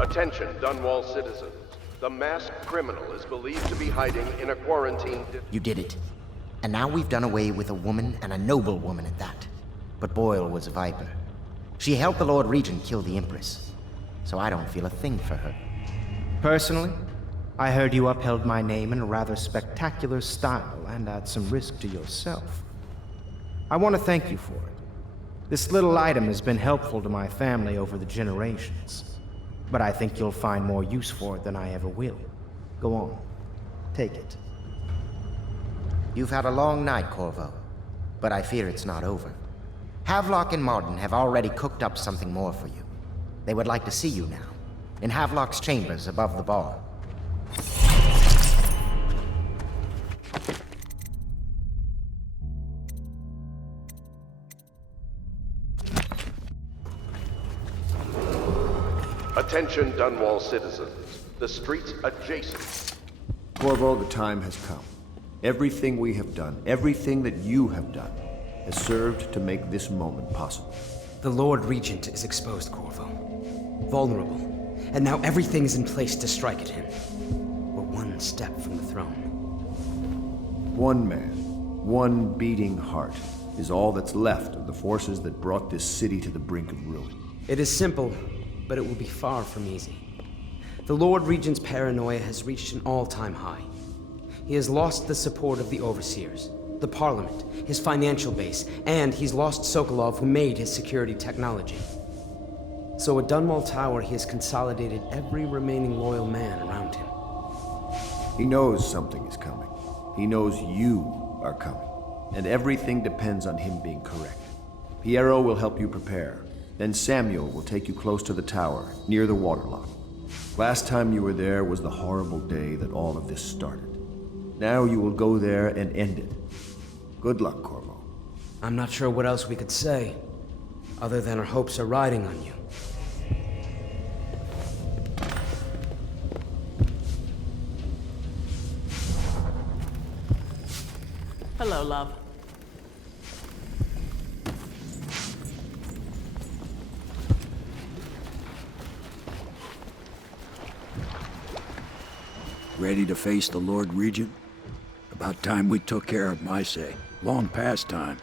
Attention, Dunwall citizens. The masked criminal is believed to be hiding in a quarantine... You did it. And now we've done away with a woman, and a noble woman at that. But Boyle was a viper. She helped the Lord Regent kill the Empress. So I don't feel a thing for her. Personally, I heard you upheld my name in a rather spectacular style and at some risk to yourself. I want to thank you for it. This little item has been helpful to my family over the generations. But I think you'll find more use for it than I ever will. Go on. Take it. You've had a long night, Corvo. But I fear it's not over. Havelock and Martin have already cooked up something more for you. They would like to see you now. In Havelock's chambers above the bar. Attention, Dunwall citizens. The streets adjacent. Corvo, the time has come. Everything we have done, everything that you have done, has served to make this moment possible. The Lord Regent is exposed, Corvo. Vulnerable. And now everything is in place to strike at him. We're one step from the throne. One man, one beating heart, is all that's left of the forces that brought this city to the brink of ruin. It is simple, but it will be far from easy. The Lord Regent's paranoia has reached an all-time high. He has lost the support of the Overseers, the Parliament, his financial base, and he's lost Sokolov, who made his security technology. So at Dunwall Tower, he has consolidated every remaining loyal man around him. He knows something is coming. He knows you are coming. And everything depends on him being correct. Piero will help you prepare. Then Samuel will take you close to the tower, near the waterlock. Last time you were there was the horrible day that all of this started. Now you will go there and end it. Good luck, Corvo. I'm not sure what else we could say, other than our hopes are riding on you. Hello, love. Ready to face the Lord Regent? About time we took care of my say. Long past time.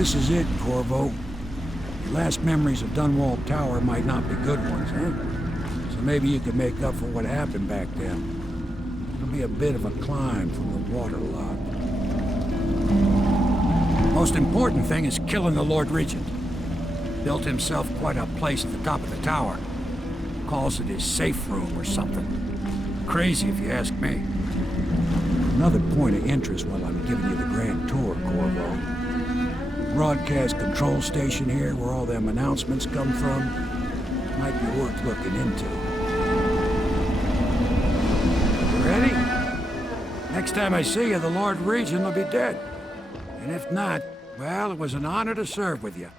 This is it, Corvo. Your last memories of Dunwall Tower might not be good ones, huh? So maybe you could make up for what happened back then. It'll be a bit of a climb from the waterlogged. Most important thing is killing the Lord Regent. Built himself quite a place at the top of the tower. Calls it his safe room or something. Crazy if you ask me. Another point of interest while I'm giving you the grand tour, Corvo. Broadcast control station here where all them announcements come from. Might be worth looking into. You ready? Next time I see you, the Lord Regent will be dead. And if not, well, it was an honor to serve with you.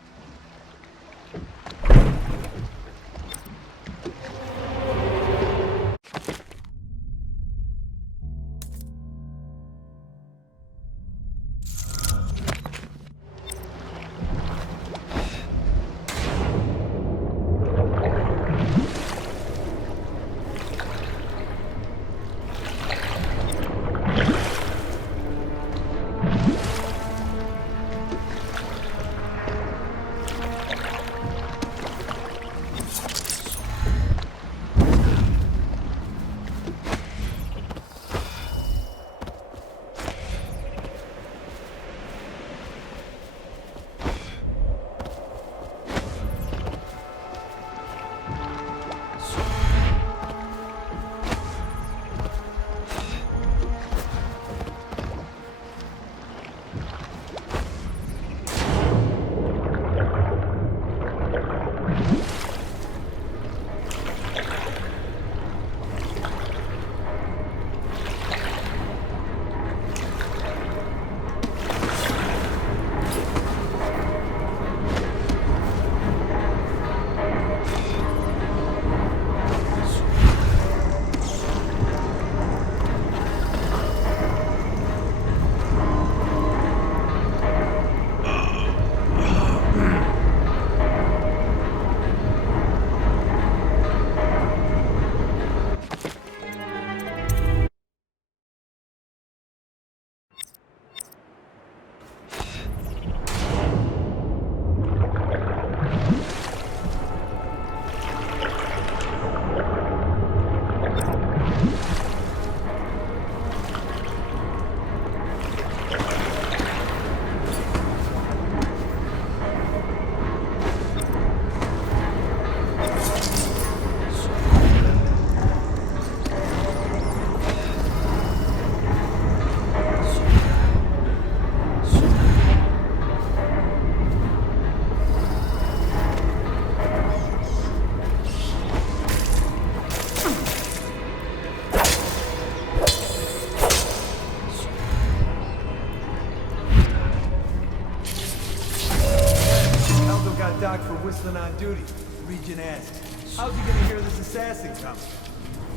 Whistling on duty. Regent asked, how's he gonna hear this assassin coming?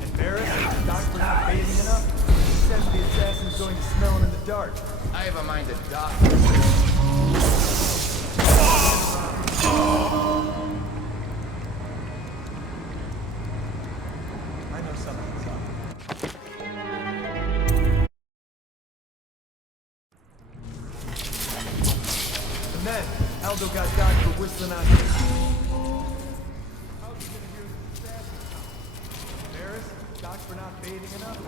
Embarrassed? Doc for not bathing enough? He says the assassin's going to smell him in the dark. I have a mind to Doc. I know something's up. And then, Aldo got Doc for whistling on duty. How's he gonna hear this assassin coming? Embarrassed? Doc for not bathing enough?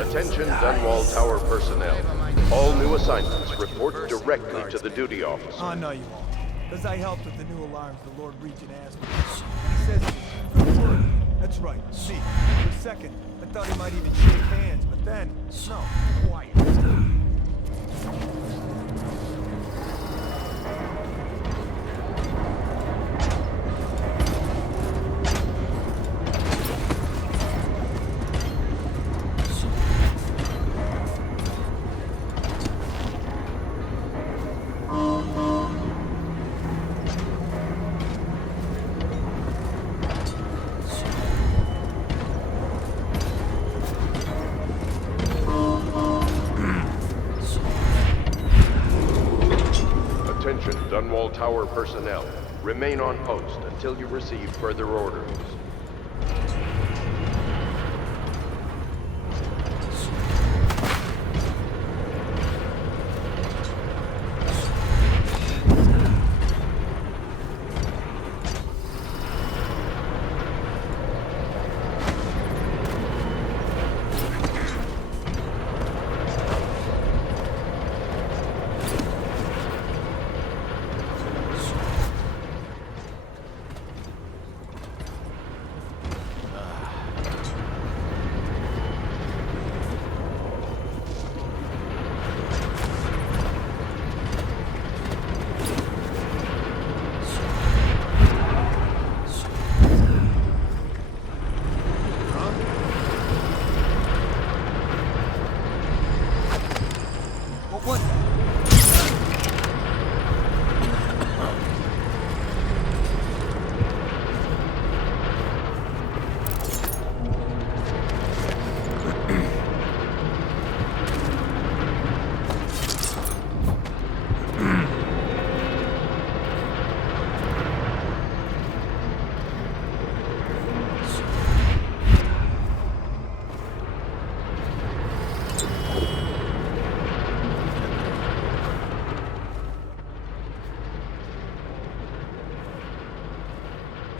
Attention Dunwall Tower personnel. All new assignments report directly to the duty officer. Oh, no you won't. Because I helped with the new alarms the Lord Regent asked me. He says good work. That's right, see. For a second, I thought he might even shake hands, but then, no, quiet. Dunwall Tower personnel, remain on post until you receive further orders.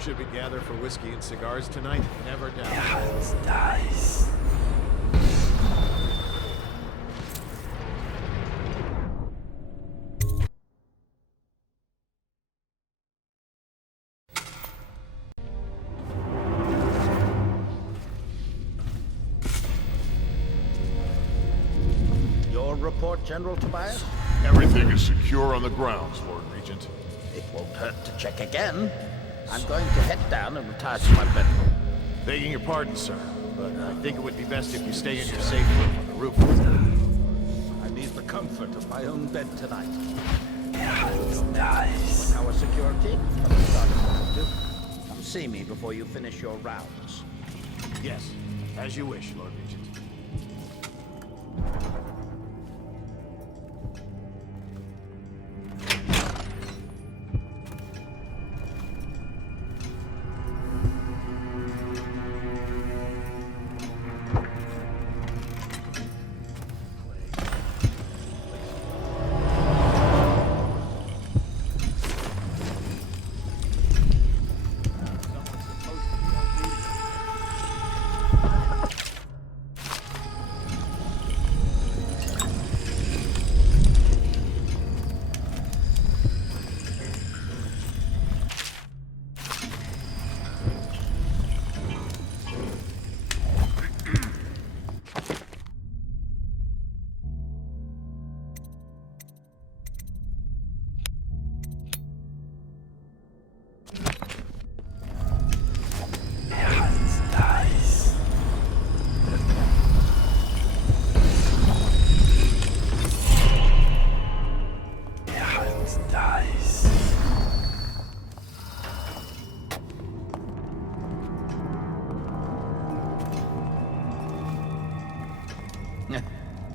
Should we gather for whiskey and cigars tonight? Never doubt. Your report, General Tobias? Everything is secure on the grounds, Lord Regent. It won't hurt to check again. I'm going to head down and retire to my bedroom. Begging your pardon, sir, but I think it would be best if you stay in your safe room on the roof. I need the comfort of my own bed tonight. Nice. Our security? Come see me before you finish your rounds. Yes, as you wish, Lord Regent.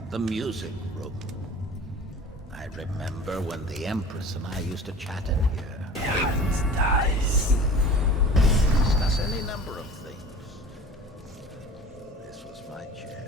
The music room. I remember when the Empress and I used to chat in here. Discuss any number of things. This was my chair.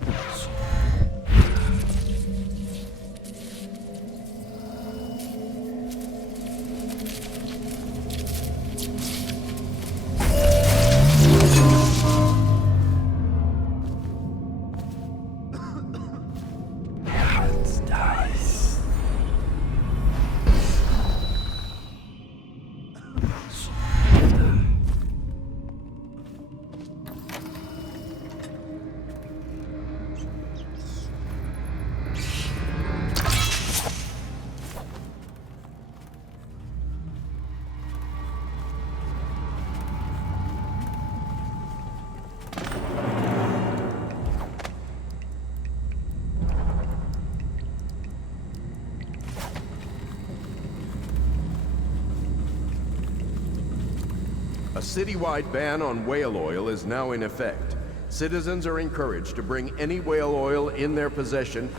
A citywide ban on whale oil is now in effect. Citizens are encouraged to bring any whale oil in their possession.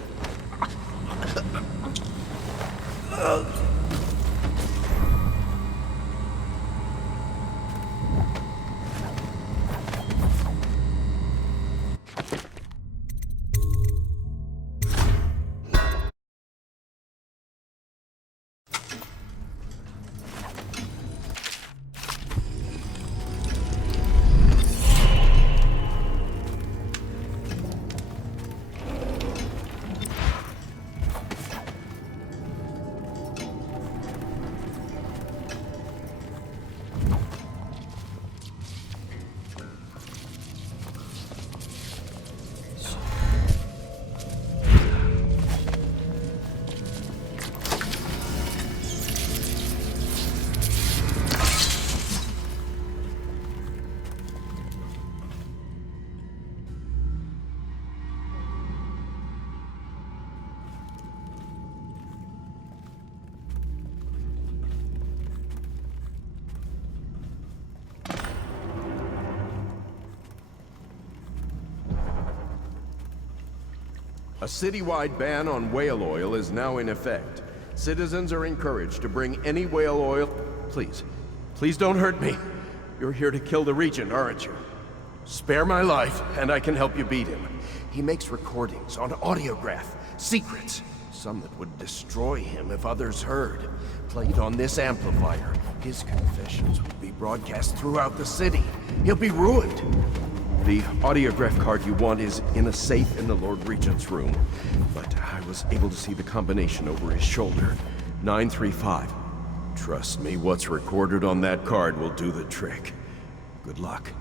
A citywide ban on whale oil is now in effect. Citizens are encouraged to bring any whale oil... Please, please don't hurt me. You're here to kill the Regent, aren't you? Spare my life, and I can help you beat him. He makes recordings on audiograph, secrets. Some that would destroy him if others heard. Played on this amplifier, his confessions would be broadcast throughout the city. He'll be ruined. The audiograph card you want is in a safe in the Lord Regent's room. But I was able to see the combination over his shoulder. 935. Trust me, what's recorded on that card will do the trick. Good luck.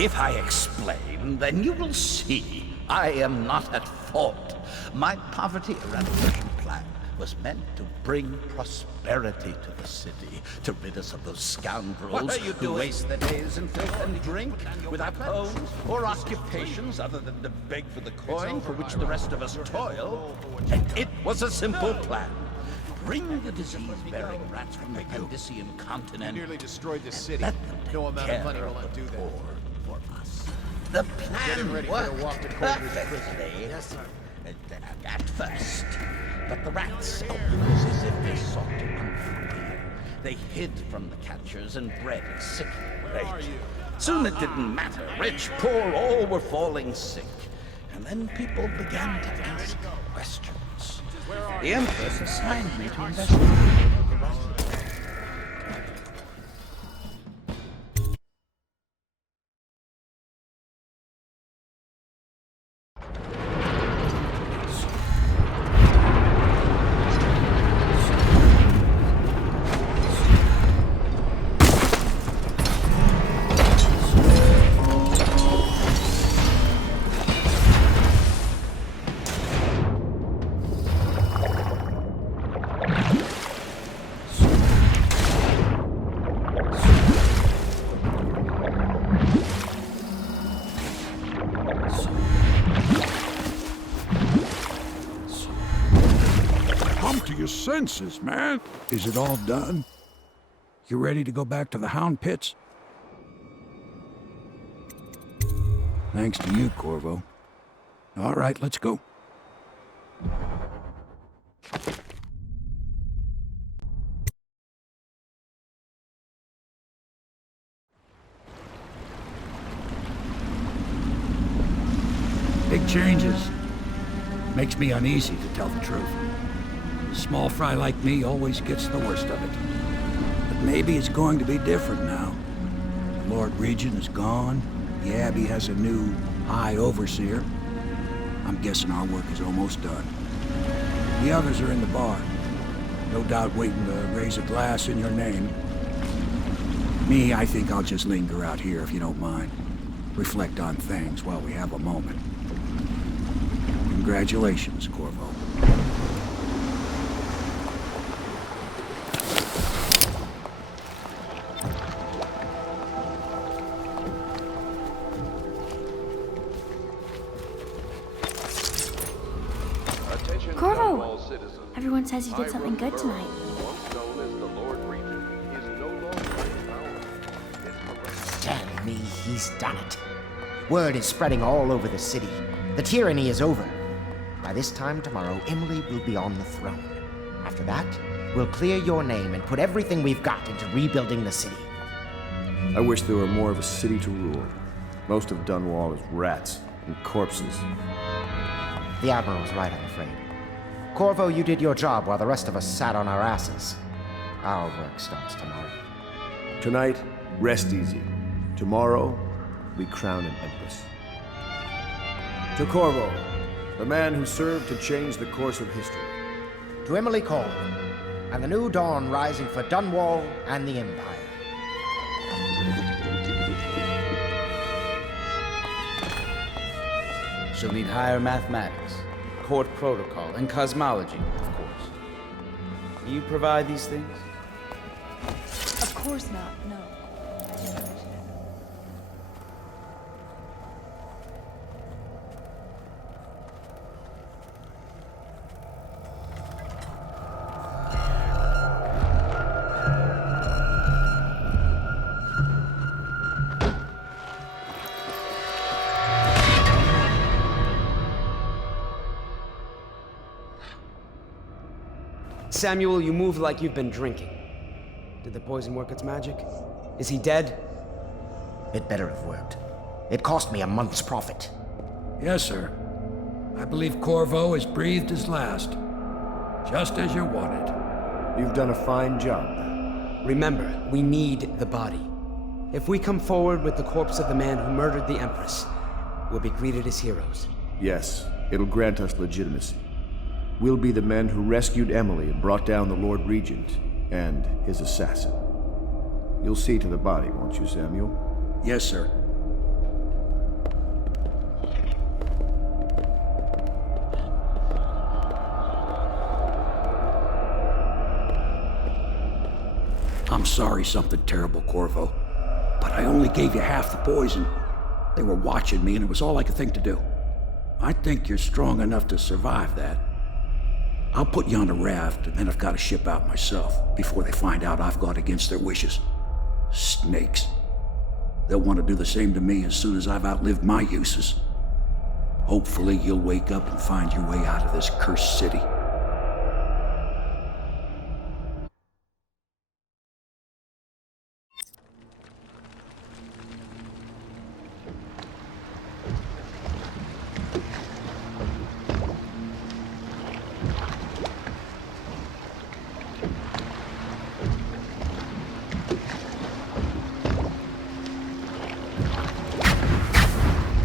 If I explain, then you will see I am not at fault. My poverty eradication plan was meant to bring prosperity to the city, to rid us of those scoundrels who waste their days in filth and drink, without homes or occupations other than to beg for the coin for which the rest of us toil. And it was a simple plan. Bring the disease-bearing rats from the Pandician continent. You nearly destroyed the city. Let them No amount of money will undo that. for us. The plan worked perfectly. Yes, sir. At first. But the rats arose as if they sought to unfurl. They hid from the catchers and bred at sickening rate. Soon it didn't matter. Rich, poor, all were falling sick. And then people began to ask questions. The Empress assigned me to investigate the rest of the Senses, man. Is it all done? You ready to go back to the Hound Pits? Thanks to you, Corvo. All right, let's go. Big changes. Makes me uneasy, to tell the truth. A small fry like me always gets the worst of it. But maybe it's going to be different now. The Lord Regent is gone. The Abbey has a new High Overseer. I'm guessing our work is almost done. The others are in the bar. No doubt waiting to raise a glass in your name. Me, I think I'll just linger out here if you don't mind. Reflect on things while we have a moment. Congratulations, Corvo. Corvo! Everyone says you did something good tonight. Damn me, he's done it. Word is spreading all over the city. The tyranny is over. By this time tomorrow, Emily will be on the throne. After that, we'll clear your name and put everything we've got into rebuilding the city. I wish there were more of a city to rule. Most of Dunwall is rats and corpses. The Admiral's right, I'm afraid. Corvo, you did your job while the rest of us sat on our asses. Our work starts tomorrow. Tonight, rest easy. Tomorrow, we crown an empress. To Corvo, the man who served to change the course of history. To Emily Cole, and the new dawn rising for Dunwall and the Empire. She'll need higher mathematics, court protocol, and cosmology, of course. Do you provide these things? Of course not, no. Samuel, you move like you've been drinking. Did the poison work its magic? Is he dead? It better have worked. It cost me a month's profit. Yes, sir. I believe Corvo has breathed his last. Just as you wanted. You've done a fine job. Remember, we need the body. If we come forward with the corpse of the man who murdered the Empress, we'll be greeted as heroes. Yes, it'll grant us legitimacy. We'll be the men who rescued Emily and brought down the Lord Regent and his assassin. You'll see to the body, won't you, Samuel? Yes, sir. I'm sorry something terrible, Corvo, but I only gave you half the poison. They were watching me and it was all I could think to do. I think you're strong enough to survive that. I'll put you on a raft, and then I've got to ship out myself before they find out I've gone against their wishes. Snakes. They'll want to do the same to me as soon as I've outlived my uses. Hopefully you'll wake up and find your way out of this cursed city.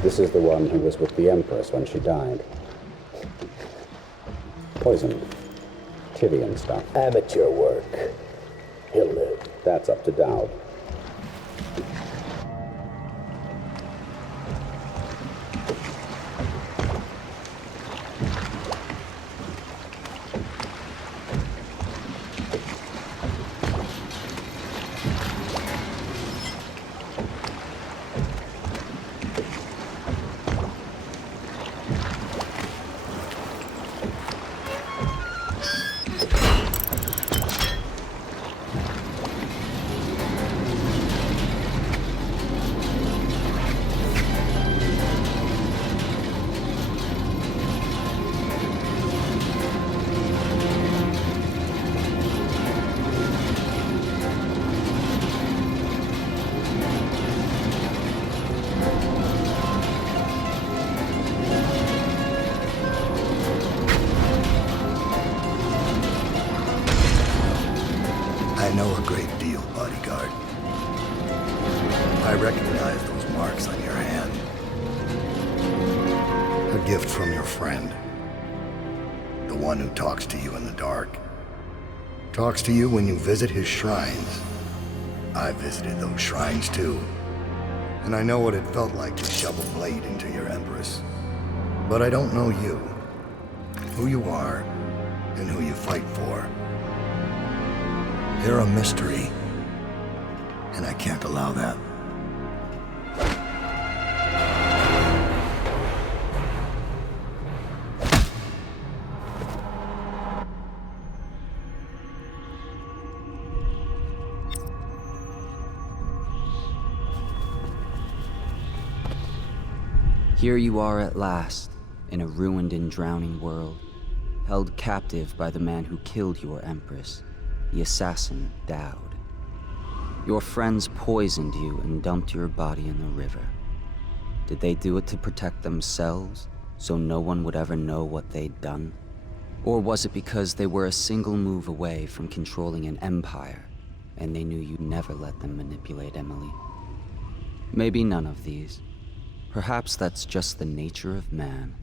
This is the one who was with the Empress when she died. Poisoned. Tivian stuff. Amateur work. He'll live. That's up to Dowd. I know a great deal, bodyguard. I recognize those marks on your hand. A gift from your friend. The one who talks to you in the dark. Talks to you when you visit his shrines. I visited those shrines too. And I know what it felt like to shove a blade into your Empress. But I don't know you. Who you are, and who you fight for. You're a mystery, and I can't allow that. Here you are at last, in a ruined and drowning world, held captive by the man who killed your empress, the assassin Dowd. Your friends poisoned you and dumped your body in the river. Did they do it to protect themselves, so no one would ever know what they'd done? Or was it because they were a single move away from controlling an empire, and they knew you'd never let them manipulate Emily? Maybe none of these. Perhaps that's just the nature of man.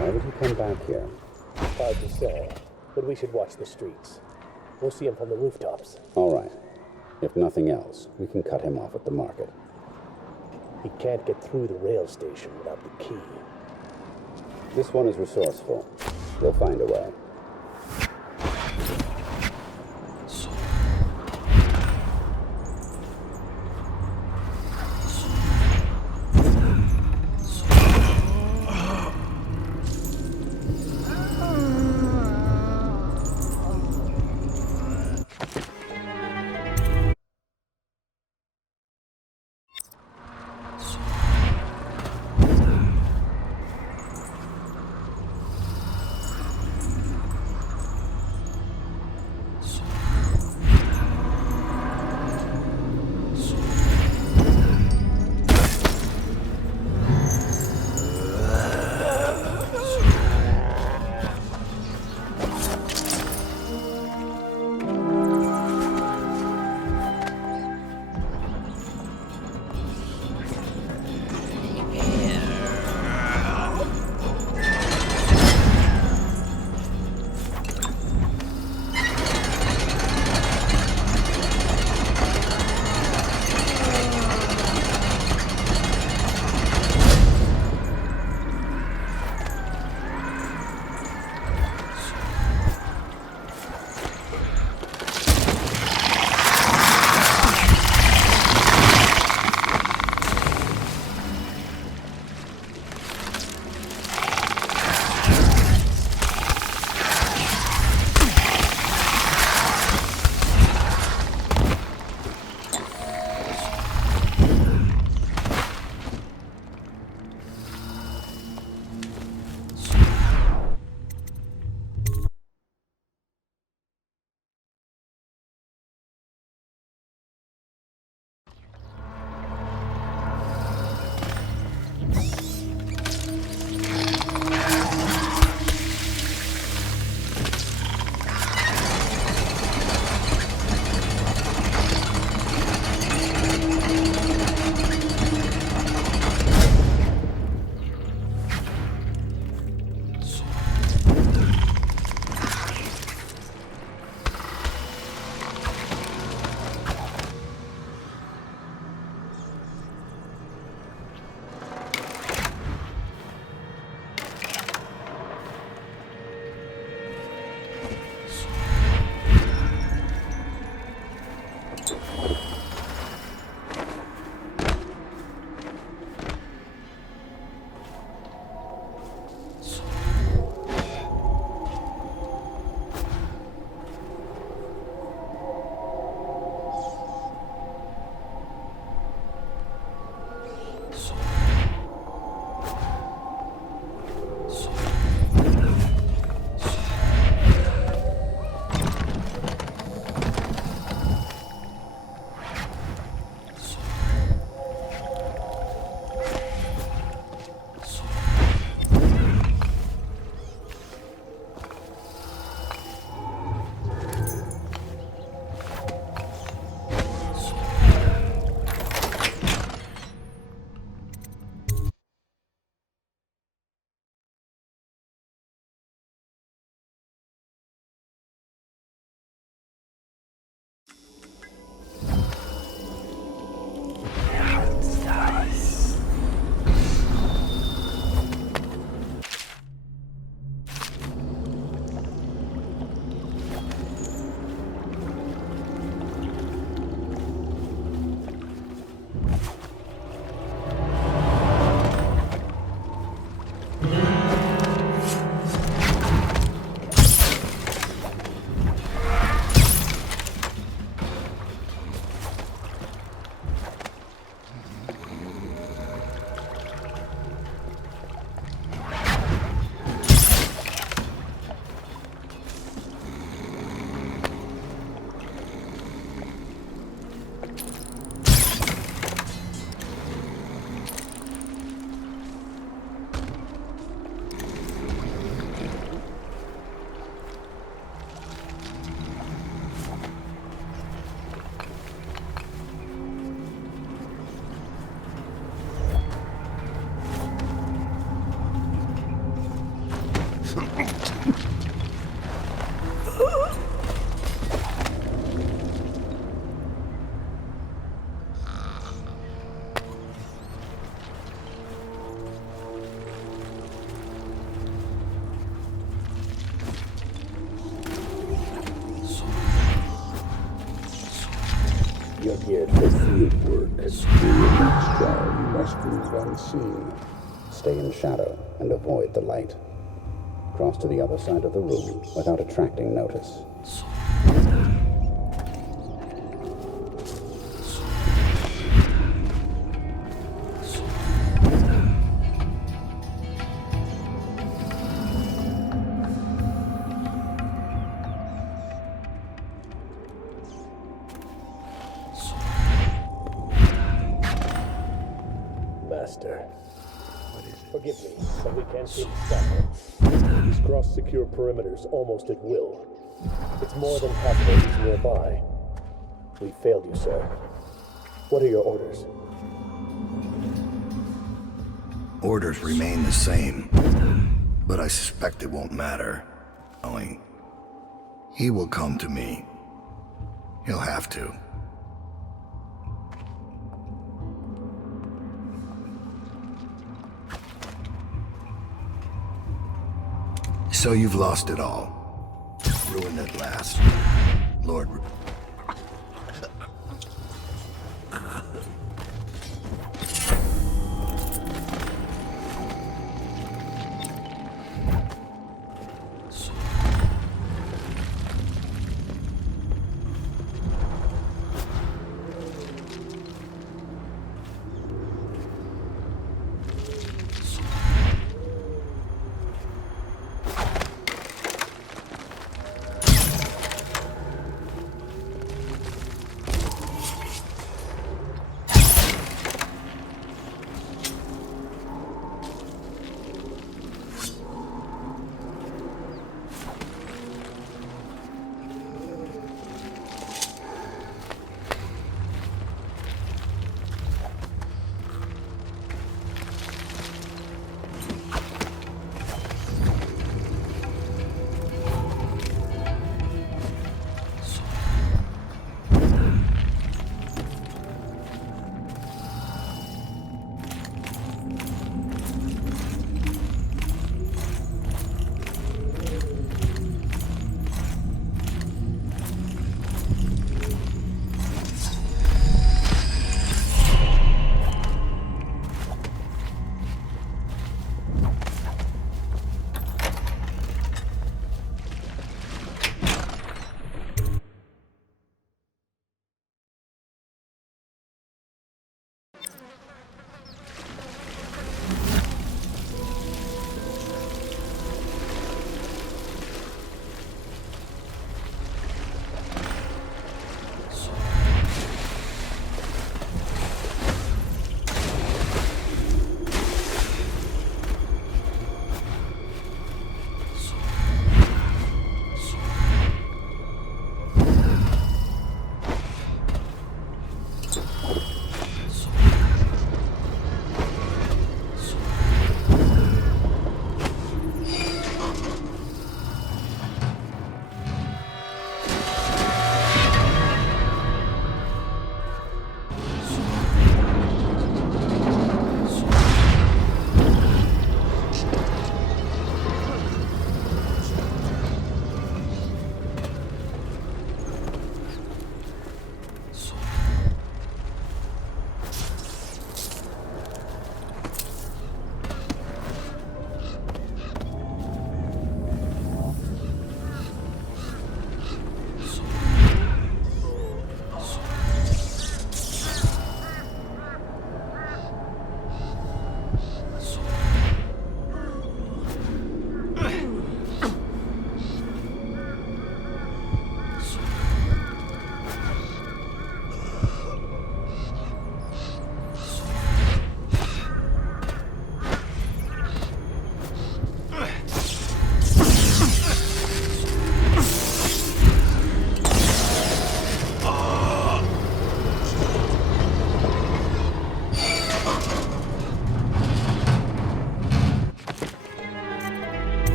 Why would he come back here? Hard to say, but we should watch the streets. We'll see him from the rooftops. All right. If nothing else, we can cut him off at the market. He can't get through the rail station without the key. This one is resourceful. He'll find a way. geared for field work. During the next trial, you must move unseen. Stay in shadow and avoid the light. Cross to the other side of the room without attracting notice. Master. Forgive me, but we can't seem to stop him. He's crossed secure perimeters almost at will. It's more than possible he's nearby. We failed you, sir. What are your orders? Orders remain the same, but I suspect it won't matter. Only, he will come to me. He'll have to. So you've lost it all. Ruined at last. Lord...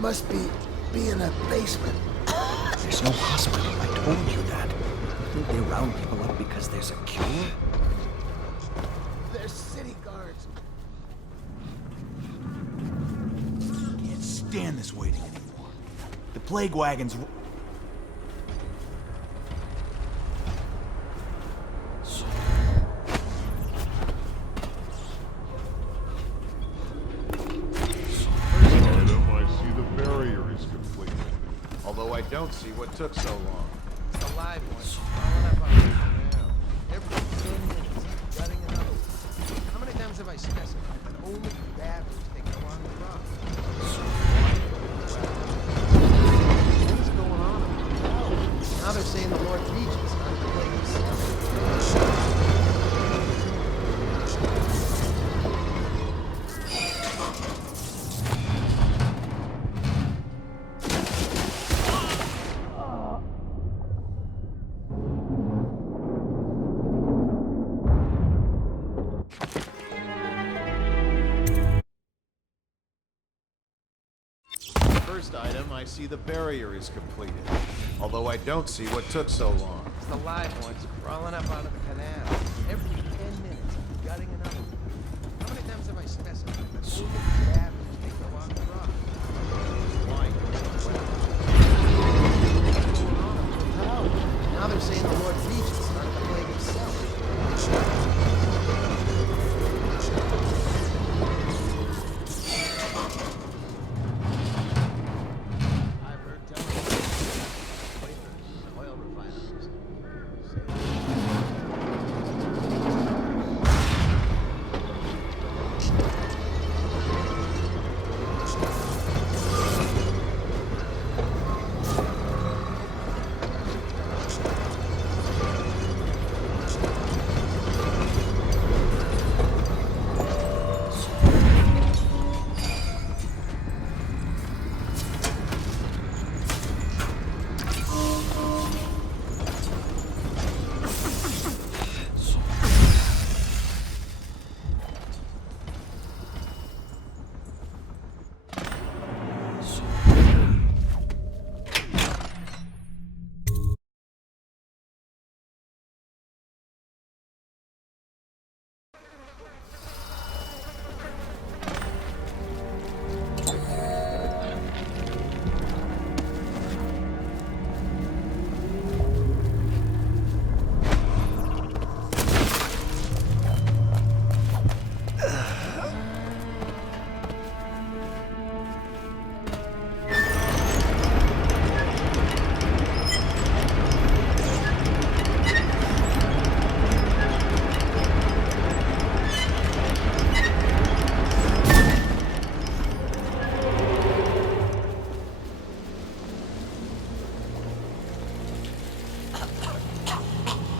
Must be in a basement. There's no hospital. I told you that. think they round people up because they're secure? They're city guards. Can't stand this waiting anymore. The plague wagons... Although I don't see what took so long. It's the live ones crawling up on me now. Every 10 minutes, gutting another one. How many times have I specified that only bad ones take a long run? What's going on? Now they're saying the Lord Regent's starting to play himself. First item, I see the barrier is completed. Although I don't see what took so long. It's the live ones crawling up out of the canal. Every 10 minutes, gutting another one. How many times have I specified that only bad ones take a long run? Now they're saying the Lord Regent's starting to play himself.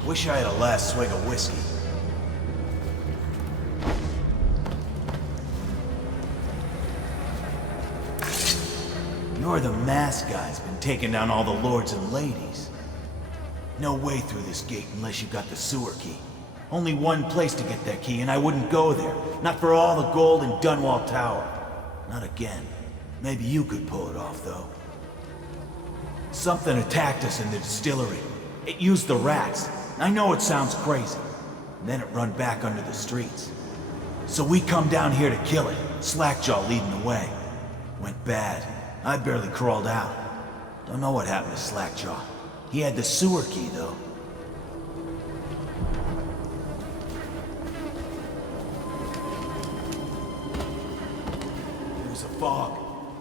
Wish I had a last swig of whiskey. You're the masked guy's been taking down all the lords and ladies. No way through this gate unless you got the sewer key. Only one place to get that key, and I wouldn't go there. Not for all the gold in Dunwall Tower. Not again. Maybe you could pull it off, though. Something attacked us in the distillery. It used the rats. I know it sounds crazy. And then it run back under the streets. So we come down here to kill it, Slackjaw leading the way. Went bad. I barely crawled out. Don't know what happened to Slackjaw. He had the sewer key, though. There was a fog,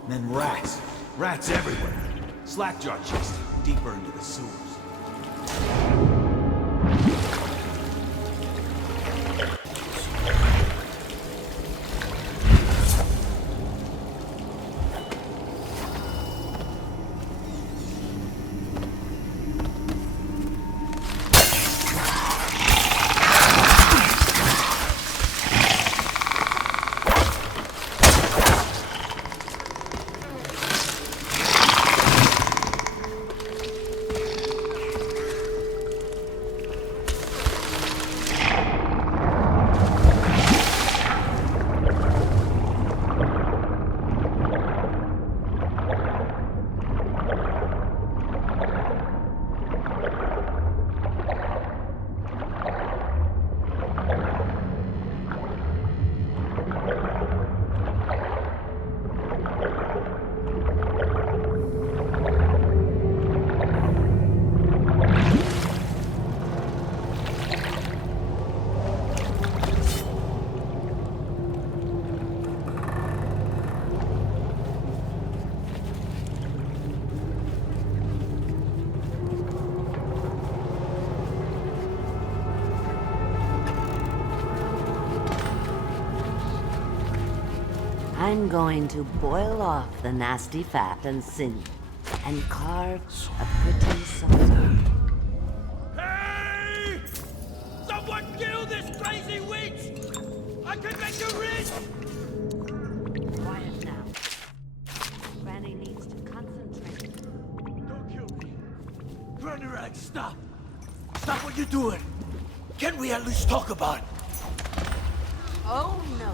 and then rats. Rats everywhere. Slackjaw chased him deeper into the sewers. I'm going to boil off the nasty fat and sinew, and carve a pretty saucer. Hey! Someone kill this crazy witch! I can make you rich! Quiet now. Granny needs to concentrate. Don't kill me. Granny Rag, stop! Stop what you're doing! Can we at least talk about it? Oh no.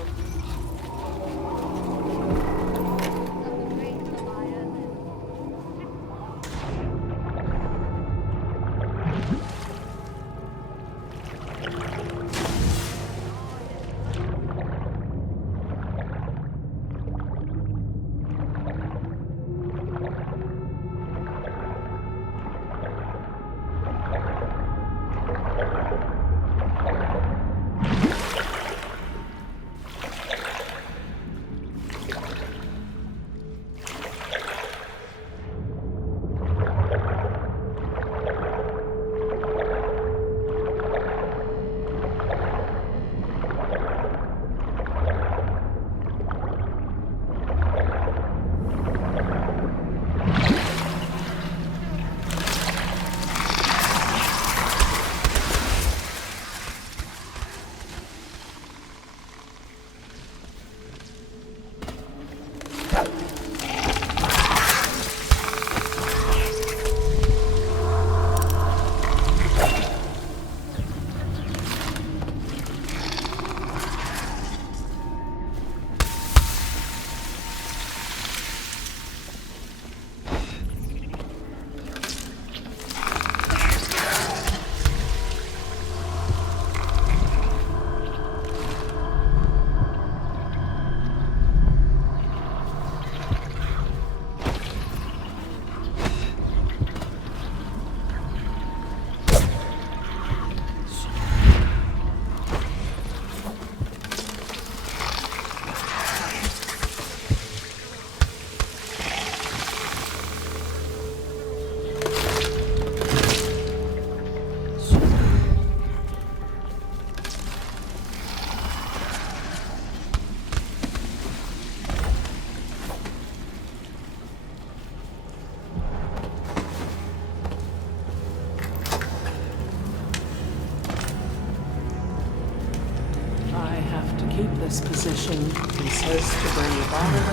This position. He says to bring water.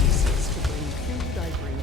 He says to bring food. I bring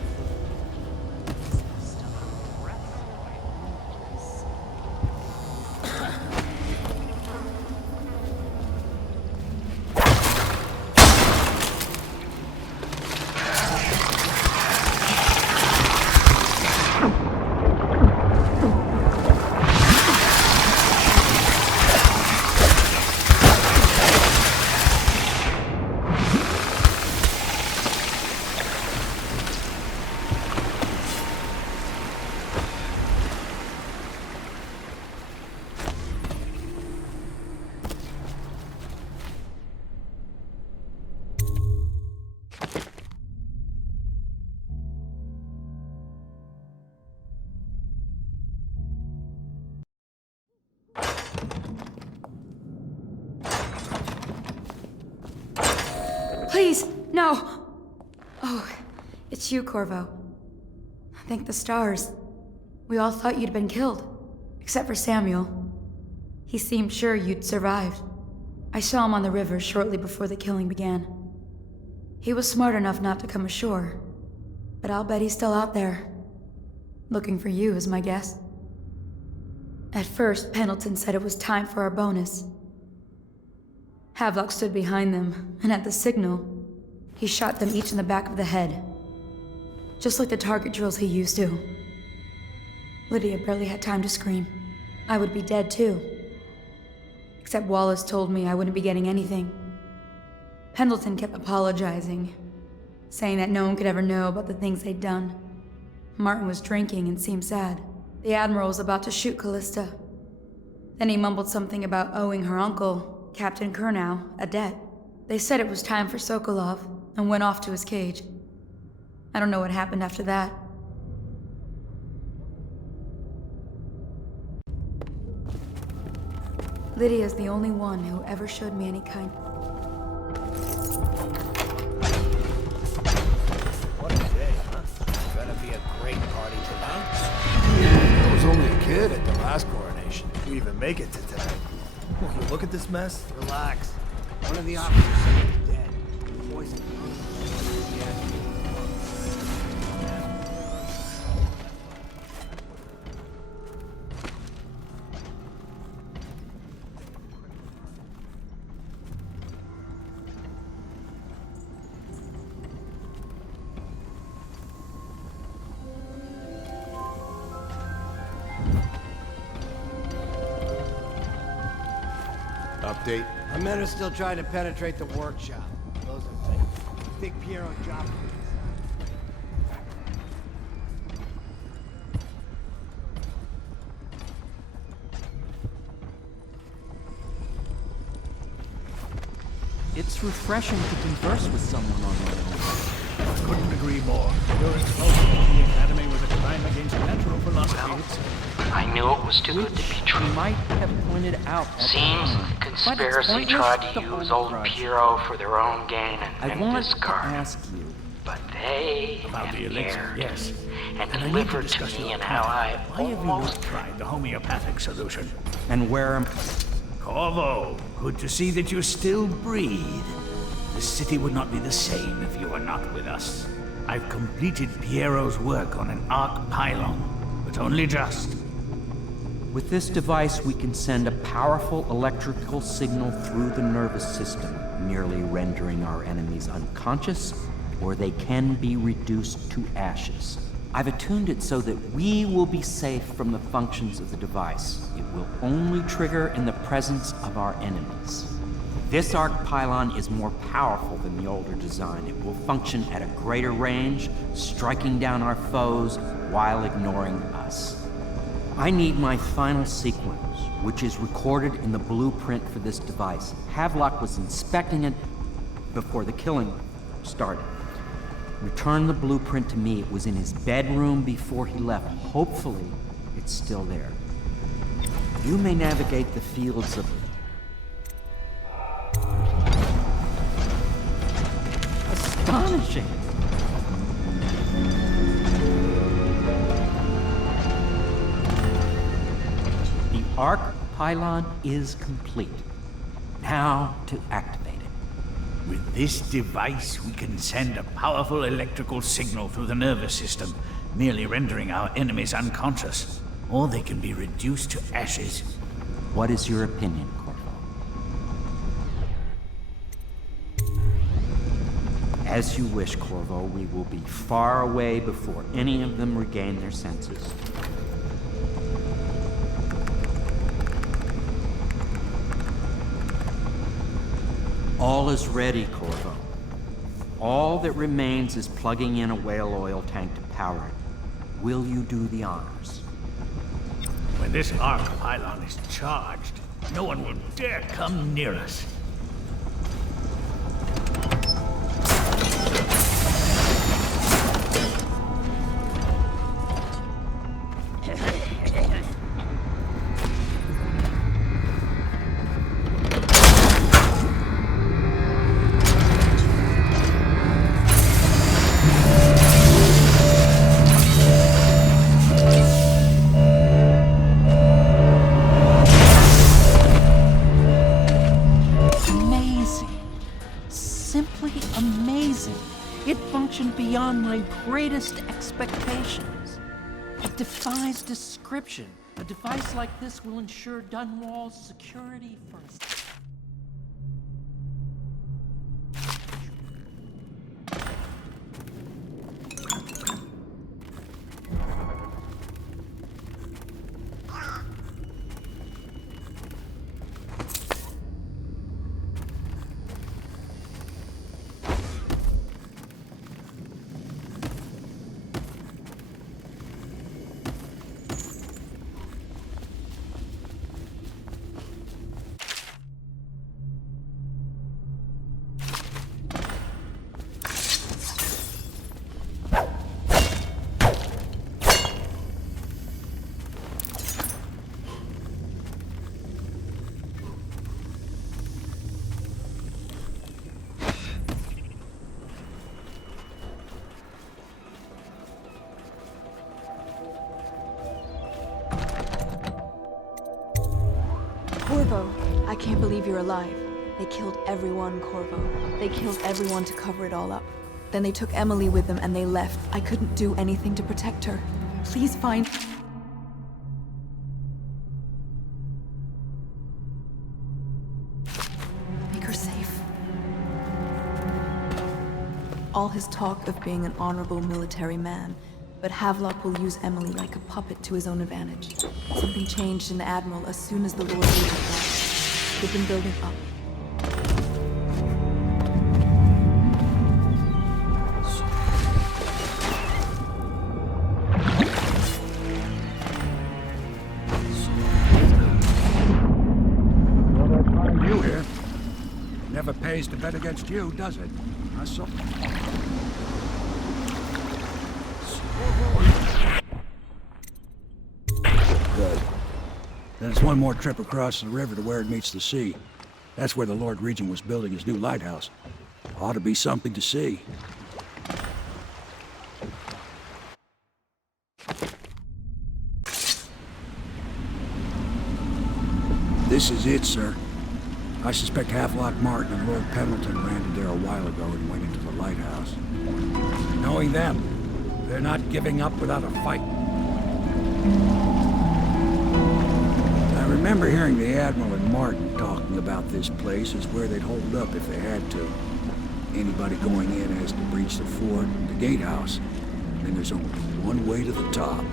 Please, no! Oh, it's you, Corvo. Thank the stars. We all thought you'd been killed, except for Samuel. He seemed sure you'd survived. I saw him on the river shortly before the killing began. He was smart enough not to come ashore, but I'll bet he's still out there. Looking for you is my guess. At first, Pendleton said it was time for our bonus. Havelock stood behind them, and at the signal, he shot them each in the back of the head. Just like the target drills he used to. Lydia barely had time to scream. I would be dead too. Except Wallace told me I wouldn't be getting anything. Pendleton kept apologizing, saying that no one could ever know about the things they'd done. Martin was drinking and seemed sad. The Admiral was about to shoot Callista. Then he mumbled something about owing her uncle, Captain Kurnow, a debt. They said it was time for Sokolov, and went off to his cage. I don't know what happened after that. Lydia's the only one who ever showed me any kind. gonna make it to tonight. You look at this mess? Relax. One of the officers said he's dead. Poison. Update? Our men are still trying to penetrate the workshop. Those are tight. I think Piero dropped him It's refreshing to converse with someone on your own. Couldn't agree more. Your expulsion from the Academy was a crime against natural philosophy. I knew it was too good to be true. Might have pointed out. Seems the conspiracy tried to use old Piero for their own gain and discard. Ask you. But they About the elixir, yes. and delivered to me an ally Why have you not tried the homeopathic solution? And where am... Corvo, good to see that you still breathe. The city would not be the same if you were not with us. I've completed Piero's work on an arc pylon, but only just. With this device, we can send a powerful electrical signal through the nervous system, merely rendering our enemies unconscious, or they can be reduced to ashes. I've attuned it so that we will be safe from the functions of the device. It will only trigger in the presence of our enemies. This arc pylon is more powerful than the older design. It will function at a greater range, striking down our foes while ignoring us. I need my final sequence, which is recorded in the blueprint for this device. Havelock was inspecting it before the killing started. Return the blueprint to me. It was in his bedroom before he left. Hopefully, it's still there. You may navigate the fields of... Astonishing! The arc pylon is complete. Now to activate it. With this device, we can send a powerful electrical signal through the nervous system, merely rendering our enemies unconscious. Or they can be reduced to ashes. What is your opinion, Corvo? As you wish, Corvo. We will be far away before any of them regain their senses. All is ready, Corvo. All that remains is plugging in a whale oil tank to power it. Will you do the honors? When this arc pylon is charged, no one will dare come near us. Beyond my greatest expectations. It defies description. A device like this will ensure Dunwall's security first. Corvo, I can't believe you're alive. They killed everyone, Corvo. They killed everyone to cover it all up. Then they took Emily with them and they left. I couldn't do anything to protect her. Please find... make her safe. All his talk of being an honorable military man, but Havelock will use Emily like a puppet to his own advantage. Something changed in the Admiral as soon as the Lord Regent died. They've been building up. You here? Never pays to bet against you, does it? I saw... Good. Then it's one more trip across the river to where it meets the sea. That's where the Lord Regent was building his new lighthouse. Ought to be something to see. This is it, sir. I suspect Havelock Martin and Lord Pendleton landed there a while ago and went into the lighthouse. Knowing them, they're not giving up without a fight. I remember hearing the Admiral and Martin talking about this place as where they'd hold up if they had to. Anybody going in has to breach the fort, the gatehouse. Then there's only one way to the top.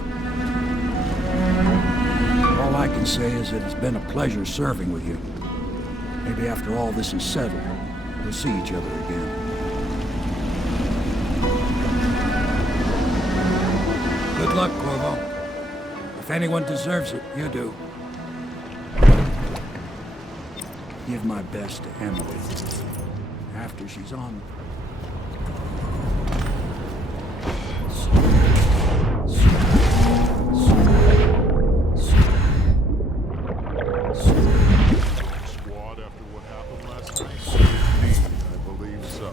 All I can say is that it's been a pleasure serving with you. Maybe after all this is settled, we'll see each other again. Good luck, Corvo. If anyone deserves it, you do. Give my best to Emily. After she's on... Squad after what happened last night? Indeed, I believe so.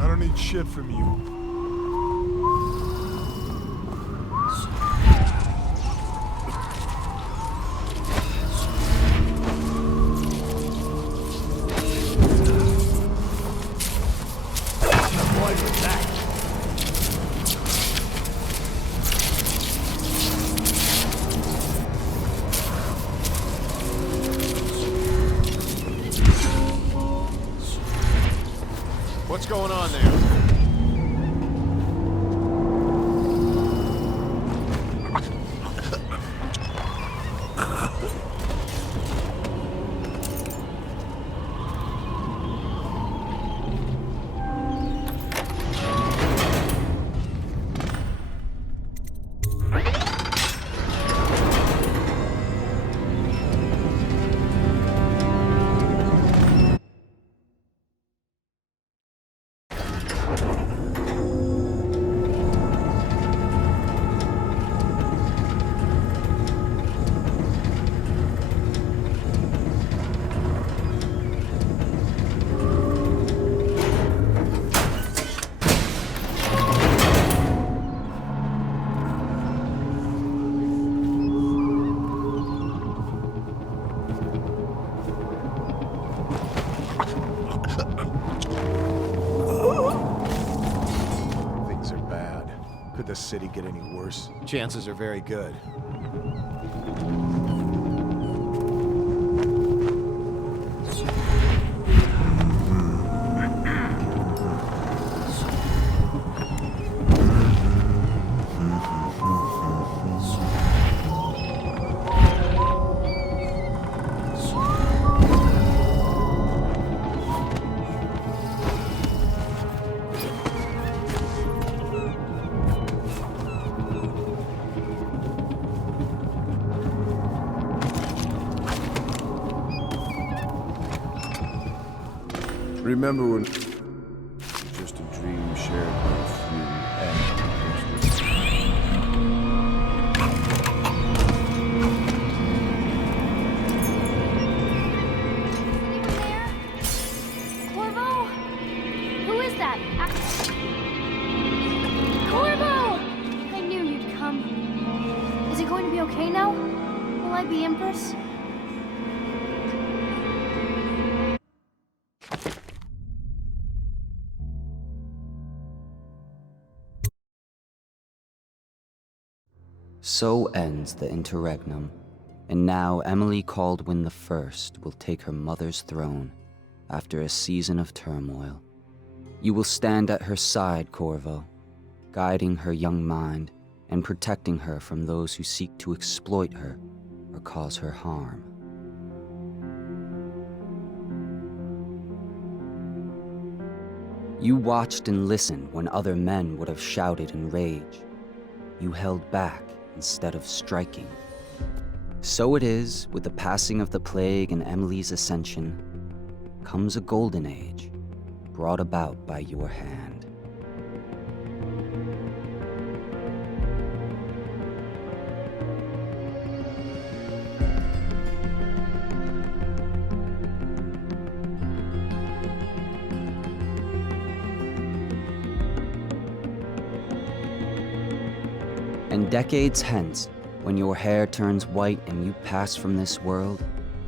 I don't need shit from you. What's going on there? Could the city get any worse? Chances are very good. Remember when just a dream shared by few and Corvo? Who is that? Corvo! I knew you'd come. Is it going to be okay now? Will I be Empress? So ends the interregnum, and now Emily Caldwin I will take her mother's throne after a season of turmoil. You will stand at her side, Corvo, guiding her young mind and protecting her from those who seek to exploit her or cause her harm. You watched and listened when other men would have shouted in rage. You held back instead of striking. So it is, with the passing of the plague and Emily's ascension, comes a golden age, brought about by your hand. And decades hence, when your hair turns white and you pass from this world,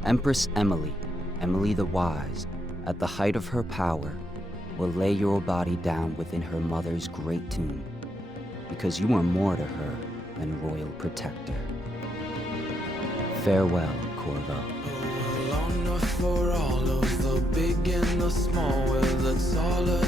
Empress Emily, Emily the Wise, at the height of her power, will lay your body down within her mother's great tomb, because you are more to her than royal protector. Farewell, Corvo. Long enough for all of the big and the small, well, it's all a